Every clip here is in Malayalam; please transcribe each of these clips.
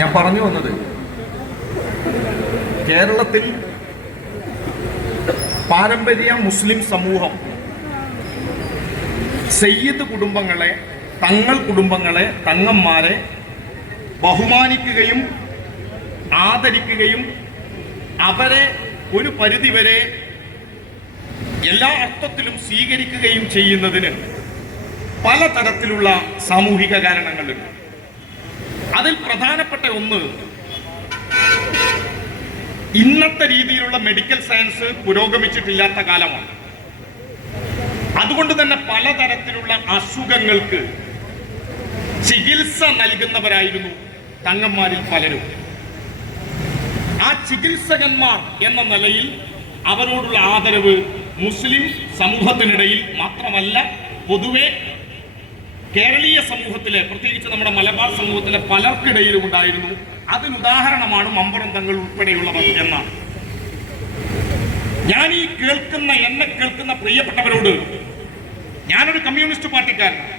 ഞാൻ പറഞ്ഞു വന്നത്, കേരളത്തിൽ പാരമ്പര്യ മുസ്ലിം സമൂഹം സയ്യിദ് കുടുംബങ്ങളെ, തങ്ങൾ കുടുംബങ്ങളെ, തങ്ങന്മാരെ ബഹുമാനിക്കുകയും ആദരിക്കുകയും അവരെ ഒരു പരിധിവരെ എല്ലാ അർത്ഥത്തിലും സ്വീകരിക്കുകയും ചെയ്യുന്നതിന് പലതരത്തിലുള്ള സാമൂഹിക കാരണങ്ങളുണ്ട്. അതിൽ പ്രധാനപ്പെട്ട ഒന്ന്, ഇന്നത്തെ രീതിയിലുള്ള മെഡിക്കൽ സയൻസ് പുരോഗമിച്ചിട്ടില്ലാത്ത കാലമാണ്. അതുകൊണ്ട് തന്നെ പലതരത്തിലുള്ള അസുഖങ്ങൾക്ക് ചികിത്സ നൽകുന്നവരായിരുന്നു തങ്ങന്മാരിൽ പലരും. ആ ചികിത്സകന്മാർ എന്ന നിലയിൽ അവരോടുള്ള ആദരവ് മുസ്ലിം സമൂഹത്തിനിടയിൽ മാത്രമല്ല, പൊതുവെ കേരളീയ സമൂഹത്തിലെ, പ്രത്യേകിച്ച് നമ്മുടെ മലബാർ സമൂഹത്തിലെ പലർക്കിടയിലും ഉണ്ടായിരുന്നു. അതിനുദാഹരണമാണ് മമ്പറം തങ്ങൾ ഉൾപ്പെടെയുള്ളവർ എന്നാണ്. ഞാൻ ഈ എന്നെ കേൾക്കുന്ന പ്രിയപ്പെട്ടവരോട്, ഞാനൊരു കമ്മ്യൂണിസ്റ്റ് പാർട്ടിക്കാരനാണ്.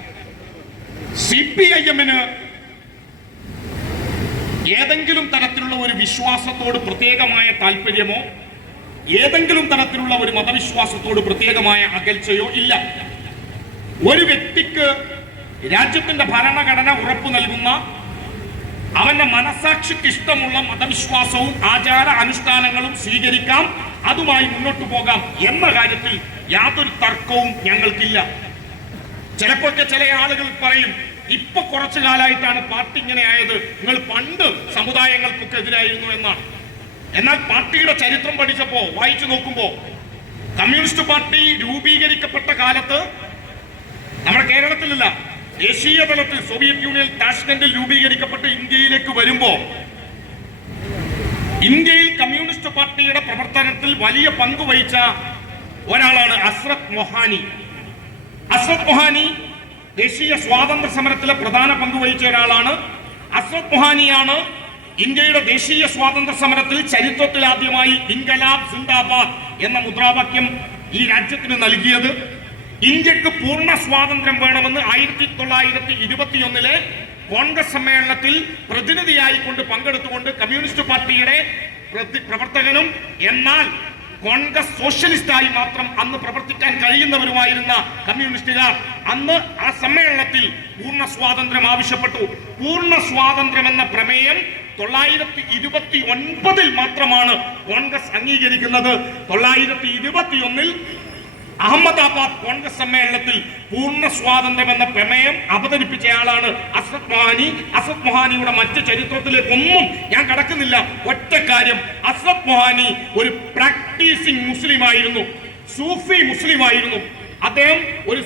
CPIM-ന് ഏതെങ്കിലും തരത്തിലുള്ള ഒരു വിശ്വാസത്തോട് പ്രത്യേകമായ താല്പര്യമോ ഏതെങ്കിലും തരത്തിലുള്ള ഒരു മതവിശ്വാസത്തോട് പ്രത്യേകമായ അകൽച്ചയോ ഇല്ല. ഒരു വ്യക്തിക്ക് രാജ്യത്തിന്റെ ഭരണഘടന ഉറപ്പു നൽകുന്ന, അവന്റെ മനസാക്ഷിക്ക് ഇഷ്ടമുള്ള മതവിശ്വാസവും ആചാര അനുഷ്ഠാനങ്ങളും സ്വീകരിക്കാം, അതുമായി മുന്നോട്ട് പോകാം എന്ന കാര്യത്തിൽ യാതൊരു തർക്കവും ഞങ്ങൾക്കില്ല. ചിലപ്പോഴൊക്കെ ചില ആളുകൾ പറയും, ഇപ്പൊ കുറച്ചു കാലമായിട്ടാണ് പാർട്ടി ഇങ്ങനെ ആയത്, നിങ്ങൾ പണ്ട് സമുദായങ്ങൾക്കൊക്കെ എതിരായിരുന്നു എന്നാണ്. എന്നാൽ പാർട്ടിയുടെ ചരിത്രം പഠിച്ചപ്പോ, വായിച്ചു നോക്കുമ്പോ, കമ്മ്യൂണിസ്റ്റ് പാർട്ടി രൂപീകരിക്കപ്പെട്ട കാലത്ത് നമ്മുടെ കേരളത്തിലല്ല, ദേശീയ തലത്തിൽ സോവിയറ്റ് യൂണിയൻ താഷ്കന്റിൽ രൂപീകരിക്കപ്പെട്ട് ഇന്ത്യയിലേക്ക് വരുമ്പോ ഇന്ത്യയിൽ കമ്മ്യൂണിസ്റ്റ് പാർട്ടിയുടെ പ്രവർത്തനത്തിൽ വലിയ പങ്ക് വഹിച്ച ഒരാളാണ് അസ്രത് മൊഹാനി. അസ്രത് മൊഹാനി ദേശീയ സ്വാതന്ത്ര്യ സമരത്തിലെ പ്രധാന പങ്ക് വഹിച്ച ഒരാളാണ്. അസ്രത് മൊഹാനിയാണ് ഇന്ത്യയുടെ ദേശീയ സ്വാതന്ത്ര്യ സമരത്തിൽ ചരിത്രത്തിൽ ആദ്യമായി ഇൻകലാബ് സിന്ദാബാദ് എന്ന മുദ്രാവാക്യം ഈ രാജ്യത്തിന് നൽകിയത്. ഇന്ത്യക്ക് പൂർണ്ണ സ്വാതന്ത്ര്യം വേണമെന്ന് 1921 കോൺഗ്രസ് സമ്മേളനത്തിൽ പ്രതിനിധിയായിക്കൊണ്ട് പങ്കെടുത്തുകൊണ്ട് കമ്മ്യൂണിസ്റ്റ് പാർട്ടിയുടെ പ്രവർത്തകനും എന്നാൽ കോൺഗ്രസ് സോഷ്യലിസ്റ്റായി മാത്രം അന്ന് പ്രവർത്തിക്കാൻ കഴിയുന്നവരുമായിരുന്ന കമ്മ്യൂണിസ്റ്റുകാർ അന്ന് ആ സമ്മേളനത്തിൽ പൂർണ്ണ സ്വാതന്ത്ര്യം ആവശ്യപ്പെട്ടു. പൂർണ്ണ സ്വാതന്ത്ര്യം എന്ന പ്രമേയം 1929 മാത്രമാണ് കോൺഗ്രസ് അംഗീകരിക്കുന്നത്. 1921 അഹമ്മദാബാദ് കോൺഗ്രസ് സമ്മേളനത്തിൽ പൂർണ്ണ സ്വാതന്ത്ര്യം എന്ന പ്രമേയം അവതരിപ്പിച്ചയാളാണ് അസ്രത് മൊഹാനി. അസ്രത് മൊഹാനിയുടെ മറ്റ് ചരിത്രത്തിലേക്കൊന്നും ഞാൻ കടക്കുന്നില്ല. ഒറ്റ കാര്യം, അസ്രത് മൊഹാനി ഒരു പ്രാക്ടീസിംഗ് മുസ്ലിം ആയിരുന്നു, സൂഫി മുസ്ലിം ആയിരുന്നു. അദ്ദേഹം ഒരു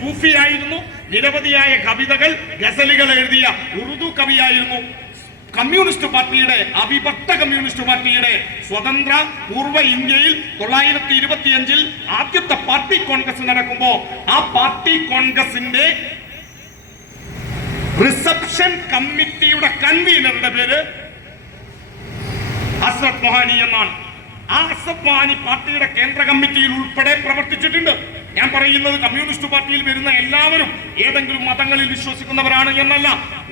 സൂഫിയായിരുന്നു. നിരവധിയായ കവിതകൾ, ഗസലുകൾ എഴുതിയ ഉറുദു കവിയായിരുന്നു. കമ്മ്യൂണിസ്റ്റ് പാർട്ടിയുടെ, അവിഭക്ത കമ്മ്യൂണിസ്റ്റ് പാർട്ടിയുടെ സ്വതന്ത്ര പൂർവ്വ ഇന്ത്യയിൽ 1925 ആദ്യത്തെ പാർട്ടി കോൺഗ്രസ് നടക്കുമ്പോ ആ പാർട്ടി കോൺഗ്രസിന്റെ റിസപ്ഷൻ കമ്മിറ്റിയുടെ കൺവീനറുടെ പേര് അസ്രത് മൊഹാനി എന്നാണ്. ആ അസ്രത് മൊഹാനി പാർട്ടിയുടെ കേന്ദ്ര കമ്മിറ്റിയിൽ ഉൾപ്പെടെ പ്രവർത്തിച്ചിട്ടുണ്ട്. ഞാൻ പറയുന്നത് കമ്മ്യൂണിസ്റ്റ് പാർട്ടിയിൽ വരുന്ന എല്ലാവരും ഏതെങ്കിലും മതങ്ങളിൽ വിശ്വസിക്കുന്നവരാണ് എന്നല്ല.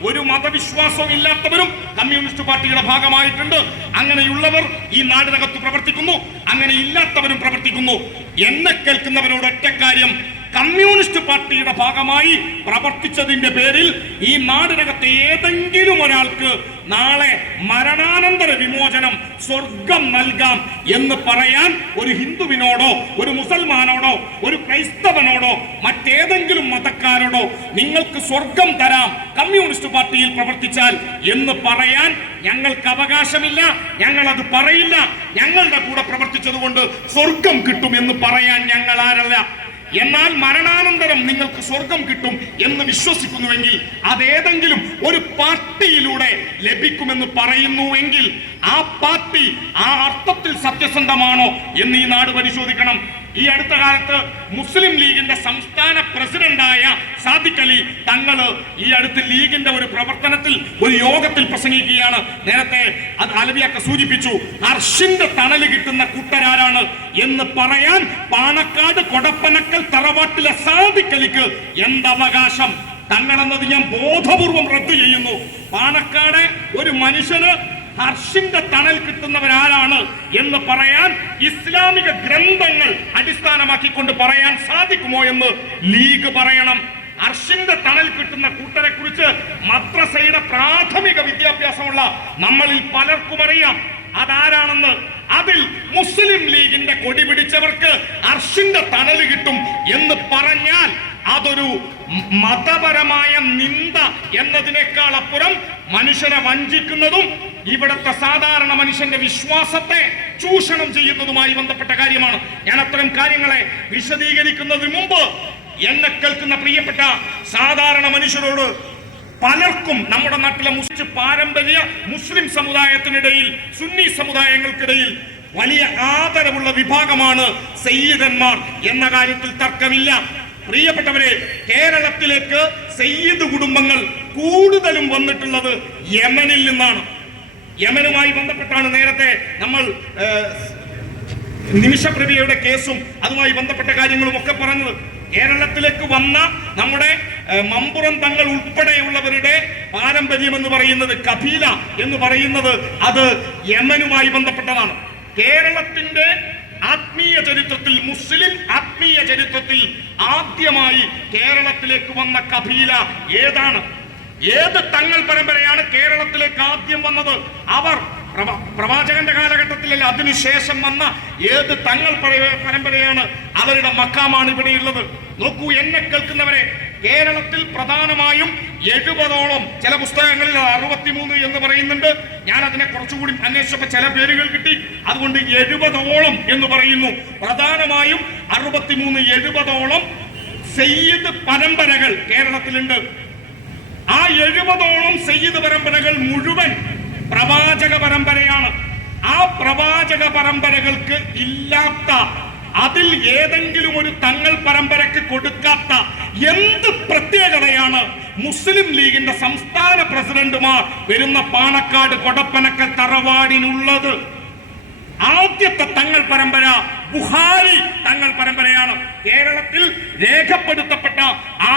ഒരു മതവിശ്വാസവും ഇല്ലാത്തവരും കമ്മ്യൂണിസ്റ്റ് പാർട്ടിയുടെ ഭാഗമായിട്ടുണ്ട്. അങ്ങനെയുള്ളവർ ഈ നാടിനകത്ത് പ്രവർത്തിക്കുന്നു, അങ്ങനെ ഇല്ലാത്തവരും പ്രവർത്തിക്കുന്നു. എന്നെ കേൾക്കുന്നവരോട് ഒറ്റ കാര്യം, കമ്മ്യൂണിസ്റ്റ് പാർട്ടിയുടെ ഭാഗമായി പ്രവർത്തിച്ചതിന്റെ പേരിൽ ഈ നാടിനകത്തെ ഏതെങ്കിലും ഒരാൾക്ക് നാളെ മരണാനന്തര വിമോചനം, സ്വർഗം നൽകാം എന്ന് പറയാൻ ഒരു ഹിന്ദുവിനോടോ ഒരു മുസൽമാനോടോ ഒരു ക്രൈസ്തവനോടോ മറ്റേതെങ്കിലും മതക്കാരോടോ നിങ്ങൾക്ക് സ്വർഗം തരാം കമ്മ്യൂണിസ്റ്റ് പാർട്ടിയിൽ പ്രവർത്തിച്ചാൽ എന്ന് പറയാൻ ഞങ്ങൾക്ക് അവകാശമില്ല. ഞങ്ങൾ അത് പറയില്ല. ഞങ്ങളുടെ കൂടെ പ്രവർത്തിച്ചതുകൊണ്ട് സ്വർഗം കിട്ടും എന്ന് പറയാൻ ഞങ്ങൾ ആരല്ല. എന്നാൽ മരണാനന്തരം നിങ്ങൾക്ക് സ്വർഗം കിട്ടും എന്ന് വിശ്വസിക്കുന്നുവെങ്കിൽ, അതേതെങ്കിലും ഒരു പാർട്ടിയിലൂടെ ലഭിക്കുമെന്ന് പറയുന്നുവെങ്കിൽ ആ പാർട്ടി ആ അർത്ഥത്തിൽ സത്യസന്ധമാണോ എന്ന് ഈ നാട് പരിശോധിക്കണം. ഈ അടുത്ത കാലത്ത് മുസ്ലിം ലീഗിന്റെ സംസ്ഥാന പ്രസിഡന്റായ സാദിഖ് അലി തങ്ങള് ഈ അടുത്ത് ലീഗിന്റെ ഒരു പ്രവർത്തനത്തിൽ ഒരു യോഗത്തിൽ പ്രസംഗിക്കുകയാണ്. നേരത്തെ അത് അലവിയൊക്കെ സൂചിപ്പിച്ചു. അർഷിന്റെ തണല് കിട്ടുന്ന കൂട്ടരാരാണ് എന്ന് പറയാൻ പാണക്കാട് കൊടപ്പനക്കൽ തറവാട്ടിലെ സാദിഖ് അലിക്ക് എന്തവകാശം? തങ്ങളെന്നത് ഞാൻ ബോധപൂർവം റദ്ദു ചെയ്യുന്നു. പാണക്കാട് ഒരു മനുഷ്യന് ഹർഷിന്റെ തണൽ കിട്ടുന്നവരാരാണ് എന്ന് പറയാൻ ഇസ്ലാമിക ഗ്രന്ഥങ്ങൾ അടിസ്ഥാനമാക്കിക്കൊണ്ട് പറയാൻ സാധിക്കുമോ എന്ന് ലീഗ് പറയണം. അർഷിന്റെ തണൽ കിട്ടുന്ന കൂട്ടരെ കുറിച്ച് മദ്രസയുടെ പ്രാഥമിക വിദ്യാഭ്യാസമുള്ള നമ്മളിൽ പലർക്കും അറിയാം അതാരാണെന്ന്. അതിൽ മുസ്ലിം ലീഗിന്റെ കൊടി പിടിച്ചവർക്ക് അർഷിന്റെ തണൽ കിട്ടും എന്ന് പറഞ്ഞാൽ അതൊരു മതപരമായ നിന്ദ എന്നതിനേക്കാൾ അപ്പുറം മനുഷ്യനെ വഞ്ചിക്കുന്നതും ഇവിടുത്തെ സാധാരണ മനുഷ്യന്റെ വിശ്വാസത്തെ ചൂഷണം ചെയ്യുന്നതുമായി ബന്ധപ്പെട്ട കാര്യമാണ്. ഞാൻ അത്തരം കാര്യങ്ങളെ വിശദീകരിക്കുന്നതിന് മുമ്പ് എന്നെ കേൾക്കുന്ന പ്രിയപ്പെട്ട സാധാരണ മനുഷ്യരോട് പലർക്കും നമ്മുടെ നാട്ടിലെ മുസ്ലിം പാരമ്പര്യ മുസ്ലിം സമുദായത്തിനിടയിൽ സുന്നി സമുദായങ്ങൾക്കിടയിൽ വലിയ ആദരവുള്ള വിഭാഗമാണ് സയ്യിദന്മാർ എന്ന കാര്യത്തിൽ തർക്കമില്ല. പ്രിയപ്പെട്ടവരെ, കേരളത്തിലേക്ക് സയ്യിദ് കുടുംബങ്ങൾ കൂടുതലും വന്നിട്ടുള്ളത് യമനിൽ നിന്നാണ്. യമനുമായി ബന്ധപ്പെട്ടാണ് നേരത്തെ നമ്മൾ നിമിഷപ്രഭയുടെ കേസും അതുമായി ബന്ധപ്പെട്ട കാര്യങ്ങളും ഒക്കെ പറഞ്ഞത്. കേരളത്തിലേക്ക് വന്ന നമ്മുടെ മമ്പുറം തങ്ങൾ ഉൾപ്പെടെയുള്ളവരുടെ പാരമ്പര്യം എന്ന് പറയുന്നത്, കബീല എന്ന് പറയുന്നത്, അത് യമനുമായി ബന്ധപ്പെട്ടതാണ്. കേരളത്തിന്റെ ആത്മീയ ചരിത്രത്തിൽ, മുസ്ലിം ആത്മീയ ചരിത്രത്തിൽ ആദ്യമായി കേരളത്തിലേക്ക് വന്ന കബീല ഏതാണ്? ഏത് തങ്ങൾ പരമ്പരയാണ് കേരളത്തിലേക്ക് ആദ്യം വന്നത്? അവർ പ്രവാചകന്റെ കാലഘട്ടത്തിലല്ല, അതിനുശേഷം വന്ന ഏത് തങ്ങൾ പരമ്പരയാണ്? അവരുടെ മക്കാമാണ് ഇവിടെയുള്ളത്. നോക്കൂ, എന്നെ കേൾക്കുന്നവരെ, കേരളത്തിൽ പ്രധാനമായും 70ഓളം, ചില പുസ്തകങ്ങളിൽ 63 എന്ന് പറയുന്നുണ്ട്. ഞാൻ അതിനെ കുറച്ചുകൂടി അന്വേഷിച്ചപ്പോൾ ചില പേരുകൾ കിട്ടി, അതുകൊണ്ട് 70ഓളം എന്ന് പറയുന്നു. പ്രധാനമായും 63, 70ഓളം സയ്യിദ് പരമ്പരകൾ കേരളത്തിലുണ്ട്. ആ 70ഓളം സയ്യിദ് പരമ്പരകൾ മുഴുവൻ പ്രവാചക പരമ്പരയാണ്. ആ പ്രവാചക പരമ്പരകൾക്ക് ഇല്ലാത്ത, അതിൽ ഏതെങ്കിലും ഒരു തങ്ങൾ പരമ്പരക്ക് കൊടുക്കാത്ത എന്ത് പ്രത്യേകതയാണ് മുസ്ലിം ലീഗിന്റെ സംസ്ഥാന പ്രസിഡന്റുമാർ വരുന്ന പാണക്കാട് കൊടപ്പനക്കൽ തറവാടിനുള്ളത്? ആദ്യത്തെ തങ്ങൾ പരമ്പര ബുഖാരി തങ്ങൾ പരമ്പരയാണ്. കേരളത്തിൽ രേഖപ്പെടുത്തപ്പെട്ട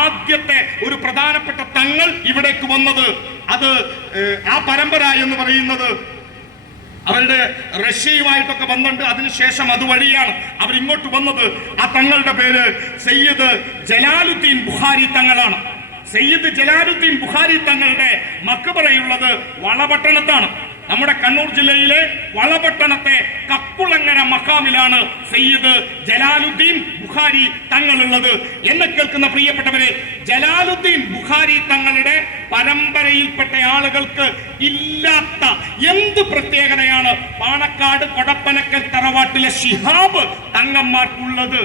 ആദ്യത്തെ ഒരു പ്രധാനപ്പെട്ട തങ്ങൾ ഇവിടേക്ക് വന്നത്, അത് ആ പരമ്പര എന്ന് പറയുന്നത് അവരുടെ റഷ്യയുമായിട്ടൊക്കെ ബന്ധമുണ്ട്. അതിനുശേഷം അതുവഴിയാണ് അവരിങ്ങോട്ട് വന്നത്. ആ തങ്ങളുടെ പേര് സയ്യിദ് ജലാലുദ്ദീൻ ബുഖാരി തങ്ങളാണ്. സയ്യിദ് ജലാലുദ്ദീൻ ബുഖാരി തങ്ങളുടെ മക്ബറയുള്ളത് വളപട്ടണത്താണ്. നമ്മുടെ കണ്ണൂർ ജില്ലയിലെ വളപട്ടണത്തെ കക്കുളങ്ങര മഖാമിലാണ് സയ്യിദ് ജലാലുദ്ദീൻ ബുഖാരി തങ്ങളുള്ളത്. എന്നെ കേൾക്കുന്ന പ്രിയപ്പെട്ടവരെ, ജലാലുദ്ദീൻ ബുഖാരി തങ്ങളുടെ പരമ്പരയിൽപ്പെട്ട ആളുകൾക്ക് ഇല്ലാത്ത എന്ത് പ്രത്യേകതയാണ് പാണക്കാട് കൊടപ്പനക്കൽ തറവാട്ടിലെ ശിഹാബ് തങ്ങന്മാർക്കുള്ളത്?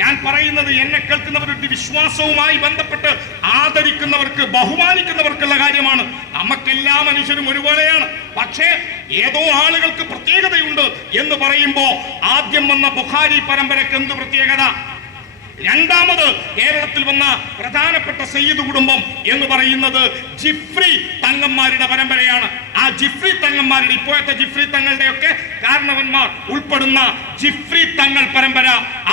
ഞാൻ പറയുന്നത് എന്നെ കേൾക്കുന്നവരുടെ വിശ്വാസവുമായി ബന്ധപ്പെട്ട് ആദരിക്കുന്നവർക്ക്, ബഹുമാനിക്കുന്നവർക്കുള്ള കാര്യമാണ്. നമുക്കെല്ലാ മനുഷ്യരും ഒരുപോലെയാണ്. പക്ഷേ ഏതോ ആളുകൾക്ക് പ്രത്യേകതയുണ്ട് എന്ന് പറയുമ്പോ ആദ്യം വന്ന ബുഖാരി പരമ്പരയ്ക്ക് എന്ത് പ്രത്യേകത? രണ്ടാമത് കേരളത്തിൽ വന്ന പ്രധാനപ്പെട്ട സയ്യിദ് കുടുംബം എന്ന് പറയുന്നത് ജിഫ്രി തങ്ങന്മാരുടെ പരമ്പരയാണ്. ആ ജിഫ്രി തങ്ങന്മാരുടെ, ഇപ്പോഴത്തെ ജിഫ്രി തങ്ങളുടെയൊക്കെ കാരണവന്മാർ ഉൾപ്പെടുന്ന ജിഫ്രി തങ്ങൾ പരമ്പര,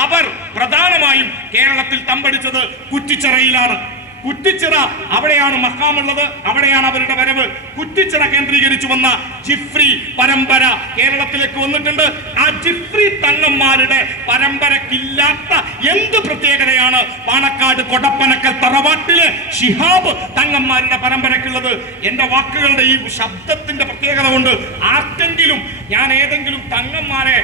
അവർ പ്രധാനമായും കേരളത്തിൽ തമ്പടിച്ചത് കുറ്റിച്ചിറയിലാണ്. കുറ്റിച്ചിറ, അവിടെയാണ് മഖാമുള്ളത്, അവിടെയാണ് അവരുടെ വരവ്. കുറ്റിച്ചിറ കേന്ദ്രീകരിച്ചു വന്ന ജിഫ്രി പരമ്പര കേരളത്തിലേക്ക് വന്നിട്ടുണ്ട്. ആ ജിഫ്രി തങ്ങന്മാരുടെ പരമ്പരക്കില്ലാത്ത എന്ത് പ്രത്യേകതയാണ് പാണക്കാട് കൊടപ്പനക്കൽ തറവാട്ടിലെ ശിഹാബ് തങ്ങന്മാരുടെ പരമ്പരക്കുള്ളത്? എന്റെ വാക്കുകളുടെ ഈ ശബ്ദത്തിന്റെ പ്രത്യേകത കൊണ്ട് ആർക്കെങ്കിലും ഞാൻ ഏതെങ്കിലും തങ്ങന്മാരെ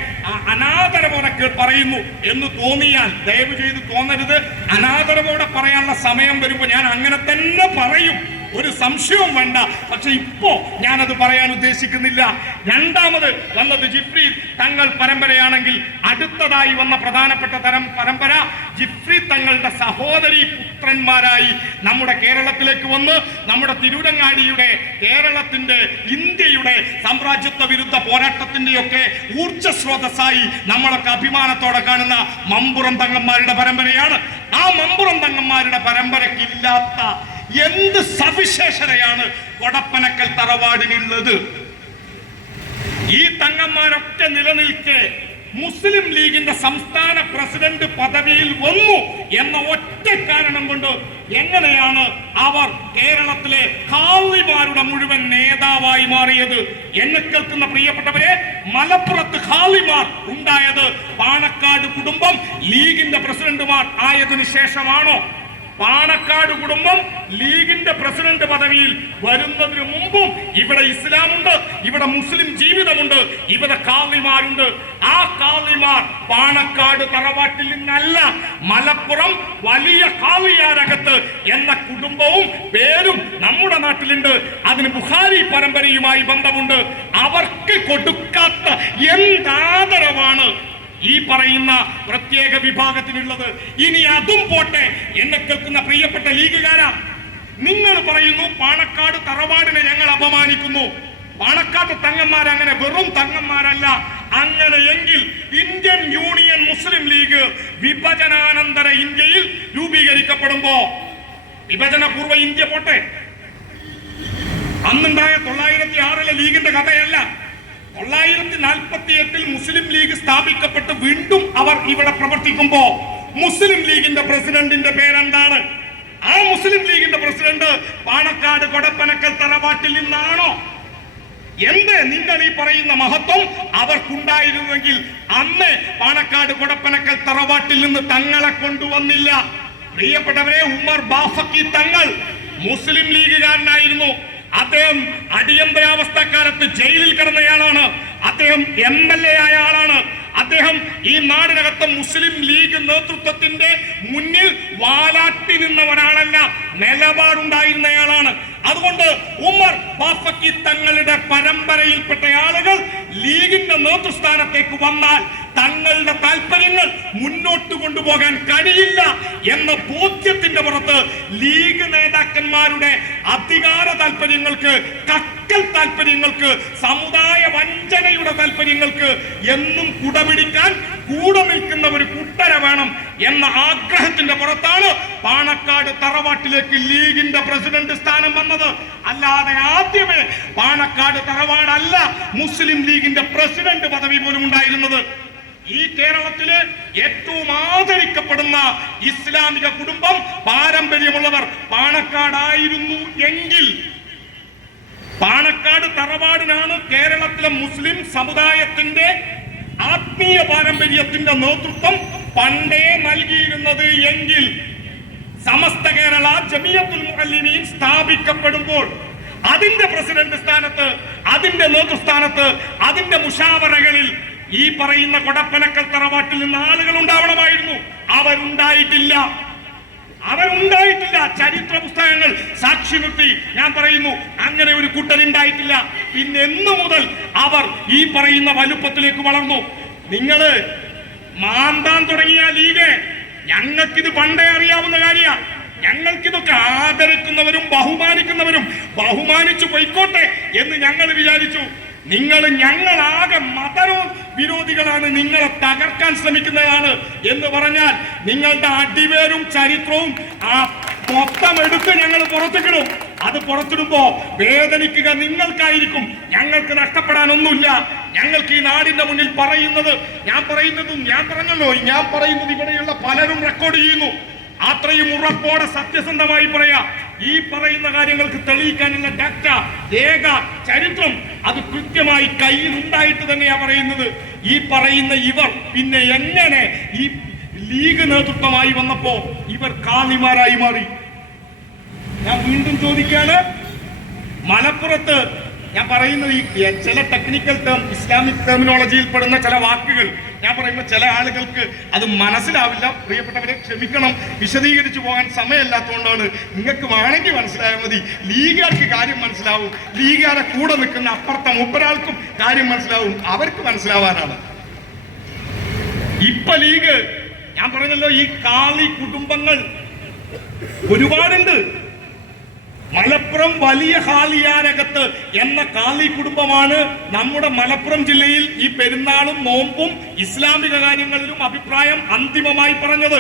അനാദരവോടെ പറയുന്നു എന്ന് തോന്നിയാൽ ദയവ് ചെയ്ത് തോന്നരുത്. അനാദരവോടെ പറയാനുള്ള സമയം വരുമ്പോൾ ഞാൻ അങ്ങനെ തന്നെ പറയും, ഒരു സംശയവും വേണ്ട. പക്ഷെ ഇപ്പോ ഞാനത് പറയാൻ ഉദ്ദേശിക്കുന്നില്ല. രണ്ടാമത് വന്നത് ജിഫ്രി തങ്ങൾ പരമ്പരയാണെങ്കിൽ അടുത്തതായി വന്ന പ്രധാനപ്പെട്ട തരം പരമ്പര ജിഫ്രി തങ്ങളുടെ സഹോദരി പുത്രന്മാരായി നമ്മുടെ കേരളത്തിലേക്ക് വന്ന് നമ്മുടെ തിരൂരങ്ങാടിയുടെ, കേരളത്തിന്റെ, ഇന്ത്യയുടെ സാമ്രാജ്യത്വ വിരുദ്ധ പോരാട്ടത്തിന്റെയൊക്കെ ഊർജ്ജസ്രോതസ്സായി നമ്മളൊക്കെ അഭിമാനത്തോടെ കാണുന്ന മമ്പുറം തങ്ങന്മാരുടെ പരമ്പരയാണ്. ആ മമ്പുറം തങ്ങന്മാരുടെ പരമ്പരക്കില്ലാത്ത എന്ത് സവിശേഷതയാണ് കൊടപ്പനക്കൽ തറവാടിനുള്ളത്? ഈ തങ്ങന്മാരൊക്കെ നിലനിൽക്കെ മുസ്ലിം ലീഗിന്റെ സംസ്ഥാന പ്രസിഡന്റ് പദവിയിൽ വന്നു എന്ന ഒറ്റ കാരണം കൊണ്ട് എങ്ങനെയാണ് അവർ കേരളത്തിലെ ഖാളിമാരുടെ മുഴുവൻ നേതാവായി മാറിയത്? എന്നെ കേൾക്കുന്ന പ്രിയപ്പെട്ടവരെ, മലപ്പുറത്ത് ഖാളിമാർ ഉണ്ടായത് പാണക്കാട് കുടുംബം ലീഗിന്റെ പ്രസിഡന്റുമാർ ആയതിനു ശേഷമാണോ? പാണക്കാട് കുടുംബം ലീഗിന്റെ പ്രസിഡന്റ് പദവിയിൽ വരുന്നതിന് മുമ്പും ഇവിടെ ഇസ്ലാമുണ്ട്, ഇവിടെ മുസ്ലിം ജീവിതമുണ്ട്, ഇവിടെ ഖാളിമാരുണ്ട്. ആ ഖാളിമാർ പാണക്കാട് തറവാട്ടിൽ നിന്നല്ല, മലപ്പുറം വലിയ ഖാളിയാരകത്ത് എന്ന കുടുംബവും പേരും നമ്മുടെ നാട്ടിലുണ്ട്. അതിന് ബുഖാരി പരമ്പരയുമായി ബന്ധമുണ്ട്. അവർക്ക് കൊടുക്കാത്ത എന്താദരവാണ് ഈ പറയുന്ന പ്രത്യേക വിഭാഗത്തിനുള്ളത്? ഇനി അതും പോട്ടെ, എന്നെ കേൾക്കുന്ന പ്രിയപ്പെട്ട ലീഗുകാരാ, നിങ്ങൾ പറയുന്നു പാണക്കാട് തറവാടിനെ ഞങ്ങൾ അപമാനിക്കുന്നു. പാണക്കാട് തങ്ങന്മാർ അങ്ങനെ വെറും തങ്ങന്മാരല്ല. അങ്ങനെയെങ്കിൽ ഇന്ത്യൻ യൂണിയൻ മുസ്ലിം ലീഗ് വിഭജനാനന്തര ഇന്ത്യയിൽ രൂപീകരിക്കപ്പെടുമ്പോ, വിഭജനപൂർവ്വ ഇന്ത്യ പോട്ടെ, അന്നുണ്ടായ 906 ലീഗിന്റെ കഥയല്ല. 948 മുസ്ലിം ലീഗ് സ്ഥാപിക്കപ്പെട്ട് വീണ്ടും അവർ ഇവിടെ പ്രവർത്തിക്കുമ്പോ മുസ്ലിം ലീഗിന്റെ പ്രസിഡന്റിന്റെ പേരെന്താണ്? ആ മുസ്ലിം ലീഗിന്റെ പ്രസിഡന്റ് പാണക്കാട് കൊടപ്പനക്കൽ തറവാട്ടിൽ നിന്നാണോ? എന്ത് നിങ്ങൾ ഈ പറയുന്ന മഹത്വം അവർക്കുണ്ടായിരുന്നെങ്കിൽ അന്ന് പാണക്കാട് കൊടപ്പനക്കൽ തറവാട്ടിൽ നിന്ന് തങ്ങളെ കൊണ്ടുവന്നില്ല. പ്രിയപ്പെട്ടവരെ, ഉമർ ബാഫക്കി തങ്ങൾ മുസ്ലിം ലീഗുകാരനായിരുന്നു. അദ്ദേഹം അടിയന്തരാവസ്ഥക്കാലത്ത് ജയിലിൽ കിടന്നയാളാണ്. അദ്ദേഹം MLA ആയ ആളാണ്. അദ്ദേഹം ഈ നാടിനകത്ത് മുസ്ലിം ലീഗ് നേതൃത്വത്തിന്റെ മുന്നിൽ വാലാട്ടി നിന്നവനാണല്ല, നിലപാടുണ്ടായിരുന്നയാളാണ്. അതുകൊണ്ട് ഉമർ ബാഫക്കി തങ്ങളുടെ പരമ്പരയിൽപ്പെട്ട ആളുകൾ ലീഗിന്റെ നേതൃസ്ഥാനത്തേക്ക് വന്നാൽ തങ്ങളുടെ താല്പര്യങ്ങൾ മുന്നോട്ട് കൊണ്ടുപോകാൻ കഴിയില്ല എന്ന ബോധ്യത്തിന്റെ പുറത്ത് ലീഗ് നേതാക്കന്മാരുടെ അധികാര താല്പര്യങ്ങൾക്ക്, കക്കൽ താല്പര്യങ്ങൾക്ക്, സമുദായ വഞ്ചനയുടെ താല്പര്യങ്ങൾക്ക് എന്നും കുടപിടിക്കാൻ കൂടെ നിൽക്കുന്ന ഒരു കൂട്ടരെ വേണം എന്ന ആഗ്രഹത്തിന്റെ പുറത്താണ് പാണക്കാട് തറവാട്ടിലേക്ക് ലീഗിന്റെ പ്രസിഡന്റ് സ്ഥാനം വന്നത്. അല്ലാതെ ആദ്യമേ പാണക്കാട് തറവാടല്ല മുസ്ലിം ലീഗിന്റെ പ്രസിഡന്റ് പദവി പോലും ഉണ്ടായിരുന്നത്. ഈ കേരളത്തിലെ ഏറ്റവും ആദരിക്കപ്പെടുന്ന ഇസ്ലാമിക കുടുംബം, പാരമ്പര്യമുള്ളവർ പാണക്കാടായിരുന്നു എങ്കിൽ, പാണക്കാട് തറവാടിനാണ് കേരളത്തിലെ മുസ്ലിം സമുദായത്തിന്റെ ആത്മീയ പാരമ്പര്യത്തിന്റെ നേതൃത്വം പണ്ടേ നൽകിയിരുന്നത് എങ്കിൽ, സമസ്ത കേരള ജമിയത്തുൽ മുഅല്ലിമീൻ സ്ഥാപിക്കപ്പെടുമ്പോൾ അതിന്റെ പ്രസിഡന്റ് സ്ഥാനത്ത്, അതിന്റെ നേതൃസ്ഥാനത്ത്, അതിന്റെ മുഷാവറകളിൽ ഈ പറയുന്ന കൊടപ്പനക്കൽ തറവാട്ടിൽ നിന്ന് ആളുകൾ ഉണ്ടാവണമായിരുന്നു. അവരുണ്ടായിട്ടില്ല. ചരിത്ര പുസ്തകങ്ങൾ സാക്ഷി നിർത്തി ഞാൻ പറയുന്നു, അങ്ങനെ ഒരു കൂട്ടരുണ്ടായിട്ടില്ല. പിന്നെ എന്നു മുതൽ അവർ ഈ പറയുന്ന വലുപ്പത്തിലേക്ക് വളർന്നു? നിങ്ങള് മാന്താൻ തുടങ്ങിയ ലീഗ്, ഞങ്ങൾക്കിത് പണ്ടേ അറിയാവുന്ന കാര്യമാണ്. ഞങ്ങൾക്കിതൊക്കെ ആദരിക്കുന്നവരും ബഹുമാനിച്ചു പോയിക്കോട്ടെ എന്ന് ഞങ്ങൾ വിചാരിച്ചു. ഞങ്ങളാകെ വിരോധികളാണ്, നിങ്ങളെ തകർക്കാൻ ശ്രമിക്കുന്നതാണ് എന്ന് പറഞ്ഞാൽ നിങ്ങളുടെ അടിവേരും ചരിത്രവും മൊത്തം എടുത്ത് ഞങ്ങൾ പുറത്തിക്കിടും. അത് പുറത്തിടുമ്പോ വേദനിക്കുക നിങ്ങൾക്കായിരിക്കും, ഞങ്ങൾക്ക് നഷ്ടപ്പെടാനൊന്നുമില്ല. ഞങ്ങൾക്ക് ഈ നാടിന്റെ മുന്നിൽ ഞാൻ പറഞ്ഞല്ലോ, ഞാൻ പറയുന്നത് ഇവിടെയുള്ള പലരും റെക്കോർഡ് ചെയ്യുന്നു. അത്രയും ഉറപ്പോടെ സത്യസന്ധമായി പറയാ, ഈ പറയുന്ന കാര്യങ്ങൾക്ക് തെളിയിക്കാനുള്ള ഡാറ്റ, രേഖ, ചരിത്രം അത് കൃത്യമായി കയ്യിൽ ഉണ്ടായിട്ട് തന്നെയാ പറയുന്നത്. ഈ പറയുന്ന ഇവർ പിന്നെ എങ്ങനെ ഈ ലീഗ് നേതൃത്വമായി വന്നപ്പോ ഇവർ ഖാളിമാരായി മാറി? ഞാൻ വീണ്ടും ചോദിക്കാണ്, മലപ്പുറത്ത് ഞാൻ പറയുന്നത് ഈ ചില ടെക്നിക്കൽ ടേം, ഇസ്ലാമിക് ടെർമിനോളജിയിൽ പെടുന്ന ചില വാക്കുകൾ ഞാൻ പറയുമ്പോൾ ചില ആളുകൾക്ക് അത് മനസ്സിലാവില്ല. പ്രിയപ്പെട്ടവരെ ക്ഷമിക്കണം, വിശദീകരിച്ചു പോകാൻ സമയമില്ലാത്തതുകൊണ്ടാണ്. നിങ്ങൾക്ക് വേണമെങ്കിൽ മനസ്സിലായാൽ മതി. ലീഗുകാർക്ക് കാര്യം മനസ്സിലാവും, ലീഗുകാരെ കൂടെ നിൽക്കുന്ന അപ്പുറത്തെ മുപ്പരാൾക്കും കാര്യം മനസ്സിലാവും. അവർക്ക് മനസ്സിലാവാനാണ്. ഇപ്പൊ ലീഗ്, ഞാൻ പറഞ്ഞല്ലോ, ഈ ഖാളി കുടുംബങ്ങൾ ഒരുപാടുണ്ട്. മലപ്പുറം വലിയ ഖാളിയാരകത്ത് എന്ന ഖാളി കുടുംബമാണ് നമ്മുടെ മലപ്പുറം ജില്ലയിൽ ഈ പെരുന്നാളും നോമ്പും ഇസ്ലാമിക കാര്യങ്ങളിലും അഭിപ്രായം അന്തിമമായി പറഞ്ഞത്.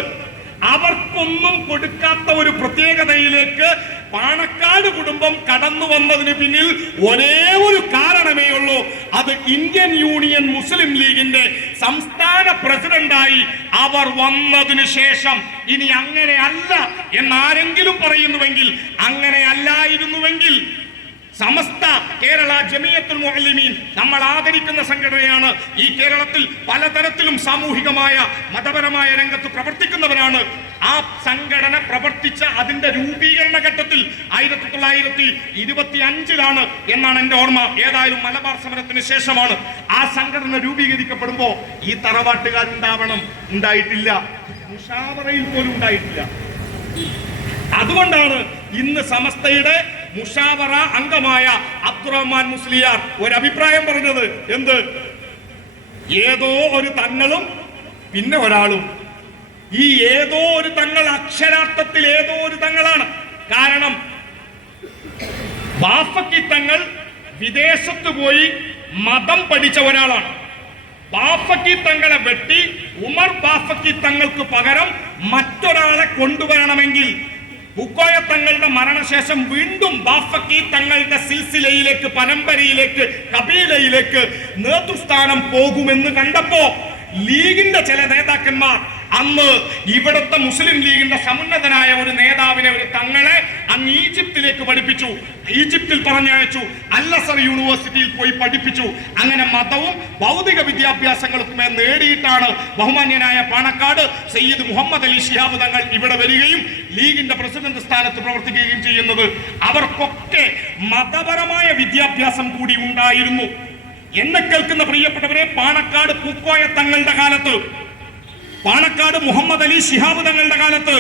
അവർക്കൊന്നും കൊടുക്കാത്ത ഒരു പ്രത്യേകതയിലേക്ക് പാണക്കാട് കുടുംബം കടന്നു വന്നതിന് പിന്നിൽ ഒരേ ഒരു കാരണം കാരണമേ ഉള്ളൂ, അത് ഇന്ത്യൻ യൂണിയൻ മുസ്ലിം ലീഗിന്റെ സംസ്ഥാന പ്രസിഡന്റായി അവർ വന്നതിന് ശേഷം. ഇനി അങ്ങനെയല്ല എന്നാരെങ്കിലും പറയുന്നുവെങ്കിൽ, അങ്ങനെ അല്ലായിരുന്നുവെങ്കിൽ സമസ്ത കേരള ജമിയത്തുൽ മുഅല്ലിമീൻ നമ്മൾ ആദരിക്കുന്ന സംഘടനയാണ്. ഈ കേരളത്തിൽ പലതരത്തിലും സാമൂഹികമായ മതപരമായ രംഗത്ത് പ്രവർത്തിക്കുന്നവരാണ്. ആ സംഘടന പ്രവർത്തിച്ച അതിന്റെ രൂപീകരണ ഘട്ടത്തിൽ 1925 എന്നാണ് എന്റെ ഓർമ്മ. ഏതായാലും മലബാർ സമരത്തിന് ശേഷമാണ് ആ സംഘടന രൂപീകരിക്കപ്പെടുമ്പോ ഈ തറവാട്ടുകാരുണ്ടാവണം, ഉണ്ടായിട്ടില്ല. മുഷാവറയിൽ പോലും ഉണ്ടായിട്ടില്ല. അതുകൊണ്ടാണ് ഇന്ന് സമസ്തയുടെ മുഷാവറ അംഗമായ അബ്ദുറഹ്മാൻ മുസ്ലിയാർ ഒരു അഭിപ്രായം പറഞ്ഞത്. എന്ത്? ഏതോ ഒരു തങ്ങളും പിന്നെ ഒരാളും. ഈ ഏതോ ഒരു തങ്ങൾ അക്ഷരാർത്ഥത്തിൽ ഏതോ ഒരു തങ്ങളാണ്. കാരണം ബാഫക്കി തങ്ങൾ വിദേശത്ത് പോയി മതം പഠിച്ച ഒരാളാണ്. ബാഫക്കി തങ്ങളെ വെട്ടി ഉമർ ബാഫക്കി തങ്ങൾക്ക് പകരം മറ്റൊരാളെ കൊണ്ടുവരണമെങ്കിൽ പൂക്കോയ തങ്ങളുടെ മരണശേഷം വീണ്ടും ബാഫക്കി തങ്ങളുടെ സിൽസിലയിലേക്ക്, പരമ്പരയിലേക്ക്, കബീലയിലേക്ക് നേതൃസ്ഥാനം പോകുമെന്ന് കണ്ടപ്പോ ലീഗിന്റെ ചില നേതാക്കന്മാർ അന്ന് ഇവിടുത്തെ മുസ്ലിം ലീഗിന്റെ സമുന്നതനായ ഒരു നേതാവിനെ, ഒരു തങ്ങളെ അങ്ങ് ഈജിപ്തിലേക്ക് പഠിപ്പിച്ചു. ഈജിപ്തിൽ പറഞ്ഞയച്ചു. അൽ-അസർ യൂണിവേഴ്സിറ്റിയിൽ പോയി പഠിപ്പിച്ചു. അങ്ങനെ മതവും ഭൗതിക വിദ്യാഭ്യാസങ്ങൾക്കുമേ നേടിയിട്ടാണ് ബഹുമാന്യനായ പാണക്കാട് സയ്യിദ് മുഹമ്മദ് അലി ശിഹാബ് തങ്ങൾ ഇവിടെ വരികയും ലീഗിന്റെ പ്രസിഡന്റ് സ്ഥാനത്ത് പ്രവർത്തിക്കുകയും ചെയ്യുന്നത്. അവർക്കൊക്കെ മതപരമായ വിദ്യാഭ്യാസം കൂടി ഉണ്ടായിരുന്നു. എന്നെ കേൾക്കുന്ന പ്രിയപ്പെട്ടവരെ, പാണക്കാട് പൂക്കോയ തങ്ങളുടെ കാലത്ത്, പാണക്കാട് മുഹമ്മദ് അലി ശിഹാബ് തങ്ങളുടെ കാലത്ത്,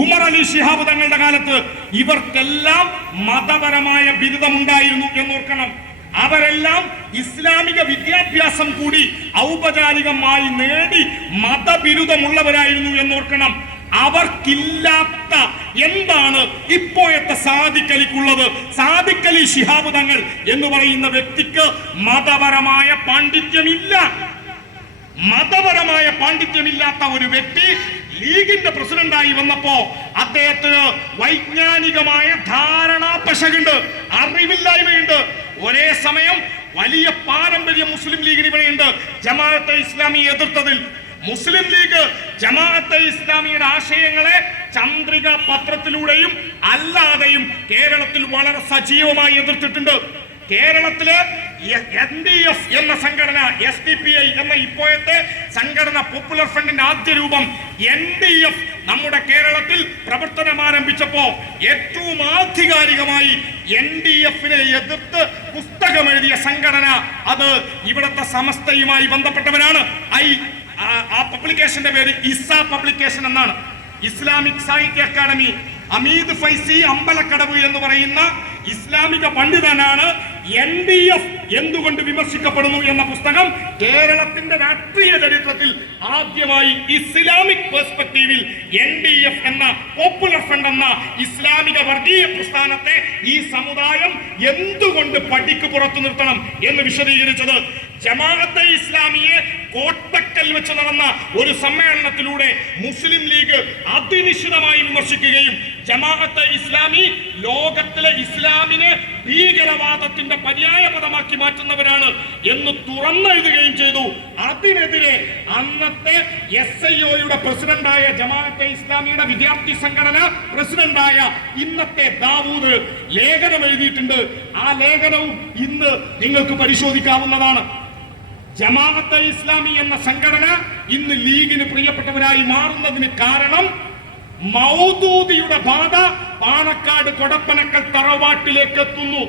ഉമർ അലി ശിഹാബ് തങ്ങളുടെ കാലത്ത് ഇവർക്കെല്ലാം മതപരമായ ബിരുദമുണ്ടായിരുന്നു എന്നോർക്കണം. അവരെല്ലാം ഇസ്ലാമിക വിദ്യാഭ്യാസം കൂടി ഔപചാരികമായി നേടി മതബിരുദമുള്ളവരായിരുന്നു എന്നോർക്കണം. അവർക്കില്ലാത്ത എന്താണ് ഇപ്പോഴത്തെ സാദിഖലിക്കുള്ളത്? സാദിഖലി ശിഹാബ് തങ്ങൾ എന്ന് പറയുന്ന വ്യക്തിക്ക് മതപരമായ പാണ്ഡിത്യമില്ല. മതപരമായ പാണ്ഡിത്യമില്ലാത്ത ഒരു വ്യക്തി ലീഗിന്റെ പ്രസിഡന്റായി വന്നപ്പോ അദ്ദേഹത്തിന് വൈജ്ഞാനികമായ ധാരണാ പശകുണ്ട്, അറിവില്ലായ്മയുണ്ട്. ഒരേ സമയം വലിയ പാരമ്പര്യം മുസ്ലിം ലീഗിന് ഇവിടെയുണ്ട്. ജമാഅത്തെ ഇസ്ലാമി എതിർത്തതിൽ മുസ്ലിം ലീഗ് ജമാഅത്തെ ഇസ്ലാമിയുടെ ആശയങ്ങളെ ചന്ദ്രിക പത്രത്തിലൂടെയും അല്ലാതെയും കേരളത്തിൽ വളരെ സജീവമായി എതിർത്തിട്ടുണ്ട്. കേരളത്തില് NDF എന്ന സംഘടന, SDPI എന്ന ഇപ്പോഴത്തെ സംഘടന, പോപ്പുലർ ഫ്രണ്ടിന്റെ ആദ്യ രൂപം NDF നമ്മുടെ കേരളത്തിൽ പ്രവർത്തനം ആരംഭിച്ചപ്പോ ഏറ്റവും ആധികാരികമായി NDF-നെ എതിർത്ത് പുസ്തകം എഴുതിയ സംഘടന അത് ഇവിടുത്തെ സമസ്തയുമായി ബന്ധപ്പെട്ടവരാണ്. ആ പബ്ലിക്കേഷന്റെ പേര് ഇസ പബ്ലിക്കേഷൻ എന്നാണ്. ഇസ്ലാമിക് സാഹിത്യ അക്കാദമി അമീദ് ഫൈസി അമ്പലക്കടവ് എന്ന് പറയുന്ന ഇസ്ലാമിക പണ്ഡിതനാണ് NDF എന്തുകൊണ്ട് വിമർശിക്കപ്പെടുന്നു എന്ന പുസ്തകം കേരളത്തിന്റെ രാഷ്ട്രീയ ചരിത്രത്തിൽ ആദ്യമായി ഇസ്ലാമിക് പെർസ്പെക്ടീവിൽ NDF എന്ന പോപ്പുലർ ഫ്രണ്ട് എന്ന ഇസ്ലാമിക വർഗീയ പ്രസ്ഥാനത്തെ ഈ സമുദായം എന്തുകൊണ്ട് പടിക്ക് പുറത്തു നിർത്തണം എന്ന് വിശദീകരിച്ചത്. ജമാഅത്തെ ഇസ്ലാമിയെ കോട്ടക്കൽ വെച്ച് നടന്ന ഒരു സമ്മേളനത്തിലൂടെ മുസ്ലിം ലീഗ് അതിനിശ്ചിതമായി വിമർശിക്കുകയും ജമാഅത്തെ ഇസ്ലാമി ലോകത്തിലെ ഇസ്ലാമിനെ ഭീകരവാദത്തിന്റെ പര്യായ പദമാക്കി മാറ്റുന്നവരാണ് എന്ന് തുറന്നെഴുതുകയും ചെയ്തു. അതിനെതിരെ അന്നത്തെ SIO-യുടെ പ്രസിഡന്റായ ജമാഅത്തെ ഇസ്ലാമിയുടെ വിദ്യാർത്ഥി സംഘടന പ്രസിഡന്റായ ഇന്നത്തെ ദാവൂദ് ലേഖനം എഴുതിയിട്ടുണ്ട്. ആ ലേഖനവും ഇന്ന് നിങ്ങൾക്ക് പരിശോധിക്കാവുന്നതാണ്. ജമാഅത്തെ ഇസ്ലാമി എന്ന സംഘടന ഇന്ന് ലീഗിന് പ്രിയപ്പെട്ടവരായി മാറുന്നതിന് കാരണം മൗദൂദിയുടെ ബാധ പാണക്കാട് കൊടപ്പനക്കൽ തറവാട്ടിലേക്ക് എത്തുന്നു.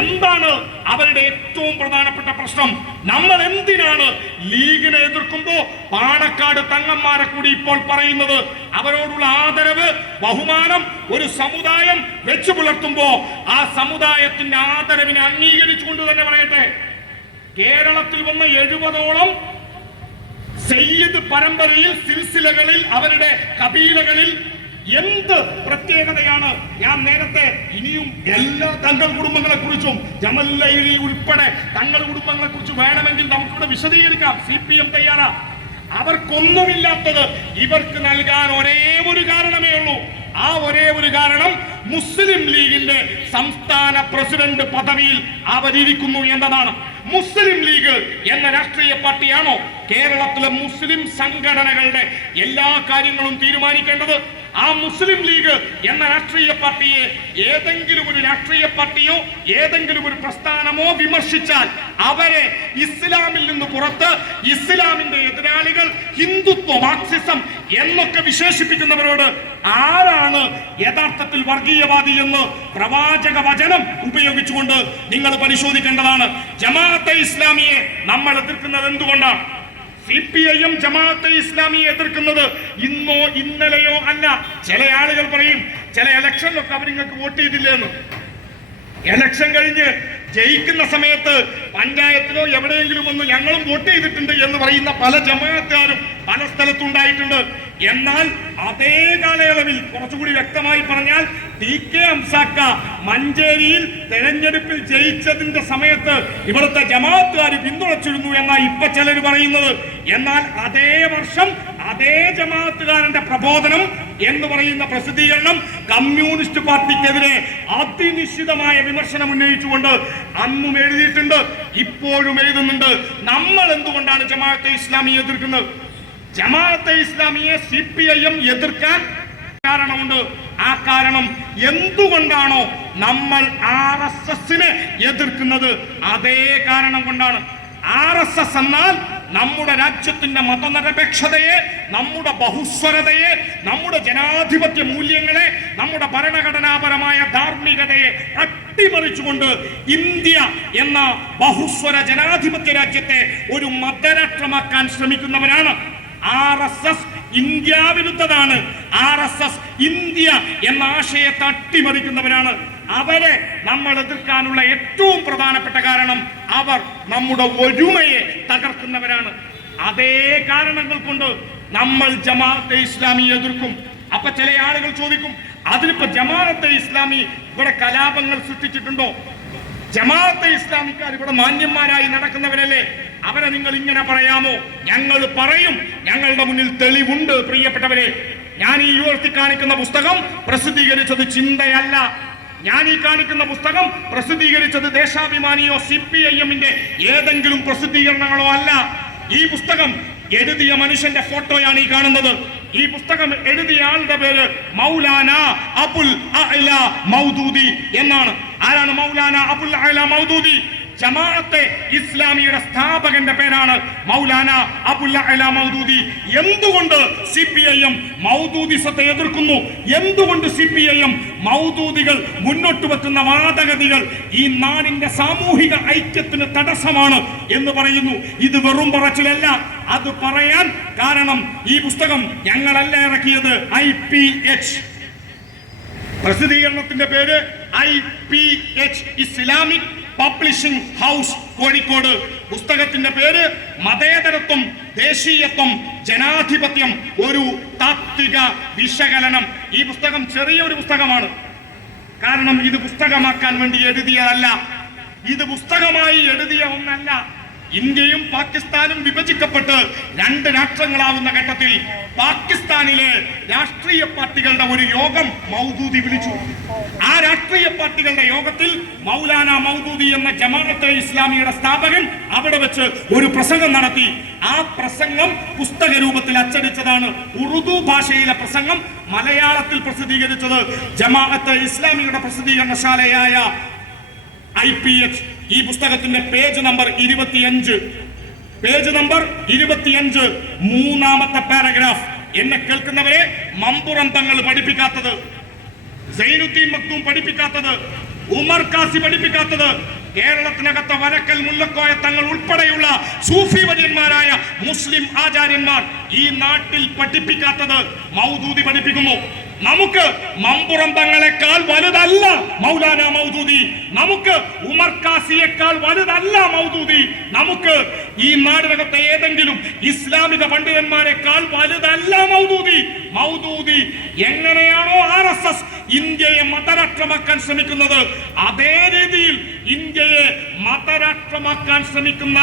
എന്താണ് അവരുടെ ഏറ്റവും പ്രധാനപ്പെട്ട പ്രശ്നം? നമ്മൾ എന്തിനാണ് ലീഗിനെ എതിർക്കുമ്പോ പാണക്കാട് തങ്ങന്മാരെ കൂടി ഇപ്പോൾ പറയുന്നത്? അവരോടുള്ള ആദരവ്, ബഹുമാനം ഒരു സമുദായം വെച്ചു പുലർത്തുമ്പോ ആ സമുദായത്തിന്റെ ആദരവിനെ അംഗീകരിച്ചുകൊണ്ട് തന്നെ പറയട്ടെ. കേരളത്തിൽ വന്ന 70ഓളം സയ്യിദ് പരമ്പരയിൽ, സിൽസിലകളിൽ, അവരുടെ കബീലകളിൽ എന്ത് പ്രത്യേകതയാണ്? ഞാൻ നേരത്തെ ഇനിയും എല്ലാ തങ്ങൾ കുടുംബങ്ങളെ കുറിച്ചും ജമല്ലൈലി ഉൾപ്പെടെ തങ്ങൾ കുടുംബങ്ങളെ കുറിച്ച് വേണമെങ്കിൽ നമുക്കിവിടെ വിശദീകരിക്കാം. CPM തയ്യാറാ. അവർക്കൊന്നുമില്ലാത്തത് ഇവർക്ക് നൽകാൻ ഒരേ ഒരു കാരണമേ ഉള്ളൂ. ആ ഒരേ ഒരു കാരണം മുസ്ലിം ലീഗിന്റെ സംസ്ഥാന പ്രസിഡന്റ് പദവിയിൽ അവരിയ്ക്കുന്നു എന്നതാണ്. മുസ്ലിം ലീഗ് എന്ന രാഷ്ട്രീയ പാർട്ടിയാണോ കേരളത്തിലെ മുസ്ലിം സംഘടനകളുടെ എല്ലാ കാര്യങ്ങളും തീരുമാനിക്കേണ്ടത്? ആ മുസ്ലിം ലീഗ് എന്ന രാഷ്ട്രീയ പാർട്ടിയെ ഏതെങ്കിലും ഒരു രാഷ്ട്രീയ പാർട്ടിയോ ഏതെങ്കിലും ഒരു പ്രസ്ഥാനമോ വിമർശിച്ചാൽ അവരെ ഇസ്ലാമിൽ നിന്ന് പുറത്ത് ഇസ്ലാമിന്റെ എതിരാളികൾ, ഹിന്ദുത്വ, മാർക്സിസം എന്നൊക്കെ വിശേഷിപ്പിക്കുന്നവരോട് ആരാണ് യഥാർത്ഥത്തിൽ വർഗീയവാദി എന്ന് പ്രവാചക വചനം ഉപയോഗിച്ചുകൊണ്ട് നിങ്ങൾ പരിശോധിക്കേണ്ടതാണ്. ജമാഅത്തെ ഇസ്ലാമിയെ നമ്മൾ എതിർക്കുന്നത് എന്തുകൊണ്ടാണ്? CPIM ജമാഅത്തെ ഇസ്ലാമിയെ എതിർക്കുന്നത് ഇന്നോ ഇന്നലെയോ അല്ല. ചില ആളുകൾ പറയും ചില ഇലക്ഷനിലൊക്കെ അവർ നിങ്ങൾക്ക് വോട്ട് ചെയ്തില്ലേ എന്ന്. ഇലക്ഷൻ കഴിഞ്ഞ് ജയിക്കുന്ന സമയത്ത് പഞ്ചായത്തിലോ എവിടെയെങ്കിലും ഒന്ന് ഞങ്ങളും വോട്ട് ചെയ്തിട്ടുണ്ട് എന്ന് പറയുന്ന പല ജമാഅത്തുകാരും പല സ്ഥലത്തുണ്ടായിട്ടുണ്ട്. എന്നാൽ അതേ കാലയളവിൽ കുറച്ചുകൂടി വ്യക്തമായി പറഞ്ഞാൽ TK ഹംസാക്ക മഞ്ചേരിയിൽ തെരഞ്ഞെടുപ്പിൽ ജയിച്ചതിന്റെ സമയത്ത് ഇവിടുത്തെ ജമാഅത്തുകാർ പിന്തുണച്ചിരുന്നു എന്നാ ഇപ്പൊ ചിലർ പറയുന്നത്. എന്നാൽ അതേ വർഷം അതേ ജമാഅത്തുകാരന്റെ പ്രബോധനം എന്ന് പറയുന്ന പ്രസിദ്ധീകരണം കമ്മ്യൂണിസ്റ്റ് പാർട്ടിക്കെതിരെ അതിനിശ്ചിതമായ വിമർശനം ഉന്നയിച്ചുകൊണ്ട് അന്നും എഴുതിയിട്ടുണ്ട്, ഇപ്പോഴും എഴുതുന്നുണ്ട്. നമ്മൾ എന്തുകൊണ്ടാണ് ജമാഅത്തെ ഇസ്ലാമിയെ എതിർക്കുന്നത്? ജമാഅത്തെ ഇസ്ലാമിയെ CPIM എതിർക്കാൻ കാരണമുണ്ട്. ആ കാരണം എന്തുകൊണ്ടാണോ നമ്മൾ RSSനെ എതിർക്കുന്നത് അതേ കാരണം കൊണ്ടാണ്. RSS എന്നാൽ നമ്മുടെ രാജ്യത്തിന്റെ മതനിരപേക്ഷതയെ, നമ്മുടെ ബഹുസ്വരതയെ, നമ്മുടെ ജനാധിപത്യ മൂല്യങ്ങളെ, നമ്മുടെ ഭരണഘടനാപരമായ ധാർമ്മികതയെ അട്ടിമറിച്ചുകൊണ്ട് ഇന്ത്യ എന്ന ബഹുസ്വര ജനാധിപത്യ രാജ്യത്തെ ഒരു മതരാഷ്ട്രമാക്കാൻ ശ്രമിക്കുന്നവരാണ്. RSS ഇന്ത്യ വിരുദ്ധതാണ്. RSS ഇന്ത്യ എന്ന ആശയത്തെ അട്ടിമറിക്കുന്നവരാണ്. അവരെ നമ്മൾ എതിർക്കാനുള്ള ഏറ്റവും പ്രധാനപ്പെട്ട കാരണം അവർ നമ്മുടെ ഒരുമയെ തകർക്കുന്നവരാണ്. അതേ കാരണങ്ങൾ കൊണ്ട് നമ്മൾ ജമാഅത്തെ ഇസ്ലാമി എതിർക്കും. അപ്പൊ ചില ആളുകൾ ചോദിക്കും, അതിനിപ്പോ ജമാഅത്തെ ഇസ്ലാമി ഇവിടെ കലാപങ്ങൾ സൃഷ്ടിച്ചിട്ടുണ്ടോ? ജമാഅത്തെ ഇസ്ലാമിക്കാർ ഇവിടെ മാന്യന്മാരായി നടക്കുന്നവരല്ലേ? അവരെ നിങ്ങൾ ഇങ്ങനെ പറയാമോ? ഞങ്ങൾ പറയും, ഞങ്ങളുടെ മുന്നിൽ തെളിവുണ്ട്. പ്രിയപ്പെട്ടവരെ, ഞാൻ ഈ ഉയർത്തി കാണിക്കുന്ന പുസ്തകം പ്രസിദ്ധീകരിച്ചത് ചിന്തയല്ല. ഞാൻ ഈ കാണിക്കുന്ന പുസ്തകം പ്രസിദ്ധീകരിച്ചത് ദേശാഭിമാനിയോ CPIMന്റെ ഏതെങ്കിലും പ്രസിദ്ധീകരണങ്ങളോ അല്ല. ഈ പുസ്തകം എഴുതിയ മനുഷ്യന്റെ ഫോട്ടോയാണ് ഈ കാണുന്നത്. ഈ പുസ്തകം എഴുതിയ ആളുടെ പേര് മൗലാന അബുൽ അഅ്ല മൗദൂദി എന്നാണ്. ആരാണ് മൗലാന അബുൽ അഅ്ല മൗദൂദി? ജമാഅത്തെ ഇസ്ലാമിയുടെ സ്ഥാപകന്റെ പേരാണ് മൗലാന അബുൽ അഅ്ല മൗദൂദി. എന്തുകൊണ്ട് CPIM മൗദൂദിസത്തെ എതിർക്കുന്നു? എന്തുകൊണ്ട് CPIM മൗദൂദികൾ മുന്നോട്ട് വെക്കുന്ന വാദഗതികൾ ഈ നാടിന്റെ സാമൂഹിക ഐക്യത്തിന് തടസ്സമാണ് എന്ന് പറയുന്നു? ഇത് വെറും പറച്ചിലല്ല. അത് പറയാൻ കാരണം ഈ പുസ്തകം ഞങ്ങളല്ല ഇറക്കിയത്. IPH പ്രസിദ്ധീകരണത്തിന്റെ പേര് IPH Islamic publishing house Kozhikode. പുസ്തകത്തിന്റെ പേര് മതേതരത്വം, ദേശീയത്വം, ജനാധിപത്യം, ഒരു താത്വിക വിശകലനം. ഈ പുസ്തകം ചെറിയൊരു പുസ്തകമാണ്. കാരണം ഇത് പുസ്തകമാക്കാൻ വേണ്ടി എഴുതിയതല്ല. ഇത് പുസ്തകമായി എഴുതിയ ഒന്നല്ല. ഇന്ത്യയും പാകിസ്ഥാനും വിഭജിക്കപ്പെട്ട് രണ്ട് രാഷ്ട്രങ്ങളാവുന്ന ഘട്ടത്തിൽ പാകിസ്ഥാനിലെ രാഷ്ട്രീയ പാർട്ടികളുടെ ഒരു യോഗം മൗദൂദി വിളിച്ചു. ആ രാഷ്ട്രീയ പാർട്ടികളുടെ യോഗത്തിൽ മൗലാന മൗദൂദി എന്ന ജമാഅത്തെ ഇസ്ലാമിയുടെ സ്ഥാപകൻ അവിടെ വെച്ച് ഒരു പ്രസംഗം നടത്തി. ആ പ്രസംഗം പുസ്തക രൂപത്തിൽ അച്ചടിച്ചതാണ്. ഉറുദു ഭാഷയിലെ പ്രസംഗം മലയാളത്തിൽ പ്രസിദ്ധീകരിച്ചത് ജമാഅത്തെ ഇസ്ലാമിയുടെ പ്രസിദ്ധീകരണശാലയായ IPH. ഈ പുസ്തകത്തിന്റെ പേജ് നമ്പർ 25 മൂന്നാമത്തെ പാരഗ്രാഫ്. എന്നെ കേൾക്കുന്നവരെ, മമ്പുറം തങ്ങൾ പഠിപ്പിക്കാത്തത്, സൈനുദ്ദീൻ മക്തൂം പഠിപ്പിക്കാത്തത്, ഉമർ കാസി പഠിപ്പിക്കാത്തത്, കേരളത്തിനകത്തെ വരക്കൽ മുല്ലക്കോയ തങ്ങൾ ഉൾപ്പെടെയുള്ള സൂഫി വര്യന്മാരായ മുസ്ലിം ആചാര്യന്മാർ ഈ നാട്ടിൽ പഠിപ്പിക്കാത്തത് മൗദൂദി പഠിപ്പിക്കുന്നു. നമുക്ക് മമ്പുറം തങ്ങളെക്കാൾ വലുതല്ല മൗലാന മൗദൂദി. നമുക്ക് ഉമർ കാസിയേക്കാൾ വലുതല്ല മൗദൂദി. നമുക്ക് ഈ നാടിനകത്തെ ഏതെങ്കിലും ഇസ്ലാമിക പണ്ഡിതന്മാരെക്കാൾ വലുതല്ല മൗദൂദി. മൗദൂദി എങ്ങനെയാണോ RSS ഇന്ത്യയെ മതരാഷ്ട്രമാക്കാൻ ശ്രമിക്കുന്നത്, അതേ രീതിയിൽ ഇന്ത്യയെ മതരാഷ്ട്രമാക്കാൻ ശ്രമിക്കുന്ന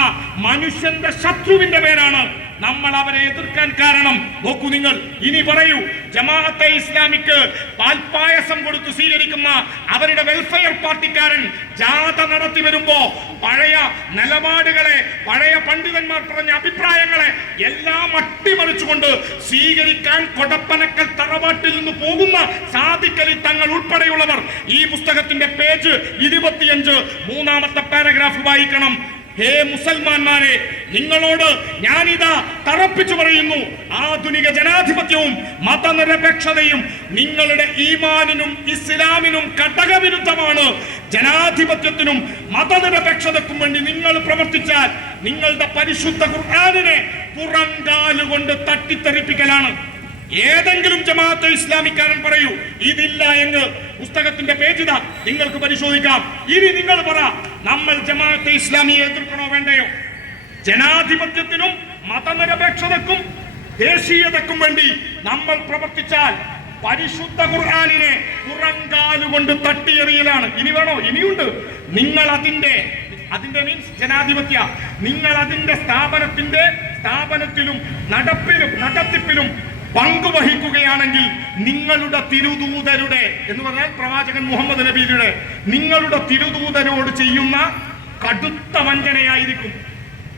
മനുഷ്യന്റെ ശത്രുവിന്റെ പേരാണ് നമ്മൾ അവരെ എതിർക്കാൻ കാരണം. നോക്കൂ നിങ്ങൾ, ഇനി പറയൂ, ജമാഅത്തെ ഇസ്ലാമിക്ക് പാൽപ്പായസം കൊടുത്ത് സ്വീകരിക്കുന്ന അവരുടെ വെൽഫെയർ പാർട്ടിക്കാരൻ ജാഥ നടത്തി വരുമ്പോ പഴയ നിലപാടുകളെ, പഴയ പണ്ഡിതന്മാർ പറഞ്ഞ അഭിപ്രായങ്ങളെ എല്ലാം അട്ടിമറിച്ചുകൊണ്ട് സ്വീകരിക്കാൻ കൊടപ്പനക്കൽ തറവാട്ടിൽ നിന്ന് പോകുന്ന സാദിഖലി തങ്ങൾ ഉൾപ്പെടെയുള്ളവർ ഈ പുസ്തകത്തിന്റെ പേജ് 25 മൂന്നാമത്തെ പാരഗ്രാഫ് വായിക്കണം. ഹേ മുസൽമാന്മാരെ, നിങ്ങളോട് ഞാനിതാ തറപ്പിച്ചു പറയുന്നു, ആധുനിക ജനാധിപത്യവും മതനിരപേക്ഷതയും നിങ്ങളുടെ ഈമാനിനും ഇസ്ലാമിനും ഘടകവിരുദ്ധമാണ്. ജനാധിപത്യത്തിനും മതനിരപേക്ഷതക്കും വേണ്ടി നിങ്ങൾ പ്രവർത്തിച്ചാൽ നിങ്ങളുടെ പരിശുദ്ധ ഖുർആനിനെ പുറങ്കാലുകൊണ്ട് തട്ടിത്തെറിപ്പിക്കലാണ്. ഏതെങ്കിലും ജമാഅത്തെ ഇസ്ലാമിക്കാരൻ പറയൂ ഇതില്ല എന്ന്. പുസ്തകത്തിന്റെ പേജിത നിങ്ങൾക്ക് പരിശോധിക്കാം. ഇനി നിങ്ങൾ പറ, നമ്മൾ ജമാഅത്തെ ഇസ്ലാമിയെ എതിർക്കണോ വേണ്ടയോ? ജനാധിപത്യത്തിനും മതനിരപേക്ഷതക്കും ദേശീയതക്കും വേണ്ടി നമ്മൾ പ്രവർത്തിച്ചാൽ പരിശുദ്ധ ഖുർആനിനെ പുറങ്കാലുകൊണ്ട് തട്ടിയെറിയലാണ്. ഇനി വേണോ? ഇനിയുണ്ട്. നിങ്ങൾ അതിന്റെ മീൻസ് ജനാധിപത്യ, നിങ്ങൾ അതിന്റെ സ്ഥാപനത്തിലും നടത്തിപ്പിലും പങ്കുവഹിക്കുകയാണെങ്കിൽ നിങ്ങളുടെ തിരുദൂതരുടെ എന്ന് പറഞ്ഞാൽ പ്രവാചകൻ മുഹമ്മദ് നബിയുടെ നിങ്ങളുടെ തിരുദൂതരോട് ചെയ്യുന്ന കടുത്ത വഞ്ചനയായിരിക്കും.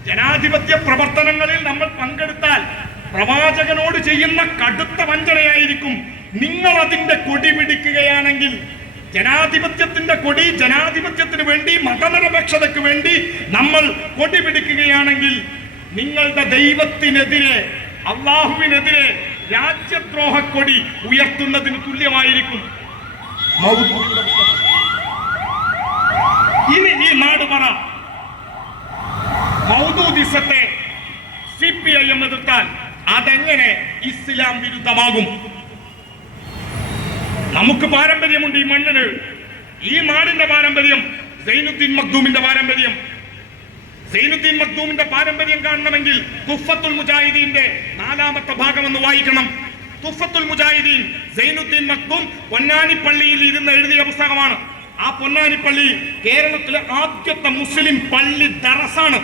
ജനാധിപത്യ പ്രവർത്തനങ്ങളിൽ നമ്മൾ പങ്കെടുത്താൽ പ്രവാചകനോട് ചെയ്യുന്ന കടുത്ത വഞ്ചനയായിരിക്കും. നിങ്ങൾ അതിന്റെ കൊടി പിടിക്കുകയാണെങ്കിൽ, ജനാധിപത്യത്തിന്റെ കൊടി, ജനാധിപത്യത്തിന് വേണ്ടി, മതനിരപേക്ഷതയ്ക്ക് വേണ്ടി നമ്മൾ കൊടി പിടിക്കുകയാണെങ്കിൽ നിങ്ങളുടെ ദൈവത്തിനെതിരെ, അള്ളാഹുവിനെതിരെ രാജ്യദ്രോഹ കൊടി ഉയർത്തുന്നതിന് തുല്യമായിരിക്കും. ഇനി ഈ നാട് പറ, മൗദൂദിസത്തെ CPIM എതിർത്താൽ അതെങ്ങനെ ഇസ്ലാം വിരുദ്ധമാകും? നമുക്ക് പാരമ്പര്യമുണ്ട് ഈ മണ്ണിന്. ഈ നാടിന്റെ പാരമ്പര്യം, സൈനുദ്ദീൻ മഖ്ദൂമിന്റെ പാരമ്പര്യം. സൈനുദ്ദീൻ മഖ്ദൂമിന്റെ പാരമ്പര്യം കാണണമെങ്കിൽ തുഫത്തുൽ മുജാഹിദീന്റെ 4ാമത്തെ ഭാഗം ഒന്ന് വായിക്കണം. തുഫത്തുൽ മുജാഹിദീൻ സൈനുദ്ദീൻ മഖ്ദൂം പൊന്നാനിപ്പള്ളിയിൽ ഇരുന്ന് എഴുതിയ പുസ്തകമാണ്. ആ പൊന്നാനിപ്പള്ളി കേരളത്തിലെ ആദ്യത്തെ മുസ്ലിം പള്ളി ദറസാണ്.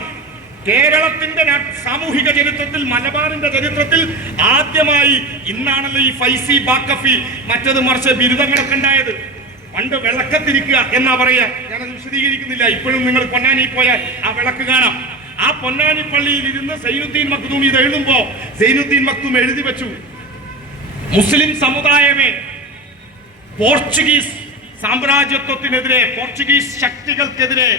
കേരളത്തിന്റെ സാമൂഹിക ചരിത്രത്തിൽ, മലബാറിന്റെ ചരിത്രത്തിൽ ആദ്യമായി, ഇന്നാണല്ലോ ഈ ഫൈസി, ബാക്കഫി, മറ്റത് മറിച്ച് ബിരുദങ്ങളൊക്കെ ഉണ്ടായത്. പണ്ട് വിളക്കത്തിരിക്കുക എന്നാ പറയാ. ഞാനത് വിശദീകരിക്കുന്നില്ല. ഇപ്പോഴും നിങ്ങൾ പൊന്നാനി പോയാൽ ആ വിളക്ക് കാണാം. ആ പൊന്നാനി പള്ളിയിൽ ഇരുന്ന് സൈനുദ്ദീൻ മഖ്ദൂം ഇത് എഴുതുമ്പോ സൈനുദ്ദീൻ മഖ്ദൂം എഴുതി വെച്ചു, മുസ്ലിം സമുദായമേ, പോർച്ചുഗീസ് സാമ്രാജ്യത്വത്തിനെതിരെ, പോർച്ചുഗീസ് ശക്തികൾക്കെതിരെ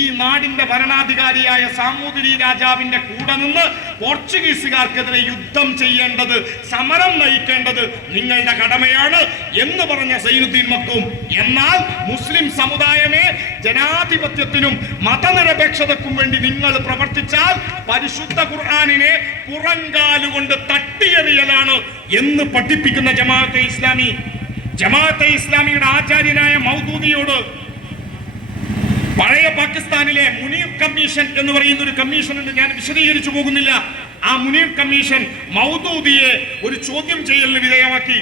ഈ നാടിന്റെ ഭരണാധികാരിയായ സാമൂതിരി രാജാവിന്റെ കൂടെ നിന്ന് പോർച്ചുഗീസുകാർക്കെതിരെ യുദ്ധം ചെയ്യേണ്ടത്, സമരം നയിക്കേണ്ടത് നിങ്ങളുടെ കടമയാണ് എന്ന് പറഞ്ഞ സൈനുദ്ദീൻ മഖ്ദൂം, എന്നാൽ മുസ്ലിം സമുദായമേ, ജനാധിപത്യത്തിനും മതനിരപേക്ഷതക്കും വേണ്ടി നിങ്ങൾ പ്രവർത്തിച്ചാൽ പരിശുദ്ധ ഖുർആനിനെ പുറങ്കാലുകൊണ്ട് തട്ടിയെറിയലാണ് എന്ന് പഠിപ്പിക്കുന്ന ജമാഅത്തെ ഇസ്ലാമി. ജമാഅത്തെ ഇസ്ലാമിയുടെ ആചാര്യനായ മൗദൂദിയോട് പഴയ പാകിസ്ഥാനിലെ മുനീർ കമ്മീഷൻ എന്ന് പറയുന്ന ഒരു കമ്മീഷൻ ഉണ്ട്. ഞാൻ വിശദീകരിച്ചു പോകുന്നില്ല. ആ മുനീർ കമ്മീഷൻ മൗദൂദിയെ ഒരു ചോദ്യം ചെയ്യലിന് വിധേയമാക്കി.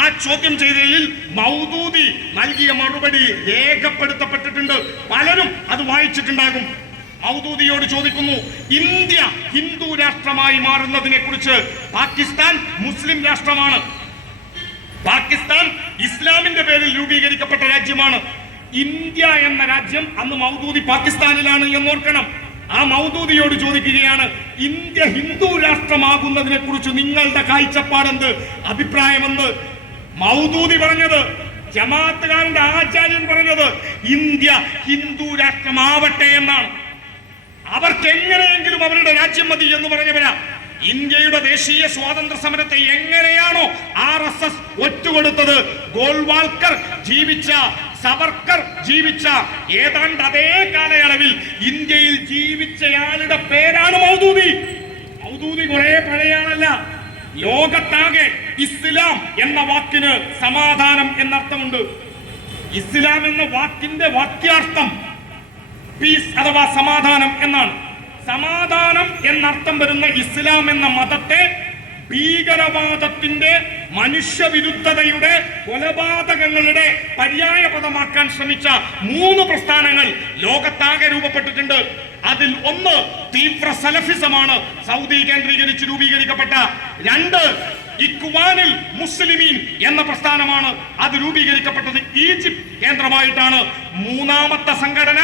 ആ ചോദ്യം ചെയ്തതിൽ മൗദൂദി നൽകിയ മറുപടി രേഖപ്പെടുത്തപ്പെട്ടിട്ടുണ്ട്. പലരും അത് വായിച്ചിട്ടുണ്ടാകും. മൗദൂദിയോട് ചോദിക്കുന്നു, ഇന്ത്യ ഹിന്ദു രാഷ്ട്രമായി മാറുന്നതിനെ കുറിച്ച്. പാകിസ്ഥാൻ മുസ്ലിം രാഷ്ട്രമാണ്. പാകിസ്ഥാൻ ഇസ്ലാമിന്റെ പേരിൽ രൂപീകരിക്കപ്പെട്ട രാജ്യമാണ്. ഇന്ത്യ എന്ന രാജ്യം അന്ന് മൗദൂദി പാകിസ്ഥാനിലാണ് എന്നോർക്കണം. ആ മൗദൂദിയോട് ചോദിക്കുകയാണ്, ഇന്ത്യ ഹിന്ദു രാഷ്ട്രമാകുന്നതിനെ കുറിച്ച് നിങ്ങളുടെ കാഴ്ചപ്പാടെന്ത്, അഭിപ്രായമെന്ത്? മൗദൂദി പറഞ്ഞത്, ജമാഅത്തുകാരന്റെ ആചാര്യൻ പറഞ്ഞത്, ഇന്ത്യ ഹിന്ദു രാഷ്ട്രമാവട്ടെ എന്നാണ്. അവർക്ക് എങ്ങനെയെങ്കിലും അവരുടെ രാജ്യം മതി എന്ന് പറഞ്ഞവരാ. ഇന്ത്യയുടെ ദേശീയ സ്വാതന്ത്ര്യ സമരത്തെ എങ്ങനെയാണോ RSS ഒറ്റുകൊടുത്തത്, ഗോൾവാൾക്കർ ജീവിച്ച, സവർക്കർ ജീവിച്ച ഏതാണ്ട് അതേ കാലയളവിൽ ഇന്ത്യയിൽ ജീവിച്ചയാളുടെ പേരാണ് മൗദൂദി. മൗദൂദി കുറെ പഴയ ആളല്ല. ലോകത്താകെ ഇസ്ലാം എന്ന വാക്കിന് സമാധാനം എന്നർത്ഥമുണ്ട്. ഇസ്ലാം എന്ന വാക്കിന്റെ വാക്യാർത്ഥം പീസ് അഥവാ സമാധാനം എന്നാണ്. സമാധാനം എന്നർത്ഥം വരുന്ന ഇസ്ലാം എന്ന മതത്തെ ഭീകരവാദത്തിന്റെ, മനുഷ്യവിരുദ്ധതയുടെ, കൊലപാതകങ്ങളുടെ പര്യായ പദമാക്കാൻ ശ്രമിച്ച 3 പ്രസ്ഥാനങ്ങൾ ലോകത്താകെ രൂപപ്പെട്ടിട്ടുണ്ട്. അതിൽ ഒന്ന് തീവ്ര സലഫിസമാണ്, സൗദി കേന്ദ്രീകരിച്ച് രൂപീകരിക്കപ്പെട്ട. രണ്ട്, ഇഖ്വാനുൽ മുസ്ലിമീൻ എന്ന പ്രസ്ഥാനമാണ്, അത് രൂപീകരിക്കപ്പെട്ടത് ഈജിപ്ത് കേന്ദ്രമായിട്ടാണ്. മൂന്നാമത്തെ സംഘടന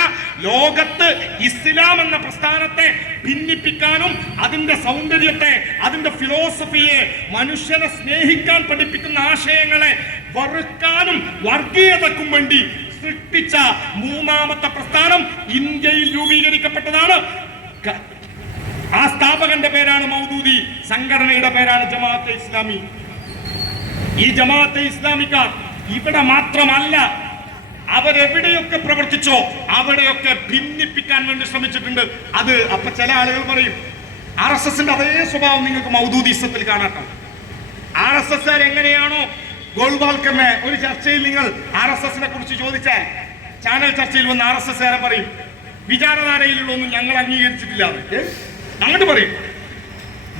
ലോകത്ത് ഇസ്ലാം എന്ന പ്രസ്ഥാനത്തെ ഭിന്നിപ്പിക്കാനും അതിന്റെ സൗന്ദര്യത്തെ, അതിന്റെ ഫിലോസഫിയെ, മനുഷ്യനെ സ്നേഹിക്കാൻ പഠിപ്പിക്കുന്ന ആശയങ്ങളെ വെറുക്കാനും വർഗീയതക്കും വേണ്ടി സൃഷ്ടിച്ച മൂന്നാമത്തെ പ്രസ്ഥാനം ഇന്ത്യയിൽ രൂപീകരിക്കപ്പെട്ടതാണ്. ആ സ്ഥാപകന്റെ പേരാണ് മൗദൂദി, സംഘടനയുടെ പേരാണ് ജമാഅത്തെ ഇസ്ലാമി. ഈ ജമാഅത്തെ ഇസ്ലാമിക്കാർ ഇവിടെ മാത്രമല്ല, അവരെവിടെയൊക്കെ പ്രവർത്തിച്ചോ അവിടെയൊക്കെ ഭിന്നിപ്പിക്കാൻ വേണ്ടി ശ്രമിച്ചിട്ടുണ്ട്. അത് അപ്പൊ ചില ആളുകൾ പറയും RSSന്റെ അതേ സ്വഭാവം നിങ്ങൾക്ക് മൗദൂദിസത്തിൽ കാണാട്ടോ. RSS എങ്ങനെയാണോ ഗോൾവാൾക്കറിനെ ഒരു ചർച്ചയിൽ നിങ്ങൾ RSSനെ കുറിച്ച് ചോദിച്ചാൽ, ചാനൽ ചർച്ചയിൽ വന്ന് RSS പറയും വിചാരധാരയിലുള്ളൊന്നും ഞങ്ങൾ അംഗീകരിച്ചിട്ടില്ല, അങ്ങോട്ട് പറയും.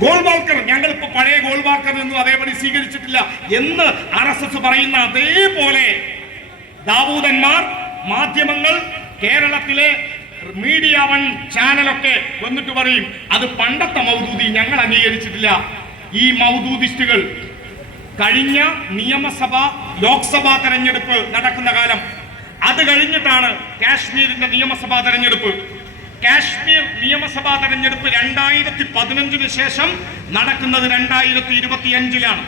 ഗോൾവാൾക്കർ ഞങ്ങളിപ്പോ പഴയ ഗോൾവാൾക്കർ എന്നും അതേപടി സ്വീകരിച്ചിട്ടില്ല എന്ന് RSS പറയുന്ന അതേപോലെ ദാവൂദന്മാർ, മാധ്യമങ്ങൾ, കേരളത്തിലെ മീഡിയ വൺ ചാനലൊക്കെ വന്നിട്ട് പറയും അത് പണ്ടത്തെ മൗദൂദി ഞങ്ങൾ അംഗീകരിച്ചിട്ടില്ല. ഈ മൗദൂദിസ്റ്റുകൾ കഴിഞ്ഞ നിയമസഭ ലോക്സഭാ തെരഞ്ഞെടുപ്പ് നടക്കുന്ന കാലം, അത് കഴിഞ്ഞിട്ടാണ് കാശ്മീരിന്റെ നിയമസഭാ തെരഞ്ഞെടുപ്പ്. കാശ്മീർ നിയമസഭാ തെരഞ്ഞെടുപ്പ് 2015 ശേഷം നടക്കുന്നത് 2025-ലാണ്.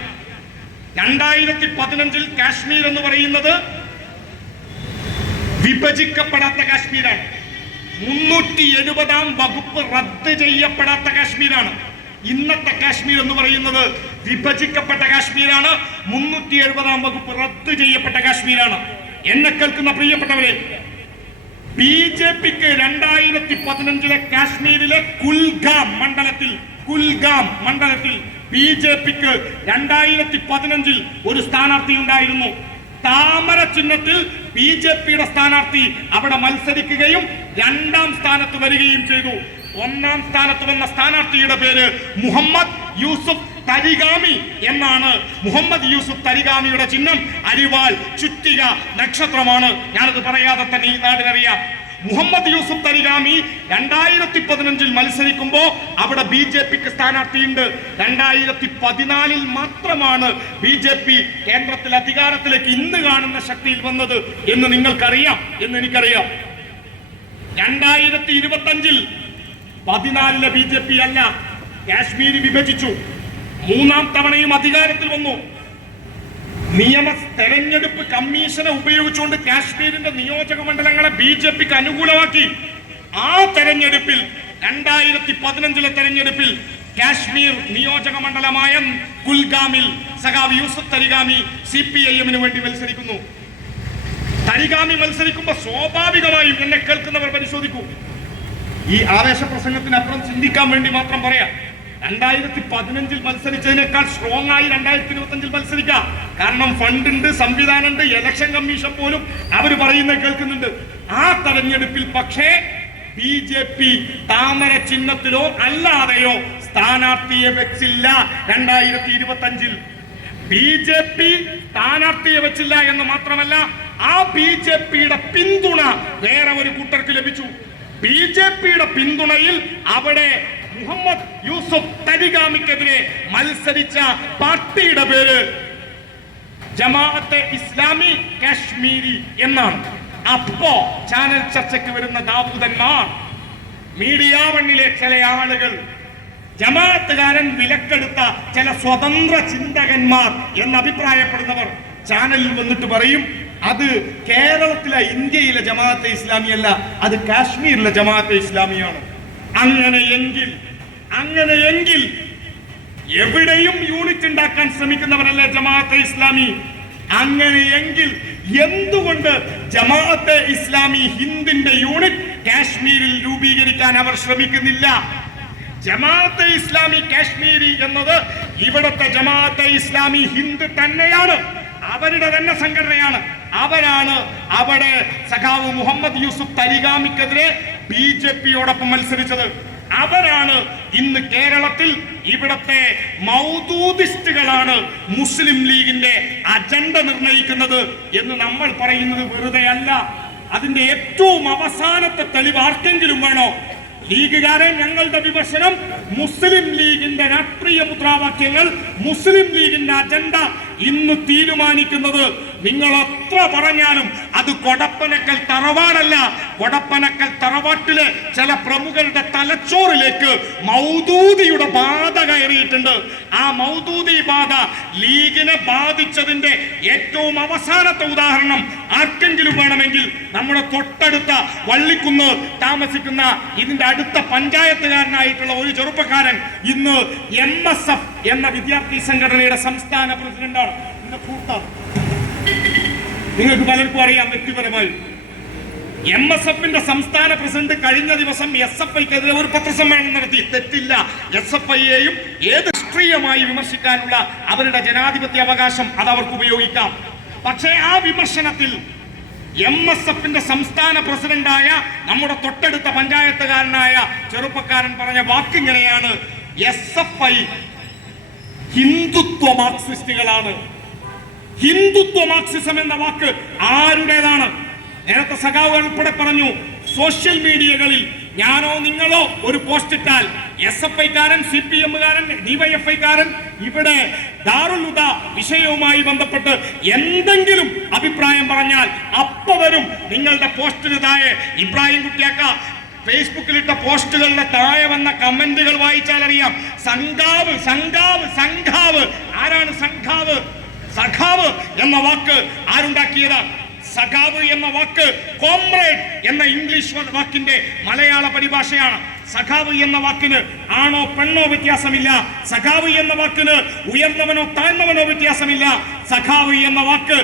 2015 കാശ്മീർ എന്ന് പറയുന്നത് വിഭജിക്കപ്പെടാത്ത കാശ്മീരാണ്. 370-ാം വകുപ്പ് റദ്ദ് ചെയ്യപ്പെടാത്ത കാശ്മീരാണ്. ഇന്നത്തെ കാശ്മീർ എന്ന് പറയുന്നത് വിഭജിക്കപ്പെട്ട കാശ്മീരാണ്. 370-ാം വകുപ്പ് റദ്ദ് ചെയ്യപ്പെട്ട കാശ്മീരാണ്. എന്നെ കേൾക്കുന്ന പ്രിയപ്പെട്ടവരെ, BJPക്ക് 2015 കാശ്മീരിലെ കുൽഗാം മണ്ഡലത്തിൽ BJPക്ക് 2015 ഒരു സ്ഥാനാർത്ഥി ഉണ്ടായിരുന്നു. താമര ചിഹ്നത്തിൽ BJPയുടെ സ്ഥാനാർത്ഥി അവിടെ മത്സരിക്കുകയും 2ാം സ്ഥാനത്ത് വരികയും ചെയ്തു. 1ാം സ്ഥാനത്ത് വന്ന സ്ഥാനാർത്ഥിയുടെ പേര് മുഹമ്മദ് യൂസുഫ് തരിഗാമി എന്നാണ്. മുഹമ്മദ് യൂസുഫ് തരിഗാമിയുടെ ചിഹ്നം അരിവാൾ, ചുറ്റിക, നക്ഷത്രമാണ്. ഞാനത് പറയാതെ തന്നെ ഈ നാടിനറിയാം. മുഹമ്മദ് യൂസുഫ് തരിഗാമി 2015 മത്സരിക്കുമ്പോ അവിടെ BJPക്ക് സ്ഥാനാർത്ഥിയുണ്ട്. 2014 മാത്രമാണ് BJP കേന്ദ്രത്തിൽ അധികാരത്തിലേക്ക് ഇന്ന് കാണുന്ന ശക്തിയിൽ വന്നത് എന്ന് നിങ്ങൾക്കറിയാം, എന്ന് എനിക്കറിയാം. 2025 14 BJP അല്ല, കാശ്മീർ വിഭജിച്ചു. 3ാം തവണയും അധികാരത്തിൽ വന്നു. തെരഞ്ഞെടുപ്പ് കമ്മീഷനെ ഉപയോഗിച്ചുകൊണ്ട് കാശ്മീരിന്റെ നിയോജക മണ്ഡലങ്ങളെ BJPക്ക് അനുകൂലമാക്കി. ആ തെരഞ്ഞെടുപ്പിൽ 2015 തെരഞ്ഞെടുപ്പിൽ കാശ്മീർ നിയോജക മണ്ഡലമായ കുൽഗാമിൽ സഖാവ് യൂസുഫ് തരിഗാമി CPIM വേണ്ടി മത്സരിക്കുന്നു. തരിഗാമി മത്സരിക്കുമ്പോൾ സ്വാഭാവികമായും എന്നെ കേൾക്കുന്നവർ പരിശോധിക്കൂ. ഈ ആവേശ പ്രസംഗത്തിനപ്പുറം ചിന്തിക്കാൻ വേണ്ടി മാത്രം പറയാം. 2015 മത്സരിച്ചതിനേക്കാൾ സ്ട്രോങ് ആയി 2025 മത്സരിക്കാം. കാരണം ഫണ്ട് ഉണ്ട്, സംവിധാനമുണ്ട്, ഇലക്ഷൻ കമ്മീഷൻ പോലും അവർ പറയുന്നത് കേൾക്കുന്നുണ്ട്. ആ തെരഞ്ഞെടുപ്പിൽ പക്ഷേ BJP താമര ചിഹ്നത്തിലോ അല്ലാതെയോ സ്ഥാനാർത്ഥിയെ വെച്ചില്ല. 2025 BJP സ്ഥാനാർത്ഥിയെ വെച്ചില്ല എന്ന് മാത്രമല്ല, ആ BJPയുടെ പിന്തുണ വേറെ ഒരു കൂട്ടർക്ക് ലഭിച്ചു. BJPയുടെ പിന്തുണയിൽ അവിടെ മുഹമ്മദ് യൂസുഫ് തരിഗാമിക്കെതിരെ മത്സരിച്ച പാർട്ടിയുടെ പേര് ജമാഅത്തെ ഇസ്ലാമി കാശ്മീരി എന്നാണ്. അപ്പോ ചാനൽ ചർച്ചയ്ക്ക് വരുന്ന ദാവൂദന്മാർ, മീഡിയ വണ്ണിലെ ചില ആളുകൾ, ജമാഅത്തുകാരൻ വിലക്കെടുത്ത ചില സ്വതന്ത്ര ചിന്തകന്മാർ എന്ന് അഭിപ്രായപ്പെടുന്നവർ ചാനലിൽ വന്നിട്ട് പറയും അത് കേരളത്തിലെ ഇന്ത്യയിലെ ജമാഅത്തെ ഇസ്ലാമി അല്ല, അത് കാശ്മീരിലെ ജമാഅത്തെ ഇസ്ലാമിയാണ്. അങ്ങനെയെങ്കിൽ എവിടെയും യൂണിറ്റ് ഉണ്ടാക്കാൻ ശ്രമിക്കുന്നവരല്ലേ ജമാഅത്തെ ഇസ്ലാമി? അങ്ങനെയെങ്കിൽ എന്തുകൊണ്ട് ജമാഅത്തെ ഇസ്ലാമി ഹിന്ദിന്റെ യൂണിറ്റ് കാശ്മീരിൽ രൂപീകരിക്കാൻ അവർ ശ്രമിക്കുന്നില്ല? ജമാഅത്തെ ഇസ്ലാമി കാശ്മീരി എന്നത് ഇവിടുത്തെ ജമാഅത്തെ ഇസ്ലാമി ഹിന്ദ് തന്നെയാണ്, അവരുടെ തന്നെ സംഘടനയാണ്. അവരാണ് അവിടെ സഖാവ് മുഹമ്മദ് യൂസുഫ് തരിഗാമിക്കെതിരെ BJPയോടൊപ്പം മത്സരിച്ചത്. അവരാണ് ഇന്ന് കേരളത്തിൽ ഇവിടത്തെ മൗദൂദിസ്റ്റുകളാണ് മുസ്ലിം ലീഗിന്റെ അജണ്ട നിർണയിക്കുന്നത് എന്ന് നമ്മൾ പറയുന്നത് വെറുതെ അല്ല. അതിന്റെ ഏറ്റവും അവസാനത്തെ തെളിവ് ആർക്കെങ്കിലും വേണോ? ലീഗുകാരെ, ഞങ്ങളുടെ വിമർശനം മുസ്ലിം ലീഗിന്റെ രാഷ്ട്രീയ മുദ്രാവാക്യങ്ങൾ, മുസ്ലിം ലീഗിന്റെ അജണ്ട ഇന്ന് തീരുമാനിക്കുന്നത് നിങ്ങൾ എത്ര പറഞ്ഞാലും അത് കൊടപ്പനക്കൽ തറവാടല്ല. കൊടപ്പനക്കൽ തറവാട്ടിലെ ചില പ്രമുഖരുടെ തലച്ചോറിലേക്ക് മൗദൂദിയുടെ ബാധ കയറിയിട്ടുണ്ട്. ആ മൗദൂദി ബാധ ലീഗിനെ ബാധിച്ചതിന്റെ ഏറ്റവും അവസാനത്തെ ഉദാഹരണം ആർക്കെങ്കിലും വേണമെങ്കിൽ നമ്മുടെ തൊട്ടടുത്ത വള്ളിക്കുന്ന് താമസിക്കുന്ന ഇതിന്റെ അടുത്ത പഞ്ചായത്തുകാരനായിട്ടുള്ള ഒരു ചെറുപ്പക്കാരൻ ഇന്ന് MSF എന്ന വിദ്യാർത്ഥി സംഘടനയുടെ സംസ്ഥാന പ്രസിഡന്റാണ്. നിങ്ങൾക്ക് പലർക്കും അറിയാം വ്യക്തിപരമായി. MSFന്റെ സംസ്ഥാന പ്രസിഡന്റ് കഴിഞ്ഞ ദിവസം SFIക്കെതിരെ ഒരു പത്രസമ്മേളനം നടത്തി. തെറ്റില്ല, SFIയെയും ഏത് രാഷ്ട്രീയമായി വിമർശിക്കാനുള്ള അവരുടെ ജനാധിപത്യ അവകാശം അത് അവർക്ക് ഉപയോഗിക്കാം. പക്ഷേ ആ വിമർശനത്തിൽ MSFന്റെ സംസ്ഥാന പ്രസിഡന്റായ നമ്മുടെ തൊട്ടടുത്ത പഞ്ചായത്തുകാരനായ ചെറുപ്പക്കാരൻ പറഞ്ഞ വാക്കിങ്ങനെയാണ്: SFI ഹിന്ദുത്വ മാർക്സിസ്റ്റുകളാണ്. ഹിന്ദുത്വ മാർക്സിസം എന്ന വാക്ക് ആരുടേതാണ്? നേരത്തെ സഖാവ് ഉൾപ്പെടെ പറഞ്ഞു, സോഷ്യൽ മീഡിയകളിൽ ഞാനോ നിങ്ങളോ ഒരു പോസ്റ്റ് ഇട്ടാൽ SFIക്കാരൻ, CPMകാരൻ, DYFIക്കാരൻ ഇവിടെ ദാറുൽ ഹുദ വിഷയവുമായി ബന്ധപ്പെട്ട് എന്തെങ്കിലും അഭിപ്രായം പറഞ്ഞാൽ അപ്പ വരും നിങ്ങളുടെ പോസ്റ്റിന് താഴെ. ഇബ്രാഹിം കുട്ടിയാക്ക ഫേസ്ബുക്കിലിട്ട പോസ്റ്റുകളുടെ താഴെ വന്ന കമന്റുകൾ വായിച്ചാൽ അറിയാം. സംഘാവ് സംഘാവ് സംഘാവ്. ആരാണ് സംഘാവ്? സഖാവ് എന്ന വാക്ക് ആരുണ്ടാക്കിയത്? സഖാവ് എന്ന വാക്ക് കോമ്രേഡ് എന്ന ഇംഗ്ലീഷ് വാക്കിന്റെ മലയാള പരിഭാഷയാണ്. സഖാവ് എന്ന വാക്കിന് ആണോ പെണ്ണോ വ്യത്യാസമില്ല. സഖാവ് എന്ന വാക്കിന് ഉയർന്നവനോ താഴ്ന്നവനോ വ്യത്യാസമില്ല. സഖാവ് എന്ന വാക്ക്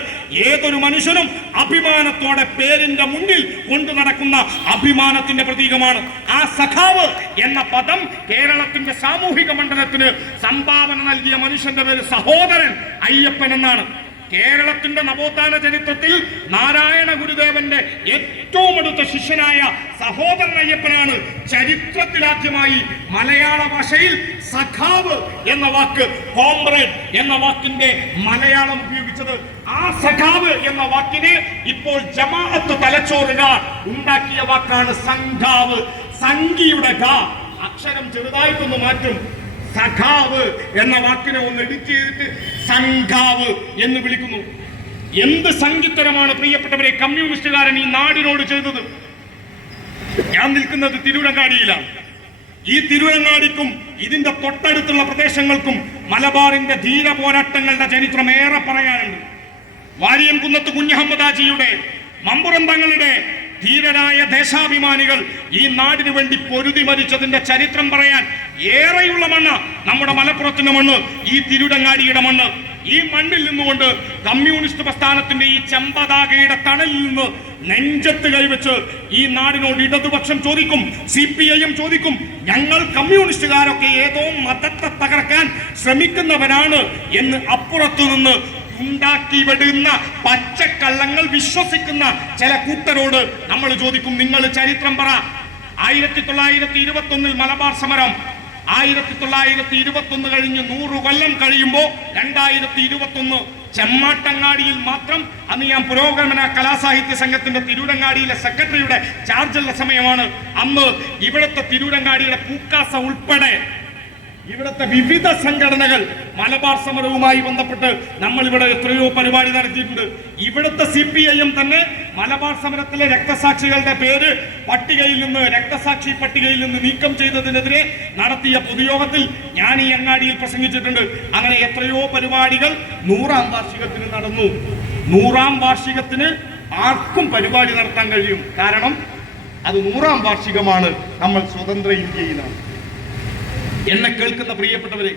ഏതൊരു മനുഷ്യനും അഭിമാനത്തോടെ പേരിന്റെ മുന്നിൽ കൊണ്ടു നടക്കുന്ന അഭിമാനത്തിന്റെ പ്രതീകമാണ്. ആ സഖാവ് എന്ന പദം കേരളത്തിന്റെ സാമൂഹിക മണ്ഡലത്തിന് സംഭാവന നൽകിയ മനുഷ്യന്റെ പേര് സഹോദരൻ അയ്യപ്പൻ എന്നാണ്. കേരളത്തിന്റെ നവോത്ഥാന ചരിത്രത്തിൽ നാരായണ ഗുരുദേവന്റെ ഏറ്റവും അടുത്ത ശിഷ്യനായ സഹോദരൻ അയ്യപ്പനാണ് ചരിത്രത്തിലാദ്യമായി മലയാള ഭാഷയിൽ സഖാവ് എന്ന വാക്ക്, കോമ്രേഡ് എന്ന വാക്കിന്റെ മലയാളം ഉപയോഗിച്ചത്. ആ സഖാവ് എന്ന വാക്കിന് ഇപ്പോൾ ജമാഅത്ത് തലച്ചോറുകാർ ഉണ്ടാക്കിയ വാക്കാണ് സംഘാവ്. സംഘിയുടെ ഘ അക്ഷരം ചെറുതായിട്ടൊന്ന് മാറ്റും. സഖാവ് എന്ന വാക്കിനെ ഒന്ന് എഡിറ്റ് ചെയ്തിട്ട് സംഘാവ് എന്ന് വിളിക്കുന്നു. എന്ത് സംഗീതരമാണ് പ്രിയപ്പെട്ടവരെ കമ്മ്യൂണിസ്റ്റുകാരൻ ഈ നാടിനോട് ചെയ്തത്? ഞാൻ നിൽക്കുന്നത് തിരൂരങ്ങാടിയിലാണ്. ഈ തിരൂരങ്ങാടിക്കും ഇതിന്റെ തൊട്ടടുത്തുള്ള പ്രദേശങ്ങൾക്കും മലബാറിന്റെ ധീര പോരാട്ടങ്ങളുടെ ചരിത്രം ഏറെ പറയാനുണ്ട്. വാരിയംകുന്നത്ത് കുഞ്ഞഹമ്മദ് ഹാജിയുടെ, മമ്പുറം തങ്ങളുടെ ധീരരായ ദേശാഭിമാനികൾ ഈ നാടിനു വേണ്ടി പൊരുതി മരിച്ചതിന്റെ ചരിത്രം പറയാൻ ഏറെയുള്ള മണ്ണ് നമ്മുടെ മലപ്പുറത്തിന്റെ മണ്ണ്, ഈ തിരുരങ്ങാടിയുടെ മണ്ണ്. ഈ മണ്ണിൽ നിന്നുകൊണ്ട് കമ്മ്യൂണിസ്റ്റ് പ്രസ്ഥാനത്തിന്റെ ഈ ചെമ്പതാകയുടെ തണലിൽ നിന്ന് നെഞ്ചത്ത് കൈവച്ച് ഈ നാടിനോട് ഇടതുപക്ഷം ചോദിക്കും, CPIM ചോദിക്കും, ഞങ്ങൾ കമ്മ്യൂണിസ്റ്റുകാരൊക്കെ ഏതോ മതത്തെ തകർക്കാൻ ശ്രമിക്കുന്നവരാണ് എന്ന് അപ്പുറത്തു നിന്ന് ഉണ്ടാക്കി വിടുന്ന പച്ചക്കള്ളങ്ങൾ വിശ്വസിക്കുന്ന ചില കൂട്ടരോട് നമ്മൾ ചോദിക്കും, നിങ്ങൾ ചരിത്രം പറ. 1921 മലബാർ സമരം, 1921 കഴിഞ്ഞ് 100 കൊല്ലം കഴിയുമ്പോൾ 2021 ചെമ്മാട്ടങ്ങാടിയിൽ മാത്രം, അന്ന് ഞാൻ പുരോഗമന കലാസാഹിത്യ സംഘത്തിന്റെ തിരൂരങ്ങാടിയിലെ സെക്രട്ടറിയുടെ ചാർജുള്ള സമയമാണ്. അന്ന് ഇവിടുത്തെ തിരൂരങ്ങാടിയുടെ പൂക്കാസ ഉൾപ്പെടെ ഇവിടുത്തെ വിവിധ സംഘടനകൾ മലബാർ സമരവുമായി ബന്ധപ്പെട്ട് നമ്മൾ ഇവിടെ എത്രയോ പരിപാടി നടത്തിയിട്ടുണ്ട്. ഇവിടുത്തെ CPIM തന്നെ മലബാർ സമരത്തിലെ രക്തസാക്ഷികളുടെ പേര് പട്ടികയിൽ നിന്ന്, രക്തസാക്ഷി പട്ടികയിൽ നിന്ന് നീക്കം ചെയ്തതിനെതിരെ നടത്തിയ പൊതുയോഗത്തിൽ ഞാൻ ഈ അങ്ങാടിയിൽ പ്രസംഗിച്ചിട്ടുണ്ട്. അങ്ങനെ എത്രയോ പരിപാടികൾ 100ാം വാർഷികത്തിന് നടന്നു. 100ാം വാർഷികത്തിന് ആർക്കും പരിപാടി നടത്താൻ കഴിയും. കാരണം അത് 100ാം വാർഷികമാണ്. നമ്മൾ സ്വതന്ത്ര ഇന്ത്യയിലാണ്. എന്നെ കേൾക്കുന്ന പ്രിയപ്പെട്ടവരെ,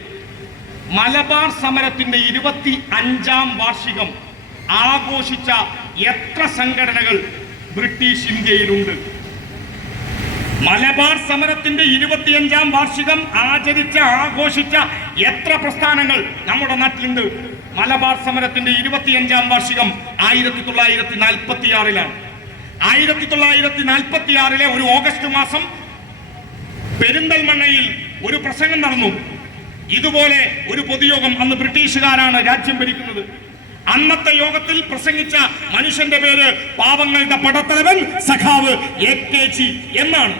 മലബാർ സമരത്തിന്റെ 25ാം വാർഷികം ആഘോഷിച്ച എത്ര സംഘടനകൾ ബ്രിട്ടീഷ് ഇന്ത്യയിലുണ്ട്? മലബാർ സമരത്തിന്റെ 25ാം വാർഷികം ആഘോഷിച്ച എത്ര പ്രസ്ഥാനങ്ങൾ നമ്മുടെ നാട്ടിലുണ്ട്? മലബാർ സമരത്തിന്റെ 25ാം വാർഷികം 1946-ലാണ്. 1946 ഒരു ഓഗസ്റ്റ് മാസം പെരിന്തൽമണ്ണയിൽ ഒരു പ്രസംഗം നടന്നു. ഇതുപോലെ ഒരു പൊതുയോഗം. അന്ന് ബ്രിട്ടീഷുകാരാണ് രാജ്യം ഭരിക്കുന്നത്. അന്നത്തെ യോഗത്തിൽ പ്രസംഗിച്ച മനുഷ്യന്റെ പേര് പാവങ്ങളുടെ പടത്തലവൻ സഖാവ് AKG എന്നാണ്.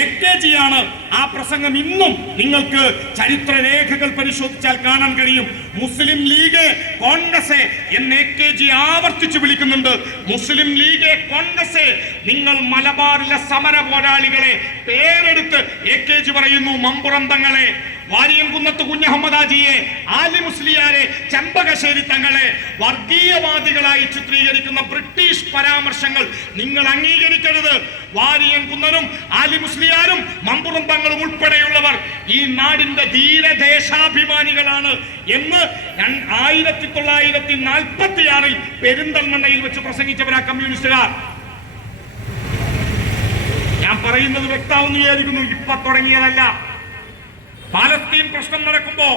AKG ആണ് ആ പ്രസംഗം. ഇന്നും നിങ്ങൾക്ക് ചരിത്രരേഖകൾ പരിശോധിച്ചാൽ കാണാൻ കഴിയും. മുസ്ലിം ലീഗ് കോൺഗ്രസ് എന്ന് AKG ആവർത്തിച്ച് വിളിക്കുന്നുണ്ട്. മുസ്ലിം ലീഗ് കോൺഗ്രസ്. നിങ്ങൾ മലബാറിലെ സമര പോരാളികളെ പേരെടുത്ത് AKG പറയുന്നു. മമ്പുറം തങ്ങളെ, വാരിയംകുന്നത്ത് കുഞ്ഞഹമ്മദാജിയെ, ആലി മുസ്ലിയാരെ, ചെമ്പകശ്ശേരി തങ്ങളെ വർഗീയവാദികളായി ചിത്രീകരിക്കുന്ന ബ്രിട്ടീഷ് പരാമർശങ്ങൾ നിങ്ങൾ അംഗീകരിക്കരുത്. വാരിയംകുന്നനും ആലി മുസ്ലിയാരും മമ്പുറം തങ്ങളും ഉൾപ്പെടെയുള്ളവർ ഈ നാടിന്റെ ധീരദേശാഭിമാനികളാണ് എന്ന് 1946 പെരിന്തൽമണ്ണയിൽ വെച്ച് പ്രസംഗിച്ചവരാ കമ്മ്യൂണിസ്റ്റുകാർ. ഞാൻ പറയുന്നത് വ്യക്തമാണെന്ന് വിചാരിക്കുന്നു. ഇപ്പൊ തുടങ്ങിയതല്ല. പാലസ്തീൻ പ്രശ്നം നടക്കുമ്പോ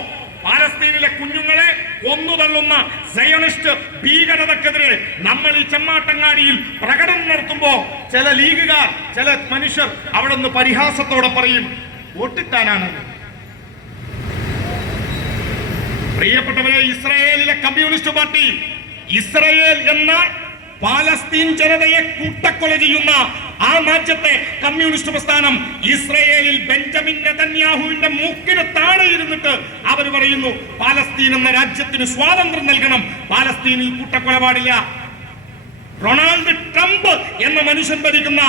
പാലസ്തീനിലെ കുഞ്ഞുങ്ങളെ കൊന്നുതള്ളുന്ന സയണിസ്റ്റ് ഭീകരതക്കെതിരെ നമ്മൾ ഈ ചെമ്മാട്ടങ്ങാടിയിൽ പ്രകടനം നടത്തുമ്പോ ചില ലീഗുകാർ, ചില മനുഷ്യർ അവിടെ നിന്ന് പരിഹാസത്തോടെ പറയും, വോട്ടിട്ടാനാണ്. പ്രിയപ്പെട്ടവരെ, ഇസ്രായേലിലെ കമ്മ്യൂണിസ്റ്റ് പാർട്ടി ഇസ്രായേൽ എന്ന പാലസ്തീൻ ജനതയെ കൂട്ടക്കൊല ചെയ്യുന്ന ആ രാജ്യത്തെ കമ്മ്യൂണിസ്റ്റ് പ്രസ്ഥാനം ഇസ്രായേലിൽ ബെഞ്ചമിൻ നെതന്യാഹുവിന്റെ മൂക്കിന് താഴെ ഇരുന്നിട്ട് അവർ പറയുന്നു, പാലസ്തീൻ എന്ന രാജ്യത്തിന് സ്വാതന്ത്ര്യം നൽകണം, പാലസ്തീനിൽ കൂട്ടക്കൊല പാടില്ല. ഡൊണാൾഡ് ട്രംപ് എന്ന മനുഷ്യൻ ഭരിക്കുന്ന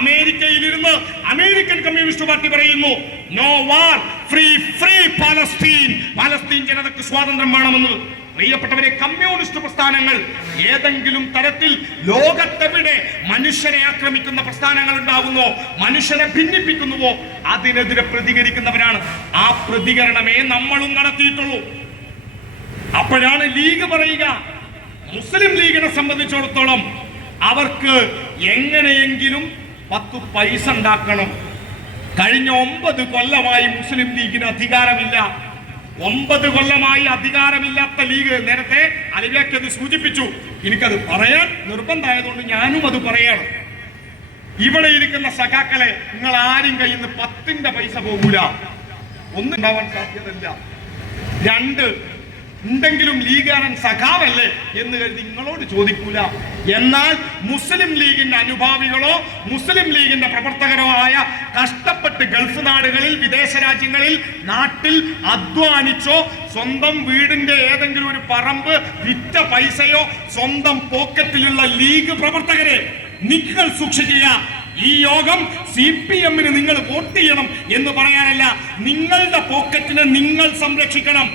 അമേരിക്കയിൽ ഇരുന്ന് അമേരിക്കൻ കമ്മ്യൂണിസ്റ്റ് പാർട്ടി പറയുന്നു, നോ വാർ, ഫ്രീ ഫ്രീ പാലസ്തീൻ, പാലസ്തീൻ ജനതയ്ക്ക് സ്വാതന്ത്ര്യം വേണമെന്ന്. പ്രിയപ്പെട്ടവരെ, കമ്മ്യൂണിസ്റ്റ് പ്രസ്ഥാനങ്ങൾ ഏതെങ്കിലും തരത്തിൽ ലോകത്തെവിടെ മനുഷ്യരെ ആക്രമിക്കുന്ന പ്രസ്ഥാനങ്ങൾ ഉണ്ടാകുന്നോ, മനുഷ്യരെ ഭിന്നിപ്പിക്കുന്നുവോ, അതിനെതിരെ പ്രതികരിക്കുന്നവരാണ്. ആ പ്രതികരണമേ നമ്മളും നടത്തിയിട്ടുള്ളൂ. അപ്പോഴാണ് ലീഗ് പറയുക, മുസ്ലിം ലീഗിനെ സംബന്ധിച്ചിടത്തോളം അവർക്ക് എങ്ങനെയെങ്കിലും 10 പൈസ ഉണ്ടാക്കണം. കഴിഞ്ഞ 9 കൊല്ലമായി മുസ്ലിം ലീഗിന് അധികാരമില്ല. 9 കൊല്ലമായി അധികാരമില്ലാത്ത ലീഗ്, നേരത്തെ അലിവേക്കത് സൂചിപ്പിച്ചു, എനിക്കത് പറയാൻ നിർബന്ധമായതുകൊണ്ട് ഞാനും അത് പറയാണ്. ഇവിടെ ഇരിക്കുന്ന സഖാക്കളെ നിങ്ങൾ ആരും കയ്യിൽ നിന്ന് 10ന്റെ പൈസ പോകൂല. ഒന്നും ഉണ്ടാവാൻ സാധ്യതയില്ല. 2, എന്തെങ്കിലും ലീഗുകാരൻ സഖാവല്ലേ എന്ന് കരുതി നിങ്ങളോട് ചോദിക്കൂല. എന്നാൽ മുസ്ലിം ലീഗിന്റെ അനുഭാവികളോ മുസ്ലിം ലീഗിന്റെ പ്രവർത്തകരോ ആയ കഷ്ടപ്പെട്ട് ഗൾഫ് നാടുകളിൽ, വിദേശ രാജ്യങ്ങളിൽ, നാട്ടിൽ അധ്വാനിച്ചോ സ്വന്തം വീടിന്റെ ഏതെങ്കിലും ഒരു പറമ്പ് വിറ്റ പൈസയോ സ്വന്തം പോക്കറ്റിലുള്ള ലീഗ് പ്രവർത്തകരെ നിങ്ങൾ സൂക്ഷിക്കുക. ഈ യോഗം CPM-ന് നിങ്ങൾ വോട്ട് ചെയ്യണം എന്ന് പറയാനല്ല, നിങ്ങളുടെ പോക്കറ്റിനെ നിങ്ങൾ സംരക്ഷിക്കണം.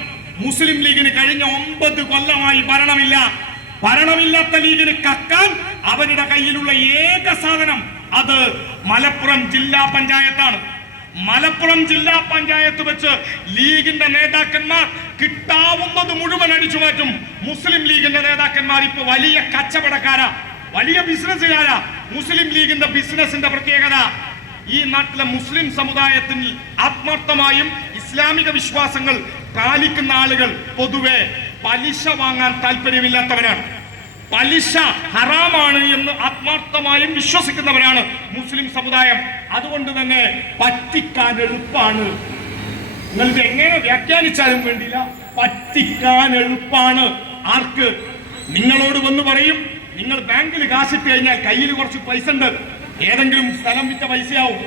മുസ്ലിം ലീഗിന് കഴിഞ്ഞ 9 കൊല്ലമായി ഭരണമില്ല. ഭരണമില്ലാത്ത ലീഗിന് കക്കാൻ അവരുടെ കയ്യിലുള്ള ഏക സാധനം അത് മലപ്പുറം ജില്ലാ പഞ്ചായത്താണ്. മലപ്പുറം ജില്ലാ പഞ്ചായത്ത് വെച്ച് ലീഗിന്റെ നേതാക്കന്മാർ കിട്ടാവുന്നത് മുഴുവൻ അടിച്ചു മാറ്റും. മുസ്ലിം ലീഗിന്റെ നേതാക്കന്മാർ ഇപ്പൊ വലിയ കച്ചവടക്കാരാ, വലിയ ബിസിനസ്സുകാരാ. മുസ്ലിം ലീഗിന്റെ ബിസിനസിന്റെ പ്രത്യേകത, ഈ നാട്ടിലെ മുസ്ലിം സമുദായത്തിൽ ആത്മാർത്ഥമായും ഇസ്ലാമിക വിശ്വാസങ്ങൾ പാലിക്കുന്ന ആളുകൾ പൊതുവെ പലിശ വാങ്ങാൻ താല്പര്യമില്ലാത്തവരാണ്. പലിശ ഹറാമാണ് എന്ന് ആത്മാർത്ഥമായും വിശ്വസിക്കുന്നവരാണ് മുസ്ലിം സമുദായം. അതുകൊണ്ട് തന്നെ പറ്റിക്കാൻ എളുപ്പമാണ്. നിങ്ങൾക്ക് എങ്ങനെ വ്യാഖ്യാനിച്ചാലും വേണ്ടില്ല, പറ്റിക്കാൻ എളുപ്പമാണ്. ആർക്ക്? നിങ്ങളോട് വന്ന് പറയും, നിങ്ങൾ ബാങ്കിൽ കാശിട്ട് കഴിഞ്ഞാൽ കയ്യിൽ കുറച്ച് പൈസ ഉണ്ട്, ഏതെങ്കിലും സ്ഥലം വിറ്റ പൈസയാവും,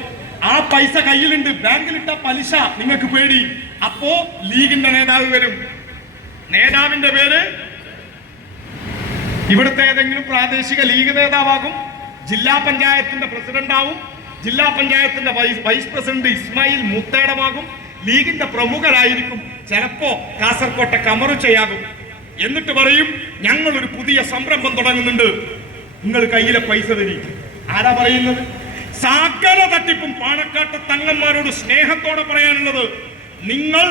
ആ പൈസ കയ്യിലുണ്ട്, ബാങ്കിലിട്ട പലിശ നിങ്ങൾക്ക് പേടി. അപ്പോ ലീഗിന്റെ നേതാവ് വരും. നേതാവിന്റെ പേര് ഇവിടുത്തെ ഏതെങ്കിലും പ്രാദേശിക ലീഗ് നേതാവാകും, ജില്ലാ പഞ്ചായത്തിന്റെ പ്രസിഡന്റ് ആവും, ജില്ലാ പഞ്ചായത്തിന്റെ വൈസ് പ്രസിഡന്റ് ഇസ്മായിൽ മുത്തേടമാകും, ലീഗിന്റെ പ്രമുഖരായിരിക്കും, ചിലപ്പോ കാസർകോട്ടെ കമറുച്ചയാകും. എന്നിട്ട് പറയും, ഞങ്ങൾ ഒരു പുതിയ സംരംഭം തുടങ്ങുന്നുണ്ട്, നിങ്ങൾ കയ്യിലെ പൈസ തരി. ആരാ പറയുന്നത്? സകല തട്ടിപ്പും പാണക്കാട്ട് തങ്ങന്മാരോട് സ്നേഹത്തോടെ പറയാനുള്ളത്, നിങ്ങൾ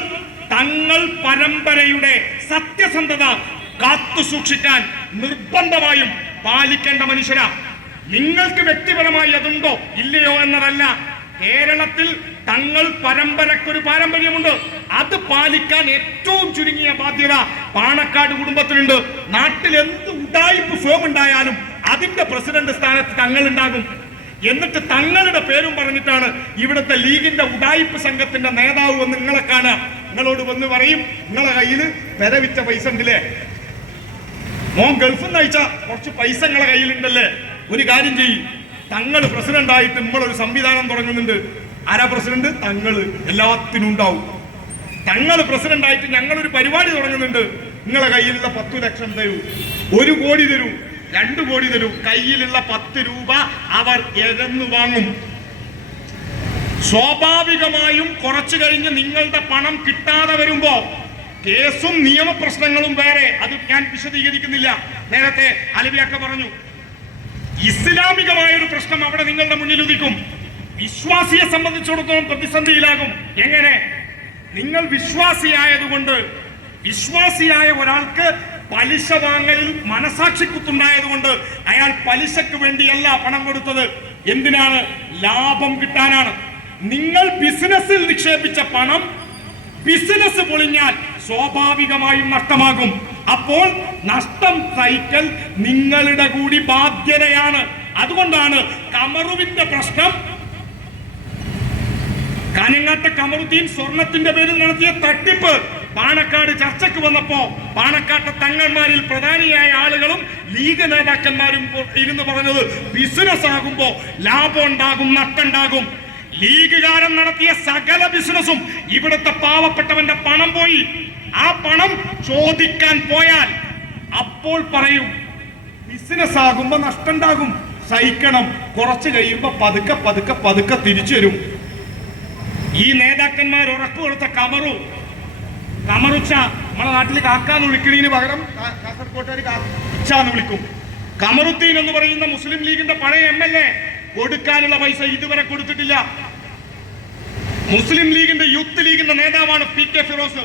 തങ്ങൾ പരമ്പരയുടെ സത്യസന്ധത കാത്തു സൂക്ഷിക്കാൻ നിർബന്ധമായും പാലിക്കേണ്ട മനുഷ്യരാ. നിങ്ങൾക്ക് വ്യക്തിപരമായി അതുണ്ടോ ഇല്ലയോ എന്നതല്ല, കേരളത്തിൽ തങ്ങൾ പരമ്പരക്കൊരു പാരമ്പര്യമുണ്ട്, അത് പാലിക്കാൻ ഏറ്റവും ചുരുങ്ങിയ ബാധ്യത പാണക്കാട് കുടുംബത്തിനുണ്ട്. നാട്ടിൽ എന്ത് ഉഡായിപ്പ് ഫേം ഉണ്ടായാലും അതിന്റെ പ്രസിഡന്റ് സ്ഥാനത്ത് തങ്ങൾ ഉണ്ടാകും. എന്നിട്ട് തങ്ങളുടെ പേരും പറഞ്ഞിട്ടാണ് ഇവിടുത്തെ ലീഗിന്റെ ഉഡായിപ്പ് സംഘത്തിന്റെ നേതാവ് എന്ന് നിങ്ങളെ കാണുക. നിങ്ങളോട് വന്ന് പറയും, നിങ്ങളെ കയ്യിൽ പെരവിറ്റ പൈസ ഉണ്ടല്ലേ, മോൻ ഗൾഫിൽ നിന്ന് അയച്ച കുറച്ച് പൈസ നിങ്ങളെ കയ്യിലുണ്ടല്ലേ, ഒരു കാര്യം ചെയ്യും, തങ്ങൾ പ്രസിഡന്റ് ആയിട്ട് നമ്മളൊരു സംവിധാനം തുടങ്ങുന്നുണ്ട്, ആരാ പ്രസിഡന്റ്? തങ്ങള്. എല്ലാത്തിനും ഉണ്ടാവും. തങ്ങള് പ്രസിഡന്റ് ആയിട്ട് ഞങ്ങളൊരു പരിപാടി തുടങ്ങുന്നുണ്ട്. നിങ്ങളെ കയ്യിലുള്ള 10 ലക്ഷം തരൂ, 1 കോടി തരൂ, 2 കോടി തരൂ. കയ്യിലുള്ള 10 രൂപ അവർ എഴന്നു വാങ്ങും. സ്വാഭാവികമായും കുറച്ചു കഴിഞ്ഞ് നിങ്ങളുടെ പണം കിട്ടാതെ വരുമ്പോ കേസും നിയമപ്രശ്നങ്ങളും വേറെ. അത് ഞാൻ വിശദീകരിക്കുന്നില്ല. നേരത്തെ അലവിയൊക്കെ പറഞ്ഞു. ഇസ്ലാമികമായ ഒരു പ്രശ്നം അവിടെ നിങ്ങളുടെ മുന്നിൽ ഉദിക്കും. വിശ്വാസിയെ സംബന്ധിച്ചിടത്തോളം പ്രതിസന്ധിയിലാകും. എങ്ങനെ? നിങ്ങൾ വിശ്വാസിയായതുകൊണ്ട്, വിശ്വാസിയായ ഒരാൾക്ക് പലിശ വാങ്ങലിൽ മനസാക്ഷി കുത്തുണ്ടായതുകൊണ്ട് അയാൾ പലിശക്ക് വേണ്ടിയല്ല പണം കൊടുത്തത്. എന്തിനാണ്? ലാഭം കിട്ടാനാണ്. നിങ്ങൾ ബിസിനസ്സിൽ നിക്ഷേപിച്ച പണം ബിസിനസ് പൊളിഞ്ഞാൽ സ്വാഭാവികമായും നഷ്ടമാകും. അപ്പോൾ നഷ്ടം സഹിക്കൽ നിങ്ങളുടെ കൂടി ബാധ്യതയാണ്. അതുകൊണ്ടാണ് കമറുവിന്റെ പ്രശ്നം. കാഞ്ഞങ്ങാട്ടെ കമറുദ്ദീൻ സ്വർണത്തിന്റെ പേരിൽ നടത്തിയ തട്ടിപ്പ് പാണക്കാട് ചർച്ചയ്ക്ക് വന്നപ്പോ പാണക്കാട്ടെ തങ്ങന്മാരിൽ പ്രധാനിയായ ആളുകളും ലീഗ് നേതാക്കന്മാരും ഇരുന്ന് പറഞ്ഞത് ബിസിനസ് ആകുമ്പോ ലാഭം ഉണ്ടാകും, നട്ടുണ്ടാകും. ലീഗുകാരൻ നടത്തിയ സകല ബിസിനസ്സും ഇവിടുത്തെ പാവപ്പെട്ടവന്റെ പണം പോയി. ആ പണം ചോദിക്കാൻ പോയാൽ അപ്പോൾ പറയും ബിസിനസ് ആകുമ്പോ നഷ്ടമുണ്ടാകും, സഹിക്കണം, കുറച്ച് കഴിയുമ്പോ പതുക്കെ പതുക്കെ പതുക്കെ തിരിച്ചു വരും. ഈ നേതാക്കന്മാർ ഉറപ്പ് കൊടുത്ത കമറുച്ച നമ്മളെ നാട്ടിൽ കാക്കാന്ന് വിളിക്കുന്നതിന് പകരം കാസർകോട്ടുകാർ കാച്ചാന്ന് വിളിക്കും. കമറുദ്ദീൻ എന്ന് പറയുന്ന മുസ്ലിം ലീഗിന്റെ പഴയ MLA കൊടുക്കാനുള്ള പൈസ ഇതുവരെ കൊടുത്തിട്ടില്ല. മുസ്ലിം ലീഗിന്റെ യൂത്ത് ലീഗിന്റെ നേതാവാണ് PK ഫിറോസ്.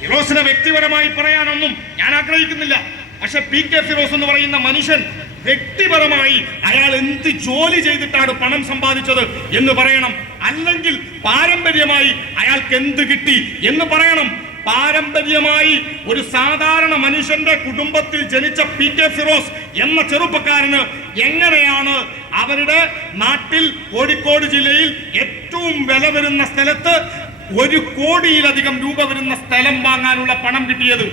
ഫിറോസിനെ വ്യക്തിപരമായി പറയാനൊന്നും ഞാൻ ആഗ്രഹിക്കുന്നില്ല. പക്ഷെ PK ഫിറോസ് എന്ന് പറയുന്ന മനുഷ്യൻ വ്യക്തിപരമായി അയാൾ എന്ത് ജോലി ചെയ്തിട്ടാണ് പണം സമ്പാദിച്ചത് എന്ന് പറയണം. അല്ലെങ്കിൽ പാരമ്പര്യമായി അയാൾക്ക് എന്ത് കിട്ടി എന്ന് പറയണം. പാരമ്പര്യമായി ഒരു സാധാരണ മനുഷ്യന്റെ കുടുംബത്തിൽ ജനിച്ച PK ഫിറോസ് എന്ന ചെറുപ്പക്കാരന് എങ്ങനെയാണ് അവരുടെ നാട്ടിൽ കോഴിക്കോട് ജില്ലയിൽ ഏറ്റവും വില വരുന്ന സ്ഥലത്ത് 1 കോടിയിലധികം രൂപ വരുന്ന സ്ഥലം വാങ്ങാനുള്ള പണം കിട്ടിയത്?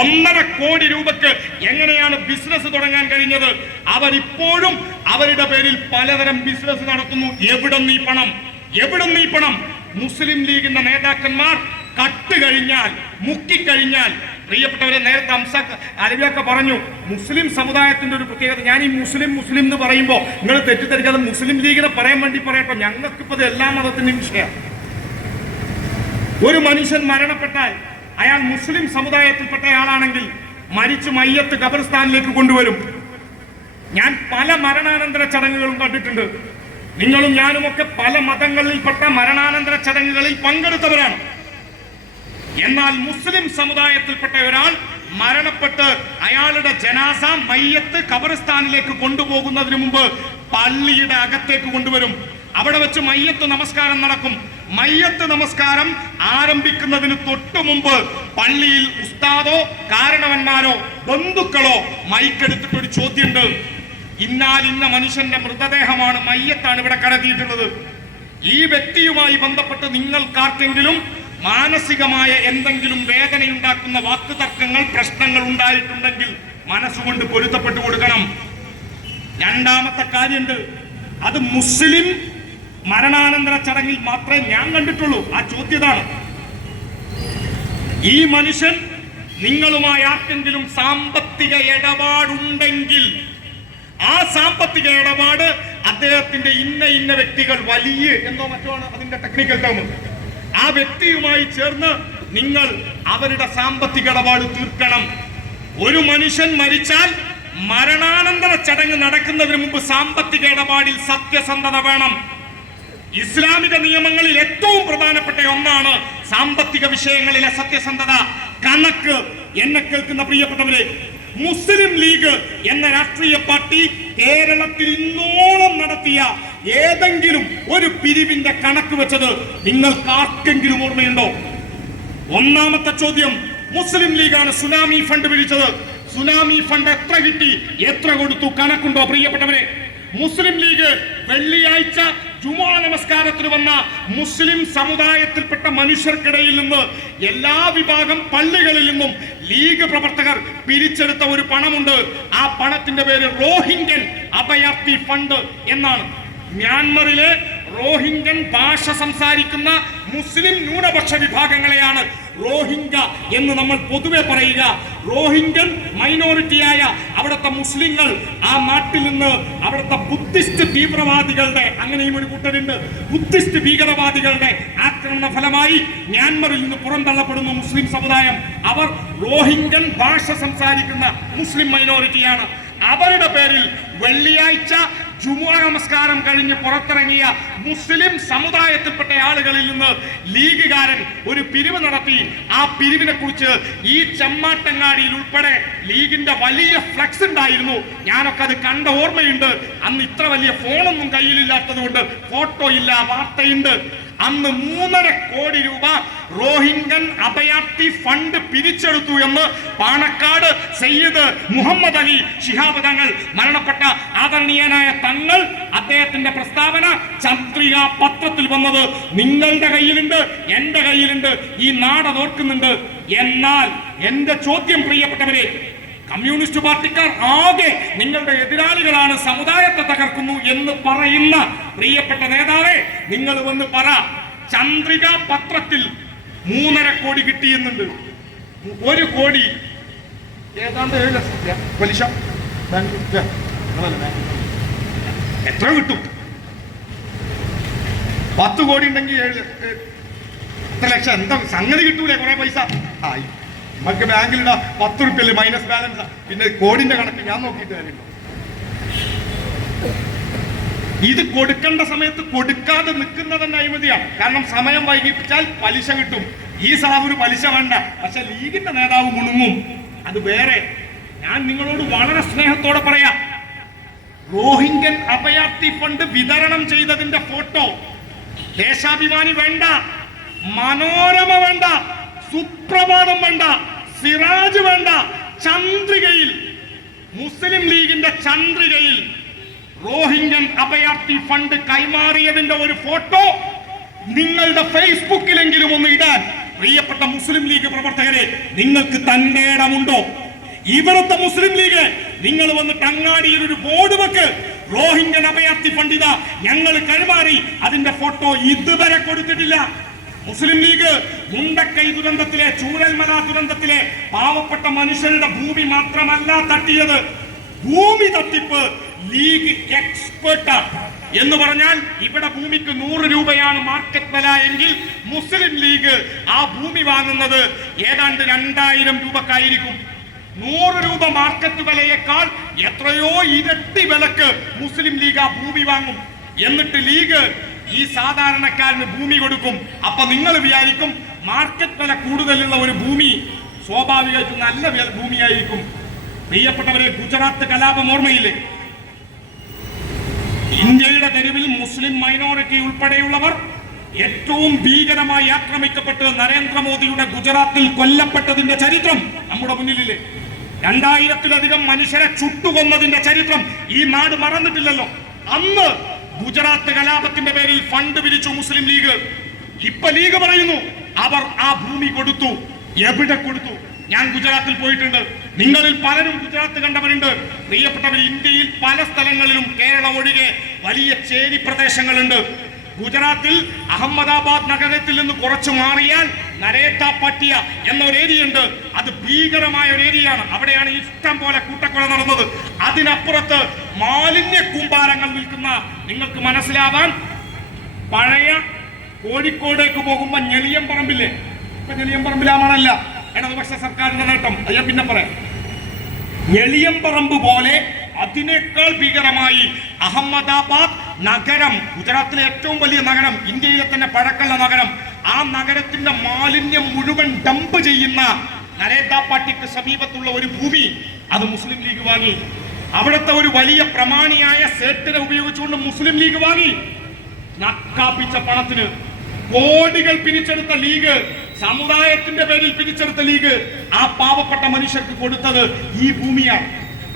1.5 കോടി രൂപക്ക് എങ്ങനെയാണ് ബിസിനസ് തുടങ്ങാൻ കഴിഞ്ഞത്? അവരിപ്പോഴും അവരുടെ പേരിൽ പലതരം ബിസിനസ് നടത്തുന്നു. എവിടുന്ന് ഈ പണം? മുസ്ലിം ലീഗിന്റെ നേതാക്കന്മാർ കട്ട് കഴിഞ്ഞാൽ, മുക്കിക്കഴിഞ്ഞാൽ, പ്രിയപ്പെട്ടവരെ, നേരത്തെ അലവിയൊക്കെ പറഞ്ഞു മുസ്ലിം സമുദായത്തിന്റെ ഒരു പ്രത്യേകത. ഞാൻ ഈ മുസ്ലിം എന്ന് പറയുമ്പോൾ നിങ്ങൾ തെറ്റിദ്ധരിക്കാതെ മുസ്ലിം ലീഗിനെ പറയാൻ വേണ്ടി പറയട്ടോ. ഞങ്ങൾക്കിപ്പോ എല്ലാ മതത്തിന്റെയും വിഷയമാണ്. ഒരു മനുഷ്യൻ മരണപ്പെട്ടാൽ അയാൾ മുസ്ലിം സമുദായത്തിൽപ്പെട്ടയാളാണെങ്കിൽ മരിച്ചു മയ്യത്ത് ഖബർസ്ഥാനിലേക്ക് കൊണ്ടുവരും. ഞാൻ പല മരണാനന്തര ചടങ്ങുകളും കണ്ടിട്ടുണ്ട്. നിങ്ങളും ഞാനുമൊക്കെ പല മതങ്ങളിൽപ്പെട്ട മരണാനന്തര ചടങ്ങുകളിൽ പങ്കെടുത്തവരാണ്. എന്നാൽ മുസ്ലിം സമുദായത്തിൽപ്പെട്ട ഒരാൾ മരണപ്പെട്ട് അയാളുടെ ജനാസ മയ്യത്ത് ഖബർസ്ഥാനിലേക്ക് കൊണ്ടുപോകുന്നതിന് മുമ്പ് പള്ളിയുടെ അകത്തേക്ക് കൊണ്ടുവരും. അവിടെ വെച്ച് മയ്യത്ത് നമസ്കാരം നടക്കും. മയ്യത്ത് നമസ്കാരം ആരംഭിക്കുന്നതിന് തൊട്ടു മുമ്പ് പള്ളിയിൽ ഉസ്താദോ കാരണവന്മാരോ ബന്ധുക്കളോ മൈക്കെടുത്തിട്ട് ഒരു ചോദ്യമുണ്ട്. ഇന്ന മനുഷ്യന്റെ മൃതദേഹമാണ്, മയ്യത്താണ് ഇവിടെ കടത്തിയിട്ടുള്ളത്. ഈ വ്യക്തിയുമായി ബന്ധപ്പെട്ട് നിങ്ങൾക്കാർക്കെങ്കിലും മാനസികമായ എന്തെങ്കിലും വേദനയുണ്ടാക്കുന്ന വാക്കുതർക്കങ്ങൾ, പ്രശ്നങ്ങൾ ഉണ്ടായിട്ടുണ്ടെങ്കിൽ മനസ്സുകൊണ്ട് പൊരുത്തപ്പെട്ടു കൊടുക്കണം. രണ്ടാമത്തെ കാര്യമുണ്ട്. അത് മുസ്ലിം മരണാനന്തര ചടങ്ങിൽ മാത്രമേ ഞാൻ കണ്ടിട്ടുള്ളൂ. ആ ചോദ്യതാണ്, ഈ മനുഷ്യൻ നിങ്ങളുമായി ആർക്കെങ്കിലും സാമ്പത്തിക ഇടപാടുണ്ടെങ്കിൽ ആ സാമ്പത്തിക ഇടപാട് അദ്ദേഹത്തിന്റെ ഇന്ന വ്യക്തികൾ, വലിയ എന്നോ മറ്റോ ആണ് അതിന്റെ ടെക്നിക്കൽ ടേം, ആ വ്യക്തിയുമായി ചേർന്ന് നിങ്ങൾ അവരുടെ സാമ്പത്തിക ഇടപാട് തീർക്കണം. ഒരു മനുഷ്യൻ മരിച്ചാൽ മരണാനന്തര ചടങ്ങ് നടക്കുന്നതിന് മുമ്പ് സാമ്പത്തിക ഇടപാടിൽ സത്യസന്ധത വേണം. ഇസ്ലാമിക നിയമങ്ങളിൽ ഏറ്റവും പ്രധാനപ്പെട്ട ഒന്നാണ് സാമ്പത്തിക വിഷയങ്ങളിലെ സത്യസന്ധത, കണക്ക്. എന്നെ കേൾക്കുന്ന പ്രിയപ്പെട്ടവരെ, മുസ്ലിം ലീഗ് എന്ന രാഷ്ട്രീയ പാർട്ടി കേരളത്തിൽ ഇന്നോളം നടത്തിയ ഏതെങ്കിലും ഒരു പിരിവിന്റെ കണക്ക് വെച്ചത് നിങ്ങൾക്ക് ആർക്കെങ്കിലും ഓർമ്മയുണ്ടോ? ഒന്നാമത്തെ ചോദ്യം, മുസ്ലിം ലീഗാണ് സുനാമി ഫണ്ട് പിരിച്ചത്. സുനാമി ഫണ്ട് എത്ര കിട്ടി, എത്ര കൊടുത്തു, കണക്കുണ്ടോ? പ്രിയപ്പെട്ടവരെ, മുസ്ലിം ലീഗ് വെള്ളിയാഴ്ച ജുമുഅ നമസ്കാരത്തിന് വന്ന മുസ്ലിം സമുദായത്തിൽപ്പെട്ട മനുഷ്യർക്കിടയിൽ നിന്ന് എല്ലാ വിഭാഗം പള്ളികളിൽ നിന്നും ലീഗ് പ്രവർത്തകർ പിരിച്ചെടുത്ത ഒരു പണമുണ്ട്. ആ പണത്തിന്റെ പേര് റോഹിംഗ്യൻ അഭയാർത്ഥി ഫണ്ട് എന്നാണ്. മ്യാൻമറിലെ റോഹിംഗ്യൻ ഭാഷ സംസാരിക്കുന്ന മുസ്ലിം ന്യൂനപക്ഷ വിഭാഗങ്ങളെയാണ് റോഹിംഗ്യ എന്ന് നമ്മൾ പൊതുവെ പറയുക. റോഹിംഗ്യൻ മൈനോറിറ്റിയായ അവിടുത്തെ മുസ്ലിങ്ങൾ ആ നാട്ടിൽ നിന്ന് അവിടുത്തെ ബുദ്ധിസ്റ്റ് തീവ്രവാദികളുടെ, അങ്ങനെയും ഒരു കൂട്ടരുണ്ട്, ബുദ്ധിസ്റ്റ് ഭീകരവാദികളുടെ ആക്രമണ ഫലമായി മ്യാൻമറിൽ നിന്ന് പുറന്തള്ളപ്പെടുന്ന മുസ്ലിം സമുദായം, അവർ റോഹിംഗ്യൻ ഭാഷ സംസാരിക്കുന്ന മുസ്ലിം മൈനോറിറ്റിയാണ്. അവരുടെ പേരിൽ വെള്ളിയാഴ്ച ജുമുഅ നമസ്കാരം കഴിഞ്ഞ് പുറത്തിറങ്ങിയ മുസ്ലിം സമുദായത്തിൽപ്പെട്ട ആളുകളിൽ നിന്ന് ലീഗുകാരൻ ഒരു പിരിവ് നടത്തി. ആ പിരിവിനെ കുറിച്ച് ഈ ചെമ്മാട്ടങ്ങാടിയിൽ ഉൾപ്പെടെ ലീഗിന്റെ വലിയ ഫ്ലക്സ് ഉണ്ടായിരുന്നു. ഞാനൊക്കെ അത് കണ്ട ഓർമ്മയുണ്ട്. അന്ന് ഇത്ര വലിയ ഫോണൊന്നും കയ്യിലില്ലാത്തത് കൊണ്ട് ഫോട്ടോ ഇല്ല, വാർത്തയുണ്ട്. അന്ന് 3.5 കോടി രൂപ റോഹിംഗ്യൻ അഭയാർത്ഥി ഫണ്ട് പിരിച്ചെടുത്തു എന്ന് പാണക്കാട് സയ്യിദ് മുഹമ്മദ് അലി ശിഹാബ് തങ്ങൾ, മരണപ്പെട്ട ആദരണീയനായ തങ്ങൾ, അദ്ദേഹത്തിന്റെ പ്രസ്താവന ചന്ദ്രിക പത്രത്തിൽ വന്നത് നിങ്ങളുടെ കയ്യിലുണ്ട്, എന്റെ കയ്യിലുണ്ട്, ഈ നാട് ഓർക്കുന്നുണ്ട്. എന്നാൽ എന്റെ ചോദ്യം, പ്രിയപ്പെട്ടവരെ, കമ്മ്യൂണിസ്റ്റ് പാർട്ടിക്കാർ ആകെ നിങ്ങളുടെ എതിരാളികളാണ്, സമുദായത്തെ തകർക്കുന്നു എന്ന് പറയുന്ന പ്രിയപ്പെട്ട നേതാവേ, നിങ്ങൾ വന്ന് പറ, ചന്ദ്രിക പത്രത്തിൽ 3.5 കോടി കിട്ടിയെന്നുണ്ട്. 1 കോടി ഏതാണ്ട് 7 ലക്ഷം പലിശ എത്ര കിട്ടും? 10 കോടി ഉണ്ടെങ്കിൽ 7 ലക്ഷം എന്താ സംഗതി കിട്ടൂലേ? കുറെ പൈസ ആയി നമുക്ക് ബാങ്കിലിടാ. 10 റുപ്യല്ലേ മൈനസ് ബാലൻസ്. പിന്നെ കോടിന്റെ കണക്ക് ഞാൻ നോക്കിയിട്ട് കാര്യമില്ല. ഇത് കൊടുക്കേണ്ട സമയത്ത് കൊടുക്കാതെ നിൽക്കുന്നത് തന്നെ അഴിമതിയാണ്. കാരണം സമയം വൈകിപ്പിച്ചാൽ പലിശ കിട്ടും. ഈ സാഹുര് പലിശ വേണ്ട, പക്ഷെ ലീഗിന്റെ നേതാവ് മുണുങ്ങും, അത് വേറെ. ഞാൻ നിങ്ങളോട് വളരെ സ്നേഹത്തോടെ പറയാം, റോഹിംഗ്യൻ അഭയാർത്ഥി ഫണ്ട് വിതരണം ചെയ്തതിന്റെ ഫോട്ടോ ദേശാഭിമാനി വേണ്ട, മനോരമ വേണ്ട, സുപ്രഭാതം വേണ്ട, സിറാജ് വേണ്ട, ചന്ദ്രികയിൽ, മുസ്ലിം ലീഗിന്റെ ചന്ദ്രികയിൽ റോഹിംഗ്യൻ അഭയാർത്ഥി ഫണ്ട് കൈമാറിയതിന്റെ ഒരു ഫോട്ടോ നിങ്ങളുടെ ഫേസ്ബുക്കിലെങ്കിലും ഒന്ന് ഇടാൻ പ്രിയപ്പെട്ട മുസ്ലിം ലീഗ് പ്രവർത്തകരെ നിങ്ങൾക്ക് തന്റെ ഇടമുണ്ടോ? ഇവിടുത്തെ മുസ്ലിം ലീഗ്, നിങ്ങൾ വന്നിട്ട് അങ്ങാടിയിൽ ഒരു ബോർഡ് വെക്ക്, റോഹിംഗ്യൻ അഭയാർത്ഥി ഫണ്ട് ഇതാ ഞങ്ങൾ കൈമാറി, അതിന്റെ ഫോട്ടോ ഇതുവരെ കൊടുത്തിട്ടില്ല. മുസ്ലിം ലീഗ് മുണ്ടക്കൈ ദുരന്തത്തിലെ, ചൂരൽമല ദുരന്തത്തിലെ പാവപ്പെട്ട മനുഷ്യരുടെ ഭൂമി മാത്രമല്ല തട്ടിയത്, ഭൂമി തട്ടിപ്പ് ലീഗ് എക്സ്പേർട്ടാണ്. എന്ന് പറഞ്ഞാൽ ഇവിടെ ഭൂമിക്ക് 100 രൂപയാണ് മാർക്കറ്റ് വില എങ്കിൽ മുസ്ലിം ലീഗ് ആ ഭൂമി വാങ്ങുന്നത് ഏതാണ്ട് 2000 രൂപക്കായിരിക്കും. 100 രൂപ മാർക്കറ്റ് വിലയേക്കാൾ എത്രയോ ഇരട്ടി വിലക്ക് മുസ്ലിം ലീഗ് ആ ഭൂമി വാങ്ങും. എന്നിട്ട് ലീഗ് ഈ സാധാരണക്കാരന് ഭൂമി കൊടുക്കും. അപ്പൊ നിങ്ങൾ വിചാരിക്കും മാർക്കറ്റ് വില കൂടുതലുള്ള ഒരു ഭൂമി സ്വാഭാവികമായിട്ടും നല്ല ഭൂമിയായിരിക്കും. പ്രിയപ്പെട്ടവരെ, ഗുജറാത്ത് കലാപം ഓർമ്മയില്ലേ? ഇന്ത്യയുടെ തെരുവിൽ മുസ്ലിം മൈനോറിറ്റി ഉൾപ്പെടെയുള്ളവർ ഏറ്റവും ഭീകരമായി ആക്രമിക്കപ്പെട്ട് നരേന്ദ്രമോദിയുടെ ഗുജറാത്തിൽ കൊല്ലപ്പെട്ടതിന്റെ ചരിത്രം നമ്മുടെ മുന്നിലില്ലേ? 2000-ലധികം മനുഷ്യരെ ചുട്ടുകൊന്നതിന്റെ ചരിത്രം ഈ നാട് മറന്നിട്ടില്ലല്ലോ. അന്ന് ഗുജറാത്ത് കലാപത്തിന്റെ പേരിൽ ഫണ്ട് പിരിച്ചു മുസ്ലിം ലീഗ്. ഇപ്പൊ ലീഗ് പറയുന്നു അവർ ആ ഭൂമി കൊടുത്തു. എവിടെ കൊടുത്തു? ഞാൻ ഗുജറാത്തിൽ പോയിട്ടുണ്ട്. നിങ്ങളിൽ പലരും ഗുജറാത്ത് കണ്ടവരുണ്ട്. പ്രിയപ്പെട്ടവർ, ഇന്ത്യയിൽ പല സ്ഥലങ്ങളിലും കേരളം ഒഴികെ വലിയ ചേരി പ്രദേശങ്ങളുണ്ട്. ഗുജറാത്തിൽ അഹമ്മദാബാദ് നഗരത്തിൽ നിന്ന് കുറച്ച് മാറിയാൽ നരേത്ത പട്ടിയ എന്ന ഒരു ഏരിയ ഉണ്ട്. അത് ഭീകരമായ ഒരു ഏരിയയാണ്. അവിടെയാണ് ഇഷ്ടം പോലെ കൂട്ടക്കൊല നടന്നത്. അതിനപ്പുറത്ത് മാലിന്യ കൂമ്പാരങ്ങൾ നിൽക്കുന്ന, നിങ്ങൾക്ക് മനസ്സിലാവാൻ, പഴയ കോഴിക്കോടേക്ക് പോകുമ്പോ ഞെളിയമ്പറമ്പില്ലേ? ഇപ്പൊ ഞെളിയമ്പറമ്പിലാമണല്ല ഇടതുപക്ഷ സർക്കാരിന്റെ നേട്ടം, അത് ഞാൻ പിന്നെ പറയാം. ഞെളിയമ്പറമ്പ് പോലെ അതിനേക്കാൾ ഭീകരമായി അഹമ്മദാബാദ് നഗരം, ഗുജറാത്തിലെ ഏറ്റവും വലിയ നഗരം, ഇന്ത്യയിലെ തന്നെ പഴക്കമുള്ള നഗരം, ആ നഗരത്തിന്റെ മാലിന്യം മുഴുവൻ ഡംപ് ചെയ്യുന്ന നരേന്ദ്ര പാർട്ടിക്ക് സമീപത്തുള്ള ഒരു ഭൂമി അത് മുസ്ലിം ലീഗ് വാങ്ങി. അവിടുത്തെ ഒരു വലിയ പ്രമാണിയായ സേട്ടിനെ ഉപയോഗിച്ചുകൊണ്ട് മുസ്ലിം ലീഗ് വാങ്ങി. നക്കാപ്പിച്ച പണത്തിന് കോടികൾ പിരിച്ചെടുത്ത ലീഗ്, സമുദായത്തിന്റെ പേരിൽ പിരിച്ചെടുത്ത ലീഗ് ആ പാവപ്പെട്ട മനുഷ്യർക്ക് കൊടുത്തത് ഈ ഭൂമിയാണ്.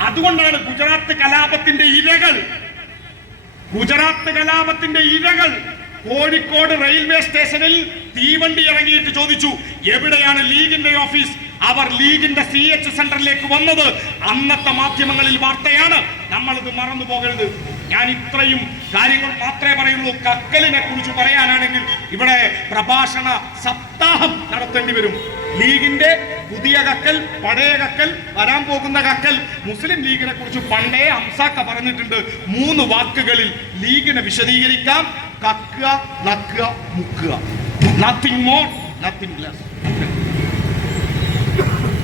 അതുകൊണ്ടാണ് ഗുജറാത്ത് കലാപത്തിന്റെ ഇരകൾ കോഴിക്കോട് റെയിൽവേ സ്റ്റേഷനിൽ തീവണ്ടി ഇറങ്ങിയിട്ട് ചോദിച്ചു, എവിടെയാണ് ലീഗിന്റെ ഓഫീസ്? അവർ ലീഗിന്റെ CH സെന്ററിലേക്ക് വന്നത് അന്നത്തെ മാധ്യമങ്ങളിൽ വാർത്തയാണ്. നമ്മളിത് മറന്നു പോകരുത്. ഞാൻ ഇത്രയും കാര്യങ്ങൾ മാത്രമേ പറയുള്ളൂ. കക്കലിനെ കുറിച്ച് പറയാനാണെങ്കിൽ ഇവിടെ പ്രഭാഷണ സപ്താഹം നടത്തേണ്ടി വരും. ലീഗിന്റെ പുതിയ കക്കൽ, പഴയ കക്കൽ, വരാൻ പോകുന്ന കക്കൽ. മുസ്ലിം ലീഗിനെ കുറിച്ച് പണ്ടേ അംസാക്ക പറഞ്ഞിട്ടുണ്ട്. 3 വാക്കുകളിൽ ലീഗിനെ വിശദീകരിക്കാം: കക്കുക, നക്കുക, മുക്കുക. Nothing more, nothing less.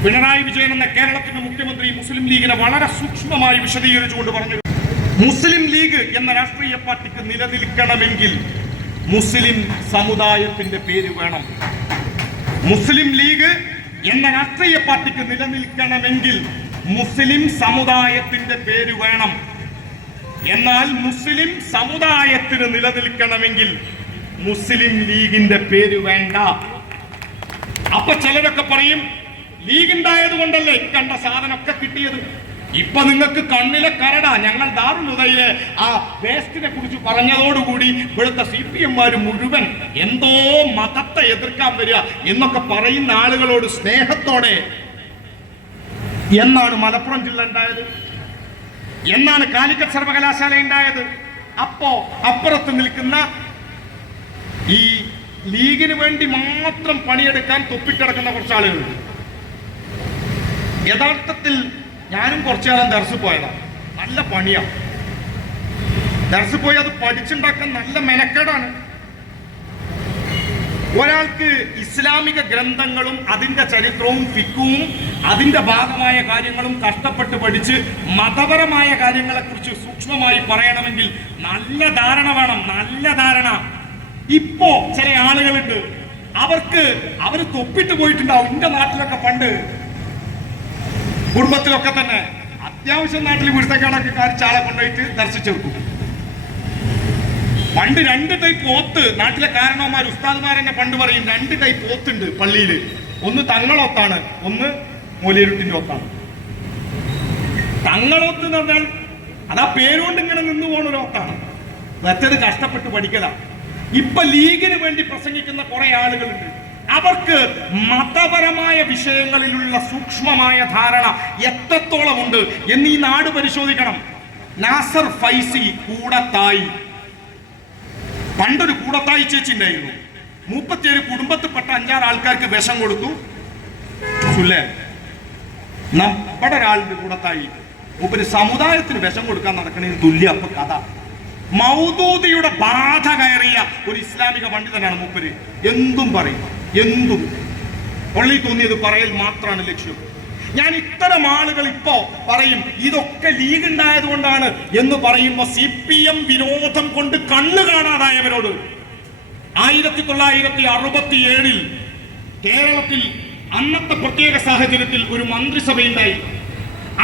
Pinarayi Vijayan എന്ന കേരളത്തിന്റെ മുഖ്യമന്ത്രി മുസ്ലിം ലീഗിനെ വളരെ സൂക്ഷ്മമായി വിശദീകരിച്ചുകൊണ്ട് പറഞ്ഞു, മുസ്ലിം ലീഗ് എന്ന രാഷ്ട്രീയ പാർട്ടിക്ക് നിലനിൽക്കണമെങ്കിൽ മുസ്ലിം സമുദായത്തിന്റെ പേര് വേണം. മുസ്ലിം ലീഗ് എന്ന രാഷ്ട്രീയ പാർട്ടിക്ക് നിലനിൽക്കണമെങ്കിൽ മുസ്ലിം സമുദായത്തിന്റെ പേര് വേണം. എന്നാൽ മുസ്ലിം സമുദായത്തിന് നിലനിൽക്കണമെങ്കിൽ മുസ്ലിം ലീഗിന്റെ പേര് വേണ്ട. അപ്പൊ ചിലരൊക്കെ പറയും, ലീഗ് ഉണ്ടായത് കൊണ്ടല്ലേ കണ്ട സാധനമൊക്കെ കിട്ടിയത്. ഇപ്പൊ നിങ്ങൾക്ക് കണ്ണിലെ കരടാ. ഞങ്ങൾ ദാറുൽ ഹുദയിലെ ആ വേസ്റ്റിനെ കുറിച്ച് പറഞ്ഞതോടുകൂടി ഇവിടുത്തെ CPM-മാർ മുഴുവൻ എന്തോ മതത്തെ എതിർക്കാൻ വരിക എന്നൊക്കെ പറയുന്ന ആളുകളോട് സ്നേഹത്തോടെ, എന്നാണ് മലപ്പുറം ജില്ല ഉണ്ടായത്, എന്നാണ് കാലിക്കറ്റ് സർവകലാശാല ഉണ്ടായത്. അപ്പോ അപ്പുറത്ത് നിൽക്കുന്ന ഈ ലീഗിന് വേണ്ടി മാത്രം പണിയെടുക്കാൻ തൊപ്പിക്കിടക്കുന്ന കുറച്ച് ആളുകളുണ്ട്. യഥാർത്ഥത്തിൽ ഞാനും കുറച്ചു കാലം ദർസിൽ പോയതാണ്. നല്ല പണിയാണ്. ദർസിൽ പോയി അത് പഠിച്ചുണ്ടാക്കാൻ നല്ല മെനക്കേടാണ്. ഒരാൾക്ക് ഇസ്ലാമിക ഗ്രന്ഥങ്ങളും അതിന്റെ ചരിത്രവും ഫിഖുവും അതിന്റെ ഭാഗമായ കാര്യങ്ങളും കഷ്ടപ്പെട്ട് പഠിച്ച് മതപരമായ കാര്യങ്ങളെ കുറിച്ച് സൂക്ഷ്മമായി പറയണമെങ്കിൽ നല്ല ധാരണ വേണം. നല്ല ധാരണ. ഇപ്പോ ചില ആളുകളുണ്ട്, അവര് തൊപ്പിട്ട് പോയിട്ടുണ്ടാവും. എന്റെ നാട്ടിലൊക്കെ പണ്ട് കുടുംബത്തിലൊക്കെ തന്നെ അത്യാവശ്യം നാട്ടിൽ കുരുത്തക്കേടൊക്കെ കാണിച്ച് ആളെ കൊണ്ടുപോയിട്ട് ദർശിച്ചെടുക്കും. പണ്ട് 2 ടൈപ്പ് ഓത്ത് നാട്ടിലെ കാരണവന്മാർ, ഉസ്താദ്മാർ തന്നെ പണ്ട് പറയും, 2 ടൈപ്പ് ഓത്തുണ്ട് പള്ളിയിൽ. ഒന്ന് തങ്ങളൊത്താണ്, ഒന്ന് മൂലിയരുട്ടിന്റെ ഒത്താണ്. തങ്ങളൊത്ത് എന്ന് പറഞ്ഞാൽ അതാ പേരുകൊണ്ട് ഇങ്ങനെ നിന്ന് പോകുന്ന ഒരു ഒത്താണ്. മറ്റത് കഷ്ടപ്പെട്ട് പഠിക്കലാണ്. ഇപ്പൊ ലീഗിന് വേണ്ടി പ്രസംഗിക്കുന്ന കുറെ ആളുകളുണ്ട്. അവർക്ക് മതപരമായ വിഷയങ്ങളിലുള്ള സൂക്ഷ്മമായ ധാരണ എത്രത്തോളം ഉണ്ട് എന്ന് ഈ നാട് പരിശോധിക്കണം. നാസർ ഫൈസി കൂടത്തായി, പണ്ടൊരു കൂടത്തായി ചേച്ചി ഉണ്ടായിരുന്നു. 37 കുടുംബത്തിൽപ്പെട്ട 5-6 ആൾക്കാർക്ക് വിഷം കൊടുത്തു. നമ്മുടെ ഒരാളുടെ കൂടത്തായി മൂപ്പര് സമുദായത്തിന് വിഷം കൊടുക്കാൻ നടക്കണതിന് തുല്യ. അപ്പൊ കഥ മൗദൂദിയുടെ ബാധ കയറിയ ഒരു ഇസ്ലാമിക പണ്ഡിതനാണ് മൂപ്പര്. എന്തും പറയും, എന്തും പള്ളി തോന്നിയത് പറയൽ മാത്രമാണ് ലക്ഷ്യം. ഞാൻ ഇത്തരം ആളുകൾ ഇപ്പോ പറയും ഇതൊക്കെ ലീഗ് ഉണ്ടായത് കൊണ്ടാണ് എന്ന് പറയുമ്പോ CPM വിരോധം കൊണ്ട് കണ്ണു കാണാതായവരോട് 1967 കേരളത്തിൽ അന്നത്തെ പ്രത്യേക സാഹചര്യത്തിൽ ഒരു മന്ത്രിസഭയുണ്ടായി.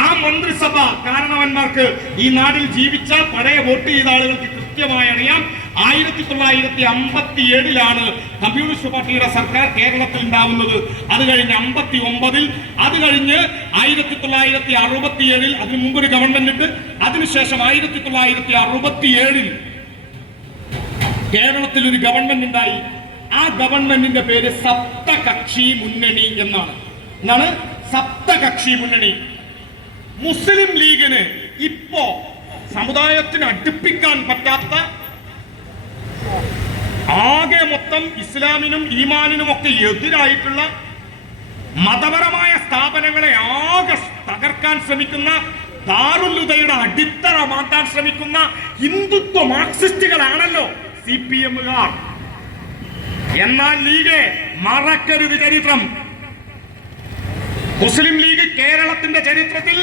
ആ മന്ത്രിസഭ കാരണവന്മാർക്ക് ഈ നാട്ടിൽ ജീവിച്ച പഴയ വോട്ട് ചെയ്ത ആളുകൾക്ക് കൃത്യമായി അറിയാം. 1957 കമ്മ്യൂണിസ്റ്റ് പാർട്ടിയുടെ സർക്കാർ കേരളത്തിൽ ഉണ്ടാവുന്നത്. അത് കഴിഞ്ഞ് 59, അത് കഴിഞ്ഞ് 1967 അതിന് മുമ്പ് ഒരു ഗവൺമെന്റ് ഉണ്ട്. അതിനുശേഷം 1967 കേരളത്തിൽ ഒരു ഗവൺമെന്റ് ഉണ്ടായി. ആ ഗവൺമെന്റിന്റെ പേര് സപ്തകക്ഷി മുന്നണി എന്നാണ്. സപ്തകക്ഷി മുന്നണി. മുസ്ലിം ലീഗിന് ഇപ്പോ സമുദായത്തിന് അടുപ്പിക്കാൻ പറ്റാത്ത, ആകെ മൊത്തം ഇസ്ലാമിനും ഈമാനിനും ഒക്കെ എതിരായിട്ടുള്ള മതപരമായ സ്ഥാപനങ്ങളെ ആകെ തകർക്കാൻ ശ്രമിക്കുന്ന, ദാറുൽ ഹുദയുടെ അടിത്തറ മാറ്റാൻ ശ്രമിക്കുന്ന ഹിന്ദുത്വ മാർക്സിസ്റ്റുകളാണല്ലോ CPM-കാർ. എന്നാൽ ലീഗ് മറക്കരുത് ചരിത്രം. മുസ്ലിം ലീഗ് കേരളത്തിന്റെ ചരിത്രത്തിൽ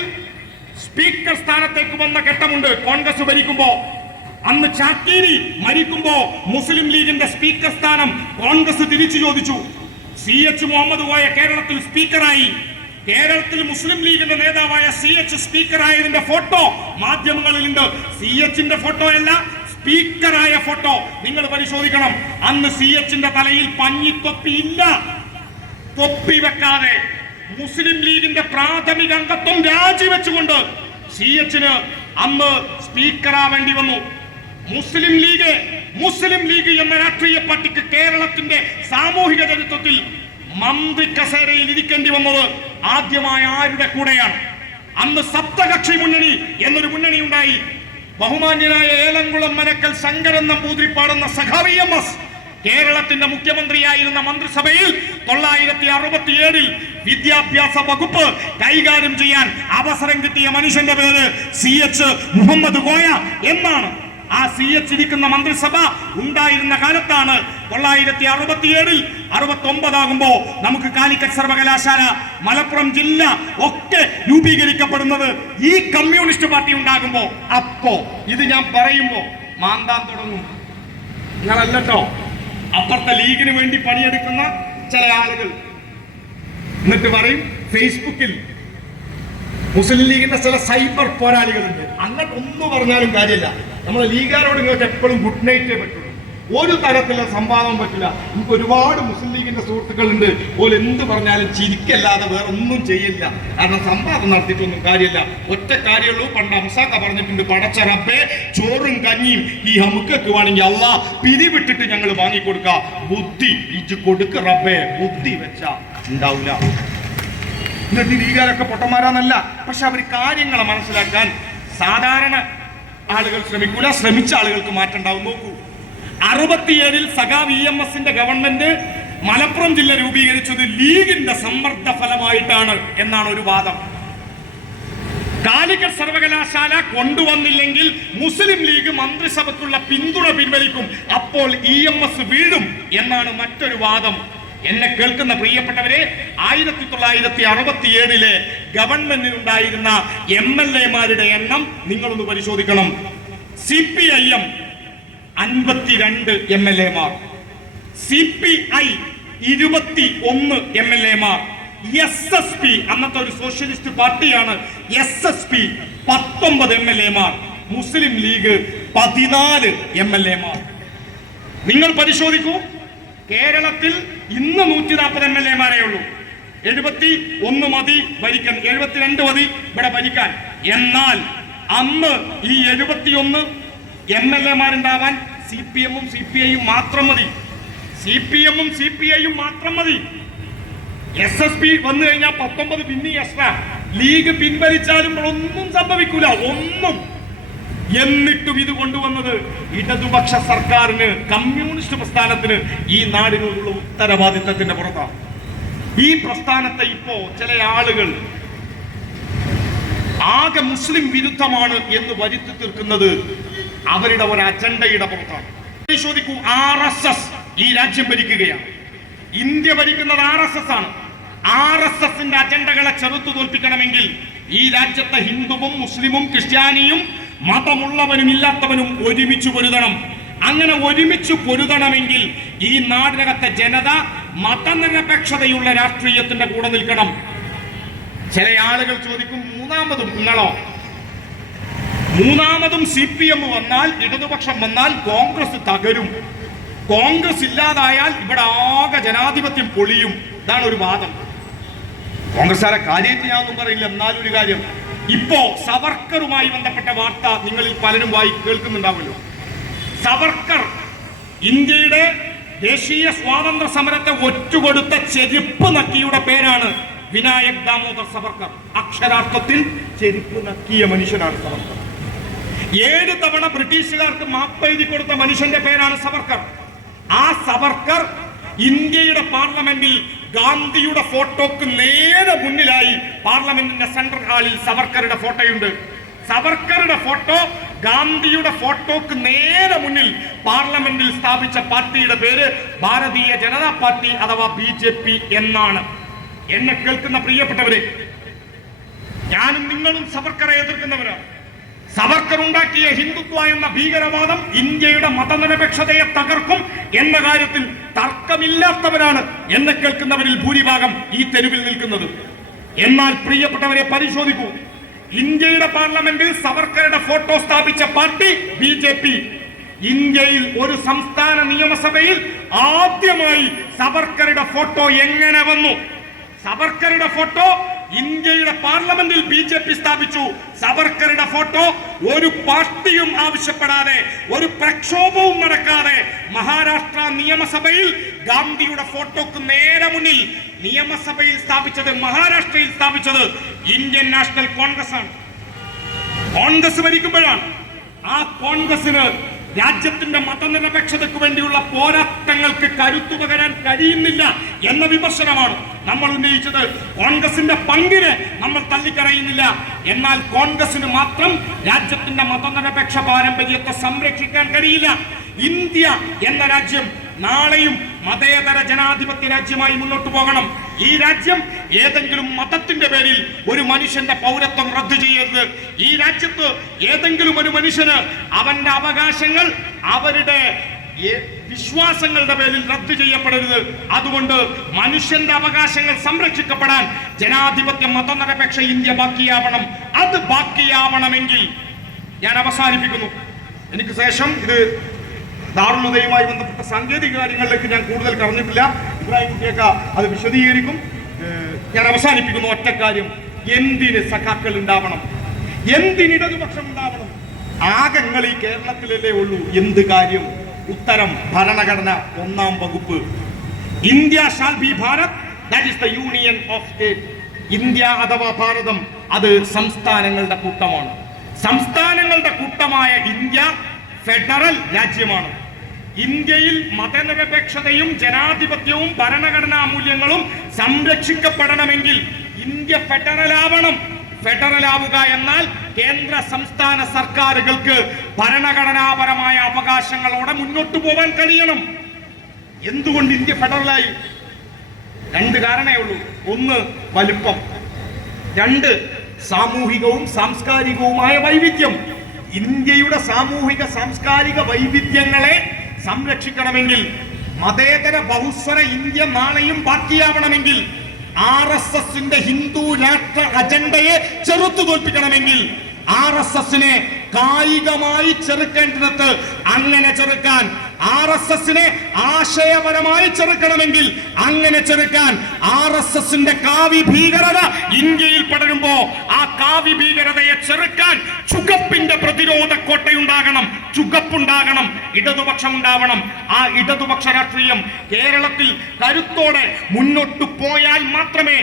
സ്പീക്കർ സ്ഥാനത്തേക്ക് വന്ന ഘട്ടമുണ്ട്. കോൺഗ്രസ് ഭരിക്കുമ്പോ, അന്ന് ചാക്കീരി മരിക്കുമ്പോ മുസ്ലിം ലീഗിന്റെ സ്പീക്കർ സ്ഥാനം കോൺഗ്രസ് തിരിച്ചു ചോദിച്ചു. CH മുഹമ്മദ് കോയ കേരളത്തിൽ സ്പീക്കറായി. കേരളത്തിൽ മുസ്ലിം ലീഗിന്റെ നേതാവായ CH സ്പീക്കറായതിന്റെ ഫോട്ടോ മാധ്യമങ്ങളിലുണ്ട്. CH-ന്റെ ഫോട്ടോ അല്ല, സ്പീക്കറായ ഫോട്ടോ നിങ്ങൾ പരിശോധിക്കണം. അന്ന് CH-ന്റെ തലയിൽ പഞ്ഞിത്തൊപ്പി ഇല്ല. തൊപ്പി വെക്കാതെ മുസ്ലിം ലീഗിന്റെ പ്രാഥമിക അംഗത്വം രാജിവെച്ചുകൊണ്ട് CH-ന് അന്ന് സ്പീക്കറാവേണ്ടി വന്നു. മുസ്ലിം ലീഗ് എന്ന രാഷ്ട്രീയ പാർട്ടിക്ക് കേരളത്തിന്റെ സാമൂഹിക ചരിത്രത്തിൽ മന്ത്രി കസേരയിൽ ഇരിക്കേണ്ടി വന്നത് ആദ്യമായ ആരുടെ കൂടെയാണ്? അന്ന് സപ്തകക്ഷി മുന്നണി എന്നൊരു മുന്നണി ഉണ്ടായി. ബഹുമാന്യനായ ഏലംകുളം മനക്കൽ ശങ്കരൻ നമ്പൂതിരിപ്പാടുന്ന സഖാവ് EMS കേരളത്തിന്റെ മുഖ്യമന്ത്രിയായിരുന്ന മന്ത്രിസഭയിൽ 1967 വിദ്യാഭ്യാസ വകുപ്പ് കൈകാര്യം ചെയ്യാൻ അവസരം കിട്ടിയ മനുഷ്യന്റെ പേര് CH മുഹമ്മദ് കോയ എന്നാണ്. ആ CH ഇരിക്കുന്ന മന്ത്രിസഭ ഉണ്ടായിരുന്ന കാലത്താണ് 1967 69 നമുക്ക് കാലിക്കറ്റ് സർവകലാശാല, മലപ്പുറം ജില്ല ഒക്കെ രൂപീകരിക്കപ്പെടുന്നത്. ഈ കമ്മ്യൂണിസ്റ്റ് പാർട്ടി ഉണ്ടാകുമ്പോ അപ്പോ ഇത് ഞാൻ പറയുമ്പോ മാന്താൻ തുടങ്ങും. നിങ്ങളല്ലോ അപ്പുറത്തെ ലീഗിന് വേണ്ടി പണിയെടുക്കുന്ന ചില ആളുകൾ എന്നിട്ട് പറയും ഫേസ്ബുക്കിൽ മുസ്ലിം ലീഗിന്റെ ചില സൈബർ പോരാളികളുണ്ട്. അങ്ങോട്ട് ഒന്നും പറഞ്ഞാലും കാര്യമില്ല. നമ്മളെ ലീഗുകാരോട് നിങ്ങൾക്ക് എപ്പോഴും ഗുഡ് നൈറ്റേ പറ്റുള്ളൂ. ഒരു തരത്തിലുള്ള സംവാദം പറ്റില്ല. നമുക്ക് ഒരുപാട് മുസ്ലിം ലീഗിന്റെ സുഹൃത്തുക്കളുണ്ട്. ഓല് എന്ത് പറഞ്ഞാലും ചിരിക്കല്ലാതെ വേറെ ഒന്നും ചെയ്യില്ല. കാരണം സംവാദം നടത്തിയിട്ടൊന്നും കാര്യമില്ല. ഒറ്റ കാര്യമുള്ളൂ. പണ്ട് അംസാക്ക പറഞ്ഞിട്ടുണ്ട്, പടച്ച റബ്ബേ ചോറും കഞ്ഞിയും ഈ നമുക്കൊക്കെ വേണമെങ്കിൽ അള്ളാ പിരിവിട്ടിട്ട് ഞങ്ങൾ വാങ്ങിക്കൊടുക്ക. ബുദ്ധി ഇച്ച് കൊടുക്ക് റബ്ബേ, ബുദ്ധി വെച്ചാ ഉണ്ടാവില്ല. എന്നിട്ട് ലീഗുകാരൊക്കെ പൊട്ടന്മാരാന്നല്ല, പക്ഷെ അവർ കാര്യങ്ങളെ മനസ്സിലാക്കാൻ സാധാരണ ആളുകൾ ശ്രമിക്കൂല. ശ്രമിച്ച ആളുകൾക്ക് മാറ്റം ഉണ്ടാവും. നോക്കൂ, 67 സഖാവ് EMSന്റെ ഗവൺമെന്റ് മലപ്പുറം ജില്ല രൂപീകരിച്ചത് ലീഗിന്റെ സമ്മർദ്ദ ഫലമായിട്ടാണ് എന്നാണ് ഒരു വാദം. കാലിക്കറ്റ് സർവകലാശാല കൊണ്ടുവന്നില്ലെങ്കിൽ മുസ്ലിം ലീഗ് മന്ത്രിസഭയ്ക്കുള്ള പിന്തുണ പിൻവലിക്കും, അപ്പോൾ EMS വീഴും എന്നാണ് മറ്റൊരു വാദം. എന്നെ കേൾക്കുന്ന പ്രിയപ്പെട്ടവരെ, 1967 ഗവൺമെന്റിനുണ്ടായിരുന്ന MLA-മാരുടെ എണ്ണം നിങ്ങളൊന്ന് പരിശോധിക്കണം. CPIM 52 MLA-മാർ, CPI 21 MLA-മാർ, SSP അന്നത്തെ ഒരു സോഷ്യലിസ്റ്റ് പാർട്ടിയാണ്, SSP 19 MLA-മാർ, മുസ്ലിം ലീഗ് 14 MLA-മാർ. നിങ്ങൾ പരിശോധിക്കൂ, കേരളത്തിൽ ഇന്ന് 140 MLA-മാരേ ഉള്ളൂ. 71 മതി ഭരിക്കാൻ, 72 മതി ഇവിടെ ഭരിക്കാൻ. എന്നാൽ അന്ന് ഈ 71 MLA-മാരുണ്ടാവാൻ CPM-ഉം CPI-യും മാത്രം മതി. CPM-ഉം CPI-യും മാത്രം മതി. SSP വന്നു കഴിഞ്ഞാൽ 19 പിന്നെ എക്സ്ട്രാ. ലീഗ് പിൻവലിച്ചാലും ഒന്നും സംഭവിക്കൂല, ഒന്നും. എന്നിട്ടും ഇത് കൊണ്ടുവന്നത് ഇടതുപക്ഷ സർക്കാരിന്, കമ്മ്യൂണിസ്റ്റ് പ്രസ്ഥാനത്തിന് ഈ നാടിനോടുള്ള ഉത്തരവാദിത്തത്തിന്റെ പുറത്താണ്. ഈ പ്രസ്ഥാനത്തെ ഇപ്പോ ചില ആളുകൾ ആകെ മുസ്ലിം വിരുദ്ധമാണ് എന്ന് വരുത്തി തീർക്കുന്നത് അവരുടെ ഒരു അജണ്ടയുടെ പുറത്താണ്. പരിശോധിക്കൂ, RSS ഈ രാജ്യം ഭരിക്കുകയാണ്. ഇന്ത്യ ഭരിക്കുന്നത് RSS ആണ്. RSSന്റെ അജണ്ടകളെ ചെറുത്തു തോൽപ്പിക്കണമെങ്കിൽ ഈ രാജ്യത്തെ ഹിന്ദുവും മുസ്ലിമും ക്രിസ്ത്യാനിയും മതമുള്ളവനും ഇല്ലാത്തവനും ഒരുമിച്ച് പൊരുതണം. അങ്ങനെ ഒരുമിച്ച് പൊരുതണമെങ്കിൽ ഈ നാടിനകത്തെ ജനത മതനിരപേക്ഷതയുള്ള രാഷ്ട്രീയത്തിന്റെ കൂടെ നിൽക്കണം. ചില ആളുകൾ ചോദിക്കും, മൂന്നാമതും നിങ്ങളോ? മൂന്നാമതും CPM വന്നാൽ, ഇടതുപക്ഷം വന്നാൽ കോൺഗ്രസ് തകരും. കോൺഗ്രസ് ഇല്ലാതായാൽ ഇവിടെ ആകെ ജനാധിപത്യം പൊളിയും. ഇതാണ് ഒരു വാദം. കോൺഗ്രസ്സുകാരെ കാര്യമായിട്ട് ഞാനൊന്നും പറയില്ല. എന്നാലും ഒരു കാര്യം, ഇപ്പോ സവർക്കറുമായി ബന്ധപ്പെട്ട വാർത്ത നിങ്ങളിൽ പലരും കേൾക്കുന്നുണ്ടാവുമല്ലോ. സവർക്കർ ഇന്ത്യയുടെ ദേശീയ സ്വാതന്ത്ര്യ സമരത്തെ ഒറ്റുകൊടുത്ത ചെരുപ്പ് നക്കിയുടെ പേരാണ് വിനായക് ദാമോദർ സവർക്കർ. അക്ഷരാർത്ഥത്തിൽ ചെരുപ്പ് നക്കിയ മനുഷ്യനാണ് സവർക്കർ. 7 തവണ ബ്രിട്ടീഷുകാർക്ക് മാപ്പെഴുതി കൊടുത്ത മനുഷ്യന്റെ പേരാണ് സവർക്കർ. ആ സവർക്കർ ഇന്ത്യയുടെ പാർലമെന്റിൽ ഗാന്ധിയുടെ ഫോട്ടോക്ക് നേരെ മുന്നിലായി പാർലമെന്റിന്റെ സെൻട്രൽ ഹാളിൽ സവർക്കറുടെ ഫോട്ടോയുണ്ട്. സവർക്കറുടെ ഫോട്ടോ ഗാന്ധിയുടെ ഫോട്ടോക്ക് നേരെ മുന്നിൽ പാർലമെന്റിൽ സ്ഥാപിച്ച പാർട്ടിയുടെ പേര് ഭാരതീയ ജനതാ പാർട്ടി അഥവാ BJP എന്നാണ്. എന്നെ കേൾക്കുന്ന പ്രിയപ്പെട്ടവരെ, ഞാനും നിങ്ങളും സവർക്കറെ എതിർക്കുന്നവരാണ്. സവർക്കർ ഉണ്ടാക്കിയ ഹിന്ദുത്വ എന്ന ഭീകരവാദം ഇന്ത്യയുടെ മതനിരപേക്ഷതയെ തകർക്കും എന്ന കാര്യത്തിൽ തർക്കമില്ലാത്തവരാണ് എന്നെ കേൾക്കുന്നവരിൽ ഭൂരിഭാഗം ഈ തെരുവിൽ നിൽക്കുന്നത്. എന്നാൽ പ്രിയപ്പെട്ടവരെ പരിശോധിക്കൂ, ഇന്ത്യയുടെ പാർലമെന്റിൽ സവർക്കറുടെ ഫോട്ടോ സ്ഥാപിച്ച പാർട്ടി BJP. ഇന്ത്യയിൽ ഒരു സംസ്ഥാന നിയമസഭയിൽ ആദ്യമായി സവർക്കറുടെ ഫോട്ടോ എങ്ങനെ വന്നു? സവർക്കറുടെ ഫോട്ടോ ഇന്ത്യയുടെ പാർലമെന്റിൽ BJP സ്ഥാപിച്ചു. സവർക്കറുടെ ഫോട്ടോ ഒരു പാർട്ടിയും ആവശ്യപ്പെടാതെ, ഒരു പ്രക്ഷോഭവും നടക്കാതെ മഹാരാഷ്ട്ര നിയമസഭയിൽ ഗാന്ധിയുടെ ഫോട്ടോക്ക് നേരെ മുന്നിൽ നിയമസഭയിൽ സ്ഥാപിച്ചത്, മഹാരാഷ്ട്രയിൽ സ്ഥാപിച്ചത് ഇന്ത്യൻ നാഷണൽ കോൺഗ്രസ് ആണ്. കോൺഗ്രസ് ഭരിക്കുമ്പോഴാണ്. ആ കോൺഗ്രസിന് രാജ്യത്തിന്റെ മതനിരപേക്ഷതയ്ക്ക് വേണ്ടിയുള്ള പോരാട്ടങ്ങൾക്ക് കരുത്തു പകരാൻ കഴിയുന്നില്ല എന്ന വിമർശനമാണ് നമ്മൾ ഉന്നയിച്ചത്. കോൺഗ്രസിന്റെ പങ്കിനെ നമ്മൾ തള്ളിക്കളയുന്നില്ല. എന്നാൽ കോൺഗ്രസിന് മാത്രം രാജ്യത്തിന്റെ മതനിരപേക്ഷ പാരമ്പര്യത്തെ സംരക്ഷിക്കാൻ കഴിയില്ല. ഇന്ത്യ എന്ന രാജ്യം നാളെയും മതേതര ജനാധിപത്യ രാജ്യമായി മുന്നോട്ട് പോകണം. ഈ രാജ്യം ഏതെങ്കിലും മതത്തിന്റെ പേരിൽ ഒരു മനുഷ്യന്റെ പൗരത്വം റദ്ദു ചെയ്യരുത്. ഈ രാജ്യത്ത് ഏതെങ്കിലും ഒരു മനുഷ്യന് അവന്റെ അവകാശങ്ങൾ അവരുടെ വിശ്വാസങ്ങളുടെ പേരിൽ റദ്ദു ചെയ്യപ്പെടരുത്. അതുകൊണ്ട് മനുഷ്യന്റെ അവകാശങ്ങൾ സംരക്ഷിക്കപ്പെടാൻ ജനാധിപത്യ മതനിരപേക്ഷ ഇന്ത്യ ബാക്കിയാവണം. അത് ബാക്കിയാവണമെങ്കിൽ ഞാൻ അവസാനിപ്പിക്കുന്നു. എനിക്ക് ശേഷം ഇത് ദാറുലുദയുമായി ബന്ധപ്പെട്ട സാങ്കേതിക കാര്യങ്ങളിലേക്ക് ഞാൻ കൂടുതൽ കടന്നിട്ടില്ല. ഇബ്രാഹിം കുട്ടിയൊക്കെ അത് വിശദീകരിക്കും. ഞാൻ അവസാനിപ്പിക്കുന്നു. ഒറ്റ കാര്യം, എന്തിന് സഖാക്കൾ ഉണ്ടാവണം? എന്തിന് ഇടതുപക്ഷം ഉണ്ടാവണം? ആകങ്ങൾ ഈ കേരളത്തിലല്ലേ ഉള്ളൂ. എന്ത് കാര്യം? ഉത്തരം, ഭരണഘടന 1-ാം വകുപ്പ്. India shall be Bharat, that is the union of state. India അഥവാ ഭാരതം അത് സംസ്ഥാനങ്ങളുടെ കൂട്ടമാണ്. സംസ്ഥാനങ്ങളുടെ കൂട്ടമായ ഇന്ത്യ ഫെഡറൽ രാജ്യമാണ്. ഇന്ത്യയിൽ മതനിരപേക്ഷതയും ജനാധിപത്യവും ഭരണഘടനാ മൂല്യങ്ങളും സംരക്ഷിക്കപ്പെടണമെങ്കിൽ ഇന്ത്യ ഫെഡറൽ ആവണം. ഫെഡറൽ ആവുക എന്നാൽ കേന്ദ്ര സംസ്ഥാന സർക്കാരുകൾക്ക് ഭരണഘടനാപരമായ അവകാശങ്ങളോടെ മുന്നോട്ട് പോകാൻ കഴിയണം. എന്തുകൊണ്ട് ഇന്ത്യ ഫെഡറലായി? 2 കാരണമേ ഉള്ളൂ. 1, വലുപ്പം. 2, സാമൂഹികവും സാംസ്കാരികവുമായ വൈവിധ്യം. ഇന്ത്യയുടെ സാമൂഹിക സാംസ്കാരിക വൈവിധ്യങ്ങളെ സംരക്ഷിക്കണമെങ്കിൽ, മതേതര ബഹുസ്വര ഇന്ത്യ നാളെയും ബാക്കിയാവണമെങ്കിൽ, RSSന്റെ ഹിന്ദു രാഷ്ട്ര അജണ്ടയെ ചെറുത്തു തോൽപ്പിക്കണമെങ്കിൽ, RSSനെ കായികമായി ചെറുക്കേണ്ടത് അങ്ങനെ ചെറുക്കാൻ, RSSനെ ആശയപരമായി ചെറുക്കണമെങ്കിൽ അങ്ങനെ ചെറുക്കാൻ, RSSന്റെ കാവി ഭീകരത ഇന്ത്യയിൽ പടരുമ്പോ ആ കാവി ഭീകരതയെ ചെറുക്കാൻ ചുകപ്പിന്റെ പ്രതിരോധ കോട്ടയുണ്ടാകണം, ചുകപ്പുണ്ടാകണം, ഇടതുപക്ഷം ഉണ്ടാവണം. ആ ഇടതുപക്ഷ രാഷ്ട്രീയം കേരളത്തിൽ കരുത്തോടെ മുന്നോട്ട് പോയാൽ മാത്രമേ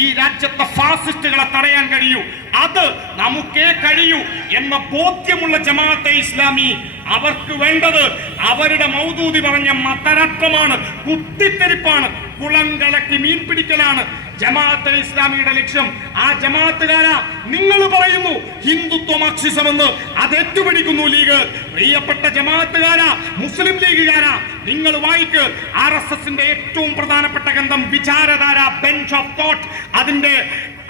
ഈ രാജ്യത്തെ ഫാസിസ്റ്റുകളെ തടയാൻ കഴിയൂ. അത് നമുക്കേ കഴിയൂ എന്ന ബോധ്യമുള്ള ജമാഅത്തെ ഇസ്ലാമി അവർക്ക് വേണ്ടത് അവരുടെ മൗദൂദി പറഞ്ഞ മതരാഷ്ട്രമാണ്, കുത്തിത്തെരിപ്പാണ്, കുളം കലക്കി മീൻ പിടിക്കലാണ് ജമാഅത്തെ ഇസ്ലാമിയുടെ ലക്ഷ്യം. ആ ജമാഅത്തുകാരാ നിങ്ങൾ പറയുന്നു ഹിന്ദുത്വ മാർക്സിസം എന്ന്, അത് ഏറ്റുപിടിക്കുന്നു ലീഗ്. പ്രിയപ്പെട്ട ജമാഅത്തുകാരാ, മുസ്ലിം ലീഗുകാരാ, നിങ്ങൾ വായിക്ക് RSSന്റെ ഏറ്റവും പ്രധാനപ്പെട്ട ഗ്രന്ഥം വിചാരധാര, ബെഞ്ച് ഓഫ് തോട്ട്. അതിന്റെ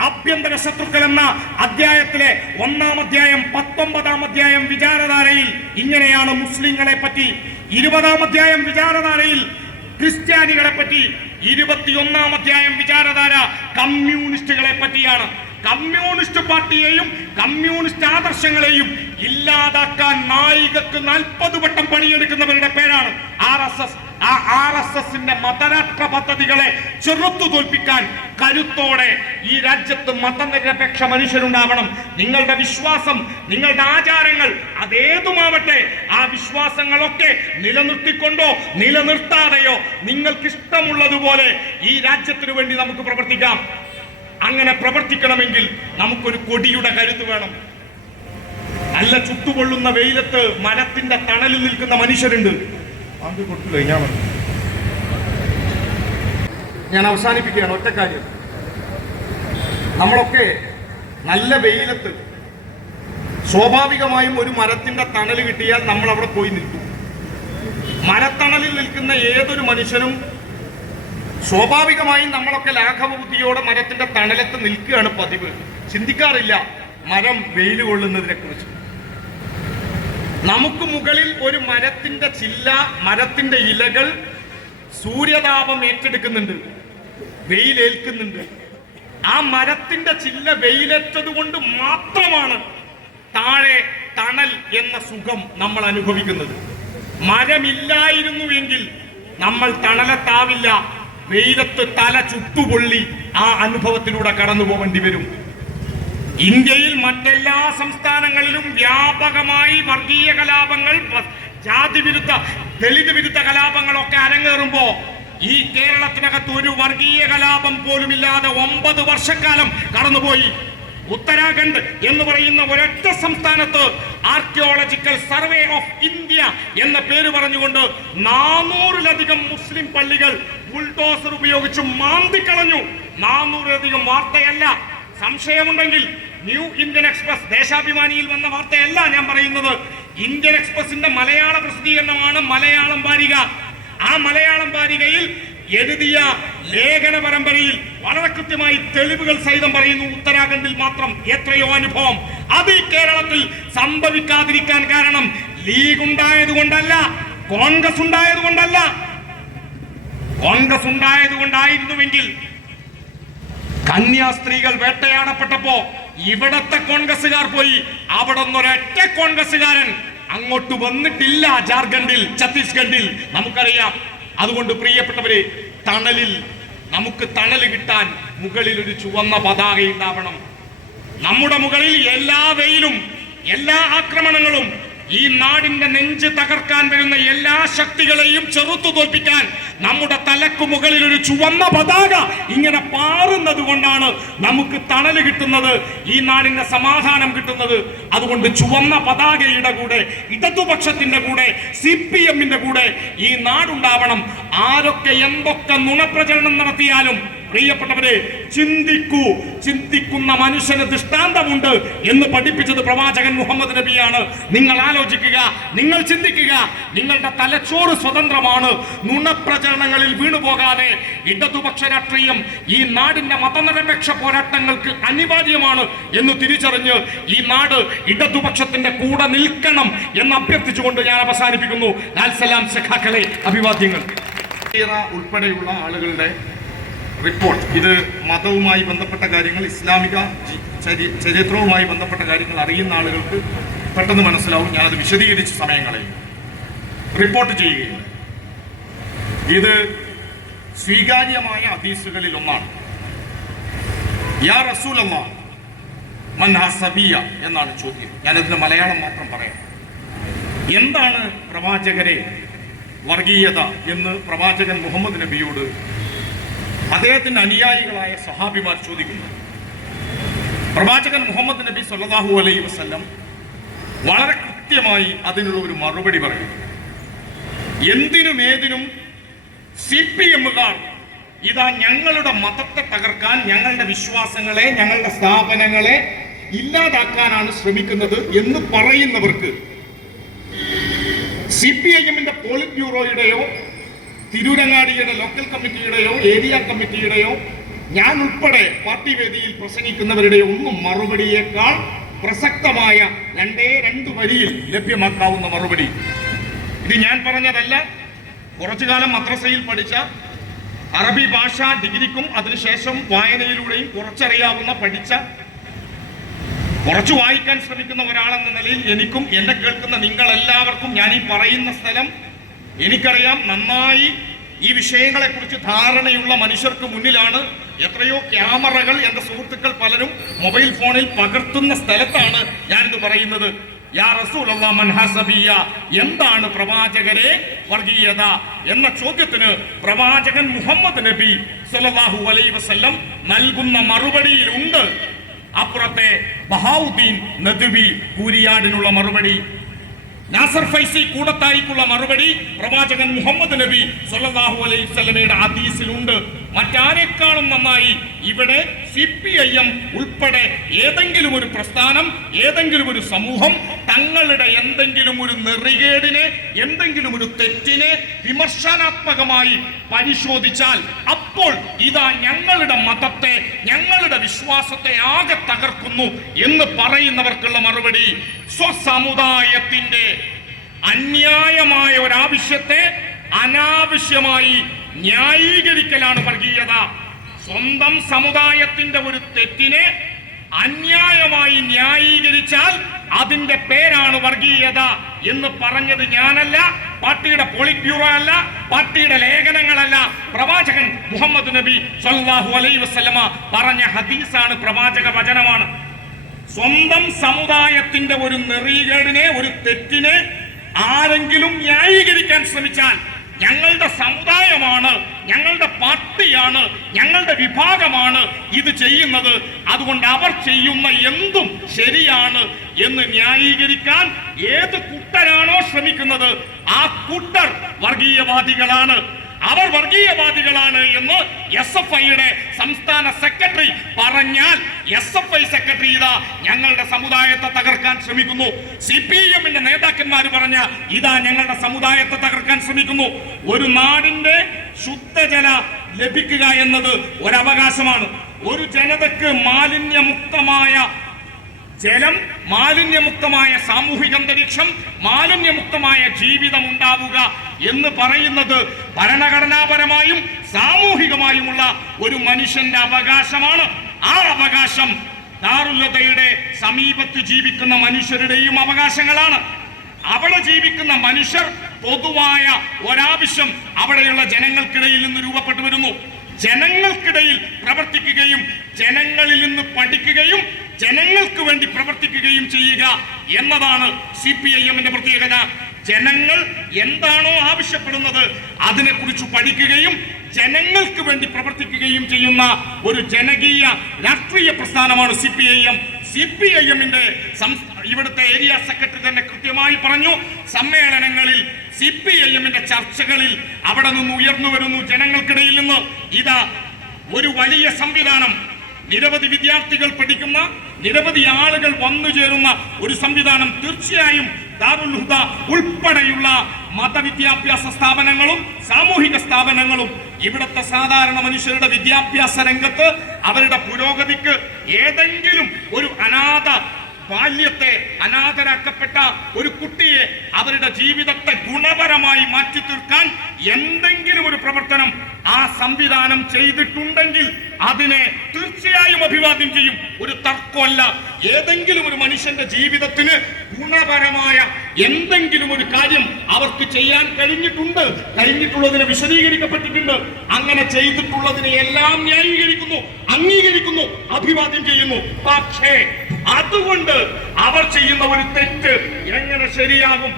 ആഭ്യന്തര ശത്രുക്കൾ എന്ന അധ്യായത്തിലെ 1-ാം അധ്യായം 19-ാം അധ്യായം വിചാരധാരയിൽ ഇങ്ങനെയാണ് മുസ്ലിങ്ങളെ പറ്റി. 20-ാം അധ്യായം വിചാരധാരയിൽ ക്രിസ്ത്യാനികളെ പറ്റി. 21-ാം അധ്യായം വിചാരധാര കമ്മ്യൂണിസ്റ്റുകളെ പറ്റിയാണ്. കമ്മ്യൂണിസ്റ്റ് പാർട്ടിയെയും കമ്മ്യൂണിസ്റ്റ് ആദർശങ്ങളെയും ഇല്ലാതാക്കാൻ നായികക്ക് 40 വട്ടം പണിയെടുക്കുന്നവരുടെ പേരാണ് RSS. ആ RSSന്റെ മതരാഷ്ട്ര പദ്ധതികളെ ചെറുത്തു തോൽപ്പിക്കാൻ കരുത്തോടെ ഈ രാജ്യത്ത് മതനിരപേക്ഷ മനുഷ്യരുണ്ടാവണം. നിങ്ങളുടെ വിശ്വാസം, നിങ്ങളുടെ ആചാരങ്ങൾ അതേതുമാവട്ടെ, ആ വിശ്വാസങ്ങളൊക്കെ നിലനിർത്തിക്കൊണ്ടോ നിലനിർത്താതെയോ നിങ്ങൾക്കിഷ്ടമുള്ളതുപോലെ ഈ രാജ്യത്തിനു വേണ്ടി നമുക്ക് പ്രവർത്തിക്കാം. അങ്ങനെ പ്രവർത്തിക്കണമെങ്കിൽ നമുക്കൊരു കൊടിയുടെ കരുത്ത് വേണം. അല്ല ചുട്ടുകൊള്ളുന്ന വെയിലത്ത് മരത്തിന്റെ തണലിൽ നിൽക്കുന്ന മനുഷ്യരുണ്ട്. ഞാൻ അവസാനിപ്പിക്കുകയാണ്. ഒറ്റ കാര്യം, നമ്മളൊക്കെ നല്ല വെയിലത്ത് സ്വാഭാവികമായും ഒരു മരത്തിന്റെ തണൽ കിട്ടിയാൽ നമ്മൾ അവിടെ പോയി നിൽക്കും. മരത്തണലിൽ നിൽക്കുന്ന ഏതൊരു മനുഷ്യനും സ്വാഭാവികമായും നമ്മളൊക്കെ ലാഘവബുദ്ധിയോടെ മരത്തിന്റെ തണലത്ത് നിൽക്കുകയാണ് പതിവ്. ചിന്തിക്കാറില്ല മരം വെയിൽ കൊള്ളുന്നതിനെ കുറിച്ച്. നമുക്ക് മുകളിൽ ഒരു മരത്തിന്റെ ചില്ല, മരത്തിന്റെ ഇലകൾ സൂര്യതാപം ഏറ്റെടുക്കുന്നുണ്ട്, വെയിലേൽക്കുന്നുണ്ട്. ആ മരത്തിന്റെ ചില്ല വെയിലേറ്റത് കൊണ്ട് മാത്രമാണ് താഴെ തണൽ എന്ന സുഖം നമ്മൾ അനുഭവിക്കുന്നത്. മരമില്ലായിരുന്നു എങ്കിൽ നമ്മൾ തണലത്താവില്ല, വെയിലത്ത് തല ചുട്ടുപൊള്ളി ആ അനുഭവത്തിലൂടെ കടന്നു പോകേണ്ടി വരും. ഇന്ത്യയിൽ മറ്റെല്ലാ സംസ്ഥാനങ്ങളിലും വ്യാപകമായി വർഗീയ കലാപങ്ങൾ, ജാതിവിരുദ്ധ ദളിത് വിരുദ്ധ കലാപങ്ങളൊക്കെ അരങ്ങേറുമ്പോ ഈ കേരളത്തിനകത്ത് ഒരു വർഗീയ കലാപം പോലും ഇല്ലാതെ 9 വർഷക്കാലം കടന്നുപോയി. ഉത്തരാഖണ്ഡ് എന്ന് പറയുന്ന ഒരൊറ്റ സംസ്ഥാനത്ത് ആർക്കിയോളജിക്കൽ സർവേ ഓഫ് ഇന്ത്യ എന്ന പേര് പറഞ്ഞുകൊണ്ട് 400-ലധികം മുസ്ലിം പള്ളികൾ ബുൾഡോസർ ഉപയോഗിച്ച് മാന്തിക്കളഞ്ഞു. 400-ലധികം വാർത്തയല്ല. സംശയമുണ്ടെങ്കിൽ ന്യൂ ഇന്ത്യൻ എക്സ്പ്രസ്, ദേശാഭിമാനിയിൽ വന്ന വാർത്തയല്ല ഞാൻ പറയുന്നത്. ഇന്ത്യൻ എക്സ്പ്രസിന്റെ മലയാള പ്രസിദ്ധീകരണമാണ് മലയാളം വാരിക. ആ മലയാളം വാരികയിൽ എഴുതിയ ലേഖന പരമ്പരയിൽ വളരെ കൃത്യമായി തെളിവുകൾ സഹിതം പറയുന്നു, ഉത്തരാഖണ്ഡിൽ മാത്രം എത്രയോ അനുഭവം. അത് ഈ കേരളത്തിൽ സംഭവിക്കാതിരിക്കാൻ കാരണം ലീഗ് ഉണ്ടായതുകൊണ്ടല്ല, കോൺഗ്രസ് ഉണ്ടായതുകൊണ്ടല്ല. കോൺഗ്രസ് ഉണ്ടായതുകൊണ്ടായിരുന്നുവെങ്കിൽ കന്യാസ്ത്രീകൾ വേട്ടയാടപ്പെട്ടപ്പോ ഇവിടത്തെ കോൺഗ്രസുകാർ പോയി, അവിടെ നിന്നൊരൊറ്റ കോൺഗ്രസുകാരൻ അങ്ങോട്ട് വന്നിട്ടില്ല. ജാർഖണ്ഡിൽ, ഛത്തീസ്ഗഡിൽ നമുക്കറിയാം. അതുകൊണ്ട് പ്രിയപ്പെട്ടവരെ, നമുക്ക് തണല് കിട്ടാൻ മുകളിൽ ഒരു ചുവന്ന പതാക ഉണ്ടാവണം. നമ്മുടെ മുകളിൽ എല്ലാ വെയിലും എല്ലാ ആക്രമണങ്ങളും ഈ നാടിന്റെ നെഞ്ച് തകർക്കാൻ വരുന്ന എല്ലാ ശക്തികളെയും ചെറുത്തു തോൽപ്പിക്കാൻ നമ്മുടെ തലക്കു മുകളിൽ ഒരു ചുവന്ന പതാക ഇങ്ങനെ പാറുന്നത് കൊണ്ടാണ് നമുക്ക് തണല് കിട്ടുന്നത്, ഈ നാടിന്റെ സമാധാനം കിട്ടുന്നത്. അതുകൊണ്ട് ചുവന്ന പതാകയുടെ കൂടെ, ഇടതുപക്ഷത്തിന്റെ കൂടെ, CPM-ന്റെ കൂടെ ഈ നാടുണ്ടാവണം. ആരൊക്കെ എന്തൊക്കെ നുണപ്രചരണം നടത്തിയാലും പ്രിയപ്പെട്ടവരെ, ചിന്തിക്കുന്ന മനുഷ്യന് ദൃഷ്ടാന്തമുണ്ട് എന്ന് പഠിപ്പിച്ചത് പ്രവാചകൻ മുഹമ്മദ് നബിയാണ്. നിങ്ങൾ ആലോചിക്കുക, നിങ്ങൾ ചിന്തിക്കുക. നിങ്ങളുടെ തലച്ചോറ് സ്വതന്ത്രമാണ്. നുണപ്രചരണങ്ങളിൽ വീണുപോകാതെ ഇടതുപക്ഷ രാഷ്ട്രീയം ഈ നാടിന്റെ മതനിരപേക്ഷ പോരാട്ടങ്ങൾക്ക് അനിവാര്യമാണ് എന്ന് തിരിച്ചറിഞ്ഞ് ഈ നാട് ഇടതുപക്ഷത്തിന്റെ കൂടെ നിൽക്കണം എന്ന് അഭ്യർത്ഥിച്ചുകൊണ്ട് ഞാൻ അവസാനിപ്പിക്കുന്നു. ലാൽസലാം സഖാക്കളെ, അഭിവാദ്യങ്ങൾ. ഉൾപ്പെടെയുള്ള ആളുകളുടെ റിപ്പോർട്ട്, ഇത് മതവുമായി ബന്ധപ്പെട്ട കാര്യങ്ങൾ, ഇസ്ലാമിക ചരിത്രവുമായി ബന്ധപ്പെട്ട കാര്യങ്ങൾ അറിയുന്ന ആളുകൾക്ക് പെട്ടെന്ന് മനസ്സിലാവും. ഞാനത് വിശദീകരിച്ച് സമയം കളയും. റിപ്പോർട്ട് ചെയ്യുകയാണ്. ഇത് സ്വീകാര്യമായ ഹദീസുകളിൽ ഒന്നാണ്. യാ റസൂലല്ലാഹ് മൻ ഹസബിയ എന്നാണ് ചോദ്യം. ഞാനതിന്റെ മലയാളം മാത്രം പറയാം. എന്താണ് പ്രവാചകരെ വർഗീയത എന്ന് പ്രവാചകൻ മുഹമ്മദ് നബിയോട് അദ്ദേഹത്തിന്റെ അനുയായികളായ സഹാബിമാർ ചോദിക്കുന്നു. പ്രവാചകൻ മുഹമ്മദ് നബി സല്ലല്ലാഹു അലൈഹി വസല്ലം വളരെ കൃത്യമായി അതിനുള്ള ഒരു മറുപടി പറയുന്നു. എന്തിനും ഏതിനും CPM-കാർ ഇതാ ഞങ്ങളുടെ മതത്തെ തകർക്കാൻ, ഞങ്ങളുടെ വിശ്വാസങ്ങളെ, ഞങ്ങളുടെ സ്ഥാപനങ്ങളെ ഇല്ലാതാക്കാനാണ് ശ്രമിക്കുന്നത് എന്ന് പറയുന്നവർക്ക് CPIM-ന്റെ പോളിറ്റ് ബ്യൂറോയുടെയോ തിരൂരങ്ങാടിയുടെ ലോക്കൽ കമ്മിറ്റിയുടെയോ ഏരിയ കമ്മിറ്റിയുടെയോ ഞാൻ ഉൾപ്പെടെ പാർട്ടി വേദിയിൽ പ്രസംഗിക്കുന്നവരുടെയോ ഒന്നും മറുപടിയേക്കാൾ പ്രസക്തമായ രണ്ട് വരിയിൽ ലഭ്യമാക്കാവുന്ന മറുപടി. ഇത് ഞാൻ പറഞ്ഞതല്ല. കുറച്ചു കാലം മദ്രസയിൽ പഠിച്ച, അറബി ഭാഷ ഡിഗ്രിക്കും അതിനുശേഷം വായനയിലൂടെയും കുറച്ചറിയാവുന്ന, പഠിച്ച, കുറച്ചു വായിക്കാൻ ശ്രമിക്കുന്ന ഒരാളെന്ന നിലയിൽ എനിക്കും എന്നെ കേൾക്കുന്ന നിങ്ങളെല്ലാവർക്കും ഞാൻ ഈ പറയുന്ന സ്ഥലം എനിക്കറിയാം. നന്നായി ഈ വിഷയങ്ങളെ കുറിച്ച് ധാരണയുള്ള മനുഷ്യർക്ക് മുന്നിലാണ്. എത്രയോ ക്യാമറകൾ എന്റെ സുഹൃത്തുക്കൾ പലരും മൊബൈൽ ഫോണിൽ പകർത്തുന്ന സ്ഥലത്താണ് ഞാനിത് പറയുന്നത്. യാ റസൂലല്ലാഹ് മൻ ഹസബിയ, എന്താണ് പ്രവാചകരെ വർഗീയത എന്ന ചോദ്യത്തിന് പ്രവാചകൻ മുഹമ്മദ് നബി സല്ലല്ലാഹു അലൈഹി വസല്ലം നൽകുന്ന മറുപടിയിലുണ്ട്. അപ്പുറത്തെ ബഹാവുദ്ദീൻ നദ്വി കൂരിയാടിനുള്ള മറുപടി, നാസർ ഫൈസി കൂടത്തായിക്കുള്ള മറുപടി പ്രവാചകൻ മുഹമ്മദ് നബി സല്ലല്ലാഹു അലൈഹി വസല്ലമയുടെ ഹദീസിലുണ്ട്. മറ്റാരെക്കാളും നന്നായി ഇവിടെ CPIM ഉൾപ്പെടെ ഏതെങ്കിലും ഒരു പ്രസ്ഥാനം, ഏതെങ്കിലും ഒരു സമൂഹം തങ്ങളുടെ എന്തെങ്കിലും ഒരു നെറികേടിനെ, എന്തെങ്കിലും ഒരു തെറ്റിനെ വിമർശനാത്മകമായി പരിശോധിച്ചാൽ അപ്പോൾ ഇതാ ഞങ്ങളുടെ മതത്തെ, ഞങ്ങളുടെ വിശ്വാസത്തെ ആകെ തകർക്കുന്നു എന്ന് പറയുന്നവർക്കുള്ള മറുപടി, സ്വസമുദായത്തിന്റെ അന്യായമായ ഒരാവശ്യത്തെ അനാവശ്യമായി ന്യായീകരിക്കലാണ് വർഗീയത. സ്വന്തം സമുദായത്തിന്റെ ഒരു തെറ്റിനെ അന്യായമായി ന്യായീകരിച്ചാൽ അതിന്റെ പേരാണ് വർഗീയത എന്ന് പറഞ്ഞത് ഞാനല്ല, പാർട്ടിയുടെ പോളിറ്റ് ബ്യൂറോ അല്ല, പാർട്ടിയുടെ ലേഖനങ്ങളല്ല, പ്രവാചകൻ മുഹമ്മദ് നബി സല്ലല്ലാഹു അലൈഹി വസല്ലമ പറഞ്ഞ ഹദീസാണ്, പ്രവാചക വചനമാണ്. സ്വന്തം സമുദായത്തിന്റെ ഒരു നെറികേടിനെ, ഒരു തെറ്റിനെ ആരെങ്കിലും ന്യായീകരിക്കാൻ ശ്രമിച്ചാൽ ഞങ്ങളുടെ സമുദായമാണ്, ഞങ്ങളുടെ പാർട്ടിയാണ്, ഞങ്ങളുടെ വിഭാഗമാണ് ഇത് ചെയ്യുന്നത്, അതുകൊണ്ട് അവർ ചെയ്യുന്ന എന്തും ശരിയാണ് എന്ന് ന്യായീകരിക്കാൻ ഏത് കൂട്ടരാണോ ശ്രമിക്കുന്നത് ആ കൂട്ടർ വർഗീയവാദികളാണ്. അവർ വർഗീയവാദികളാണ് എന്ന് SFIയുടെ സംസ്ഥാന സെക്രട്ടറി പറഞ്ഞാൽ SFI സെക്രട്ടറി ഇതാ ഞങ്ങളുടെ സമുദായത്തെ തകർക്കാൻ ശ്രമിക്കുന്നു. CPIMന്റെ നേതാക്കന്മാർ പറഞ്ഞ ഇതാ ഞങ്ങളുടെ സമുദായത്തെ തകർക്കാൻ ശ്രമിക്കുന്നു. ഒരു നാടിന്റെ ശുദ്ധജല ലഭിക്കുക എന്നത് ഒരവകാശമാണ്. ഒരു ജനതയ്ക്ക് മാലിന്യമുക്തമായ ജലം, മാലിന്യമുക്തമായ സാമൂഹിക അന്തരീക്ഷം, മാലിന്യമുക്തമായ ജീവിതം ഉണ്ടാവുക എന്ന് പറയുന്നത് ഭരണഘടനാപരമായും സാമൂഹികമായുമുള്ള ഒരു മനുഷ്യന്റെ അവകാശമാണ്. ആ അവകാശം ദാറുൽ-ഹുദയുടെ സമീപത്ത് ജീവിക്കുന്ന മനുഷ്യരുടെയും അവകാശങ്ങളാണ്. അവിടെ ജീവിക്കുന്ന മനുഷ്യർ പൊതുവായ ഒരാവശ്യം അവിടെയുള്ള ജനങ്ങൾക്കിടയിൽ നിന്ന് രൂപപ്പെട്ടു വരുന്നു. ജനങ്ങൾക്കിടയിൽ പ്രവർത്തിക്കുകയും ജനങ്ങളിൽ നിന്ന് പഠിക്കുകയും ജനങ്ങൾക്ക് വേണ്ടി പ്രവർത്തിക്കുകയും ചെയ്യുക എന്നതാണ് CPIMന്റെ പ്രത്യേകത. ജനങ്ങൾ എന്താണോ ആവശ്യപ്പെടുന്നത് അതിനെക്കുറിച്ച് പഠിക്കുകയും ജനങ്ങൾക്ക് വേണ്ടി പ്രവർത്തിക്കുകയും ചെയ്യുന്ന ഒരു ജനകീയ രാഷ്ട്രീയ പ്രസ്ഥാനമാണ് CPIM. CPIMന്റെ ഇവിടുത്തെ ഏരിയ സെക്രട്ടറി തന്നെ കൃത്യമായി പറഞ്ഞു, സമ്മേളനങ്ങളിൽ CPIMന്റെ ചർച്ചകളിൽ അവിടെ നിന്ന് ഉയർന്നു വരുന്നു ജനങ്ങൾക്കിടയിൽ നിന്ന് ഇതാ ഒരു വലിയ സംവിധാനം, നിരവധി വിദ്യാർത്ഥികൾ പഠിക്കുന്ന, നിരവധി ആളുകൾ വന്നു ചേരുന്ന ഒരു സംവിധാനം. തീർച്ചയായും ദാറുൽ-ഹുദ ഉൾപ്പെടെയുള്ള മതവിദ്യാഭ്യാസ സ്ഥാപനങ്ങളും സാമൂഹിക സ്ഥാപനങ്ങളും ഇവിടുത്തെ സാധാരണ മനുഷ്യരുടെ വിദ്യാഭ്യാസ രംഗത്ത് അവരുടെ പുരോഗതിക്ക് ഏതെങ്കിലും ഒരു ബാല്യത്തെ അനാഥരാക്കപ്പെട്ട ഒരു കുട്ടിയെ അവരുടെ ജീവിതത്തെ ഗുണപരമായി മാറ്റി തീർക്കാൻ എന്തെങ്കിലും ഒരു പ്രവർത്തനം ആ സംവിധാനം ചെയ്തിട്ടുണ്ടെങ്കിൽ അതിനെ തീർച്ചയായും അഭിവാദ്യം ചെയ്യും. ഒരു തർക്കമല്ല. ഏതെങ്കിലും ഒരു മനുഷ്യന്റെ ജീവിതത്തിന് ഗുണപരമായ എന്തെങ്കിലും ഒരു കാര്യം അവർക്ക് ചെയ്യാൻ കഴിഞ്ഞിട്ടുള്ളതിനെ വിശദീകരിക്കപ്പെട്ടിട്ടുണ്ട്. അങ്ങനെ ചെയ്തിട്ടുള്ളതിനെ എല്ലാം ന്യായീകരിക്കുന്നു, അംഗീകരിക്കുന്നു, അഭിവാദ്യം ചെയ്യുന്നു. പക്ഷേ അതുകൊണ്ട് അവർ ചെയ്യുന്ന ഒരു തെറ്റ് എങ്ങനെ ശരിയാകും?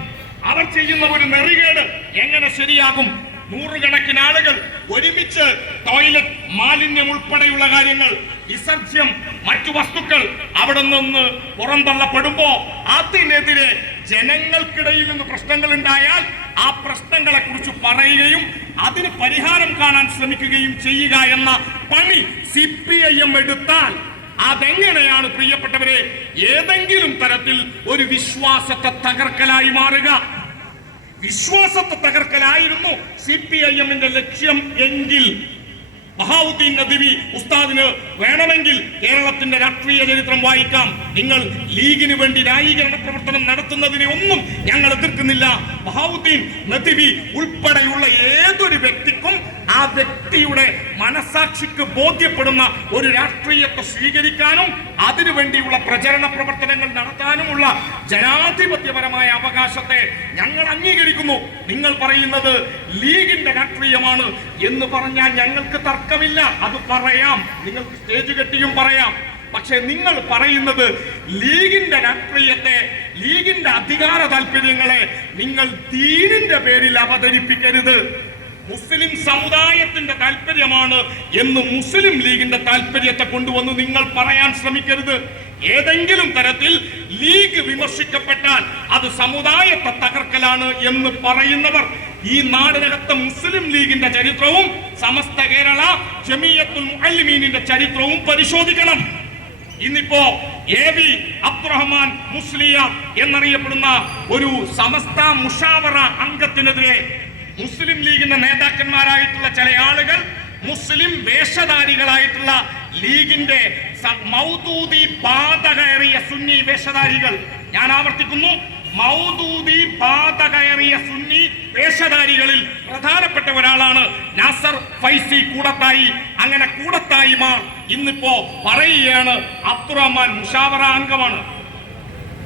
അവർ ചെയ്യുന്ന ഒരു നെറികേട് എങ്ങനെ ശരിയാകും? നൂറുകണക്കിന് ആളുകൾ ഒരുമിച്ച് ടോയ്ലറ്റ് മാലിന്യം ഉൾപ്പെടെയുള്ള കാര്യങ്ങൾ, വിസർജ്യം, മറ്റു വസ്തുക്കൾ അവിടെ നിന്ന് പുറന്തള്ളപ്പെടുമ്പോ അതിനെതിരെ ജനങ്ങൾക്കിടയിൽ നിന്ന് പ്രശ്നങ്ങൾ ഉണ്ടായാൽ ആ പ്രശ്നങ്ങളെ കുറിച്ച് പറയുകയും അതിന് പരിഹാരം കാണാൻ ശ്രമിക്കുകയും ചെയ്യുക എന്ന പണി CPIM എടുത്താൽ അതെങ്ങനെയാണ് പ്രിയപ്പെട്ടവരെ ഏതെങ്കിലും തരത്തിൽ ഒരു വിശ്വാസത്തെ തകർക്കലായി മാറുക? വിശ്വാസത്തെ തകർക്കലായിരുന്നു CPIMന്റെ ലക്ഷ്യം എങ്കിൽ ബഹാവുദ്ദീൻ നദ്വി ഉസ്താദിന് വേണമെങ്കിൽ കേരളത്തിന്റെ രാഷ്ട്രീയ ചരിത്രം വായിക്കാം. നിങ്ങൾ ലീഗിന് വേണ്ടി ന്യായീകരണ പ്രവർത്തനം നടത്തുന്നതിനെ ഒന്നും ഞങ്ങൾ എതിർക്കുന്നില്ല. ബഹാവുദ്ദീൻ നദ്വി ഉൾപ്പെടെയുള്ള ഏതൊരു വ്യക്തിക്കും ആ വ്യക്തിയുടെ മനസാക്ഷിക്ക് ബോധ്യപ്പെടുന്ന ഒരു രാഷ്ട്രീയത്തെ സ്വീകരിക്കാനും അതിനുവേണ്ടിയുള്ള പ്രചരണ പ്രവർത്തനങ്ങൾ നടത്താനുമുള്ള ജനാധിപത്യപരമായ അവകാശത്തെ ഞങ്ങൾ അംഗീകരിക്കുന്നു. നിങ്ങൾ പറയുന്നത് ലീഗിന്റെ രാഷ്ട്രീയമാണ് എന്ന് പറഞ്ഞാൽ ഞങ്ങൾക്ക് തർക്കമില്ല, അത് പറയാം, നിങ്ങൾക്ക് സ്റ്റേജ് കെട്ടിയും പറയാം. പക്ഷെ നിങ്ങൾ പറയുന്നത് ലീഗിന്റെ രാഷ്ട്രീയത്തെ, ലീഗിന്റെ അധികാര താല്പര്യങ്ങളെ നിങ്ങൾ ദീനിന്റെ പേരിൽ അവതരിപ്പിക്കരുത്. മുസ്ലിം സമുദായത്തിന്റെ താല്പര്യമാണ് എന്ന് മുസ്ലിം ലീഗിന്റെ താല്പര്യത്തെ കൊണ്ടുവന്ന് നിങ്ങൾ പറയാൻ ശ്രമിക്കരുത്. ഏതെങ്കിലും തരത്തിൽ ലീഗ് വിമർശിക്കപ്പെട്ടാൽ അത് സമുദായത്തെ തകർക്കലാണ് എന്ന് പറയുന്നവർ ഈ നാടിനകത്തെ മുസ്ലിം ലീഗിന്റെ ചരിത്രവും സമസ്ത കേരള ജമിയത്തുൽ മുഅല്ലിമീനിന്റെ ചരിത്രവും പരിശോധിക്കണം. ഇന്നിപ്പോ AV അബ്ദുറഹ്മാൻ മുസ്ലിയാർ എന്നറിയപ്പെടുന്ന ഒരു സമസ്ത മുഷാവറ അംഗത്തിനെതിരെ മുസ്ലിം ലീഗിന്റെ നേതാക്കന്മാരായിട്ടുള്ള ചില ആളുകൾ മുസ്ലിം വേഷധാരികളായിട്ടുള്ള ലീഗിന്റെ മൗദൂദി പാത കയറിയ സുന്നി വേഷധാരികൾ, ഞാൻ ആവർത്തിക്കുന്നു, മൗദൂദി പാത കയറിയ സുന്നി വേഷധാരികളിൽ പ്രധാനപ്പെട്ട ഒരാളാണ് നാസർ ഫൈസി കൂടത്തായി. അങ്ങനെ കൂടത്തായിമാർ ഇന്നിപ്പോ പറയുകയാണ് അബ്ദുറഹ്മാൻ മുഷാവറ അംഗമാണ്.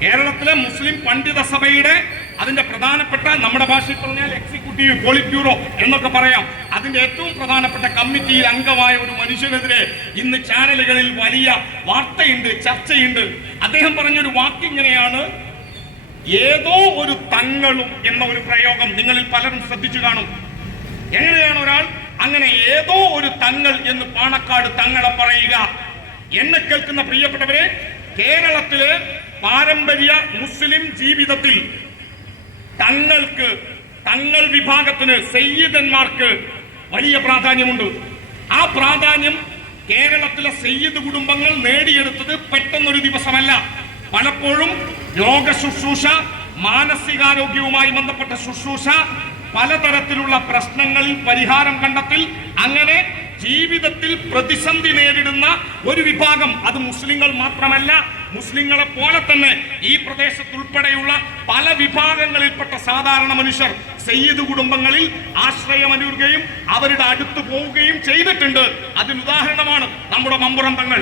കേരളത്തിലെ മുസ്ലിം പണ്ഡിത സഭയുടെ അതിന്റെ പ്രധാനപ്പെട്ട, നമ്മുടെ ഭാഷയിൽ പറഞ്ഞാൽ എക്സിക്യൂട്ടീവ് പോളിറ്റ് ബ്യൂറോ എന്നൊക്കെ പറയാം, അതിന്റെ ഏറ്റവും പ്രധാനപ്പെട്ട കമ്മിറ്റിയിൽ അംഗമായ ഒരു മനുഷ്യനെതിരെ ഇന്ന് ചാനലുകളിൽ വലിയ വാർത്തയുണ്ട്, ചർച്ചയുണ്ട്. അദ്ദേഹം പറഞ്ഞൊരു വാക്കിങ്ങനെയാണ്, ഏതോ ഒരു തങ്ങളും എന്ന ഒരു പ്രയോഗം നിങ്ങളിൽ പലരും ശ്രദ്ധിച്ചു കാണും. എങ്ങനെയാണ് ഒരാൾ അങ്ങനെ ഏതോ ഒരു തങ്ങൾ എന്ന് പാണക്കാട് തങ്ങളെ പറയുക? എന്നെ കേൾക്കുന്ന പ്രിയപ്പെട്ടവരെ, കേരളത്തിലെ പാരമ്പര്യ മുസ്ലിം ജീവിതത്തിൽ തങ്ങൾ വിഭാഗത്തിന്, സയ്യിദന്മാർക്ക് വലിയ പ്രാധാന്യമുണ്ട്. ആ പ്രാധാന്യം കേരളത്തിലെ സയ്യിദ് കുടുംബങ്ങൾ നേടിയെടുത്തത് പെട്ടെന്നൊരു ദിവസമല്ല. പലപ്പോഴും രോഗ ശുശ്രൂഷ, മാനസികാരോഗ്യവുമായി ബന്ധപ്പെട്ട ശുശ്രൂഷ, പലതരത്തിലുള്ള പ്രശ്നങ്ങളിൽ പരിഹാരം കണ്ടെത്തൽ, അങ്ങനെ ജീവിതത്തിൽ പ്രതിസന്ധി നേരിടുന്ന ഒരു വിഭാഗം, അത് മുസ്ലിങ്ങൾ മാത്രമല്ല, മുസ്ലിങ്ങളെ പോലെ തന്നെ ഈ പ്രദേശത്തുൾപ്പെടെയുള്ള പല വിഭാഗങ്ങളിൽപ്പെട്ട സാധാരണ മനുഷ്യർ സയ്യിദ് കുടുംബങ്ങളിൽ ആശ്രയമനുകയും അവരുടെ അടുത്ത് പോവുകയും ചെയ്തിട്ടുണ്ട്. അതിനുദാഹരണമാണ് നമ്മുടെ മമ്പുറം തങ്ങൾ.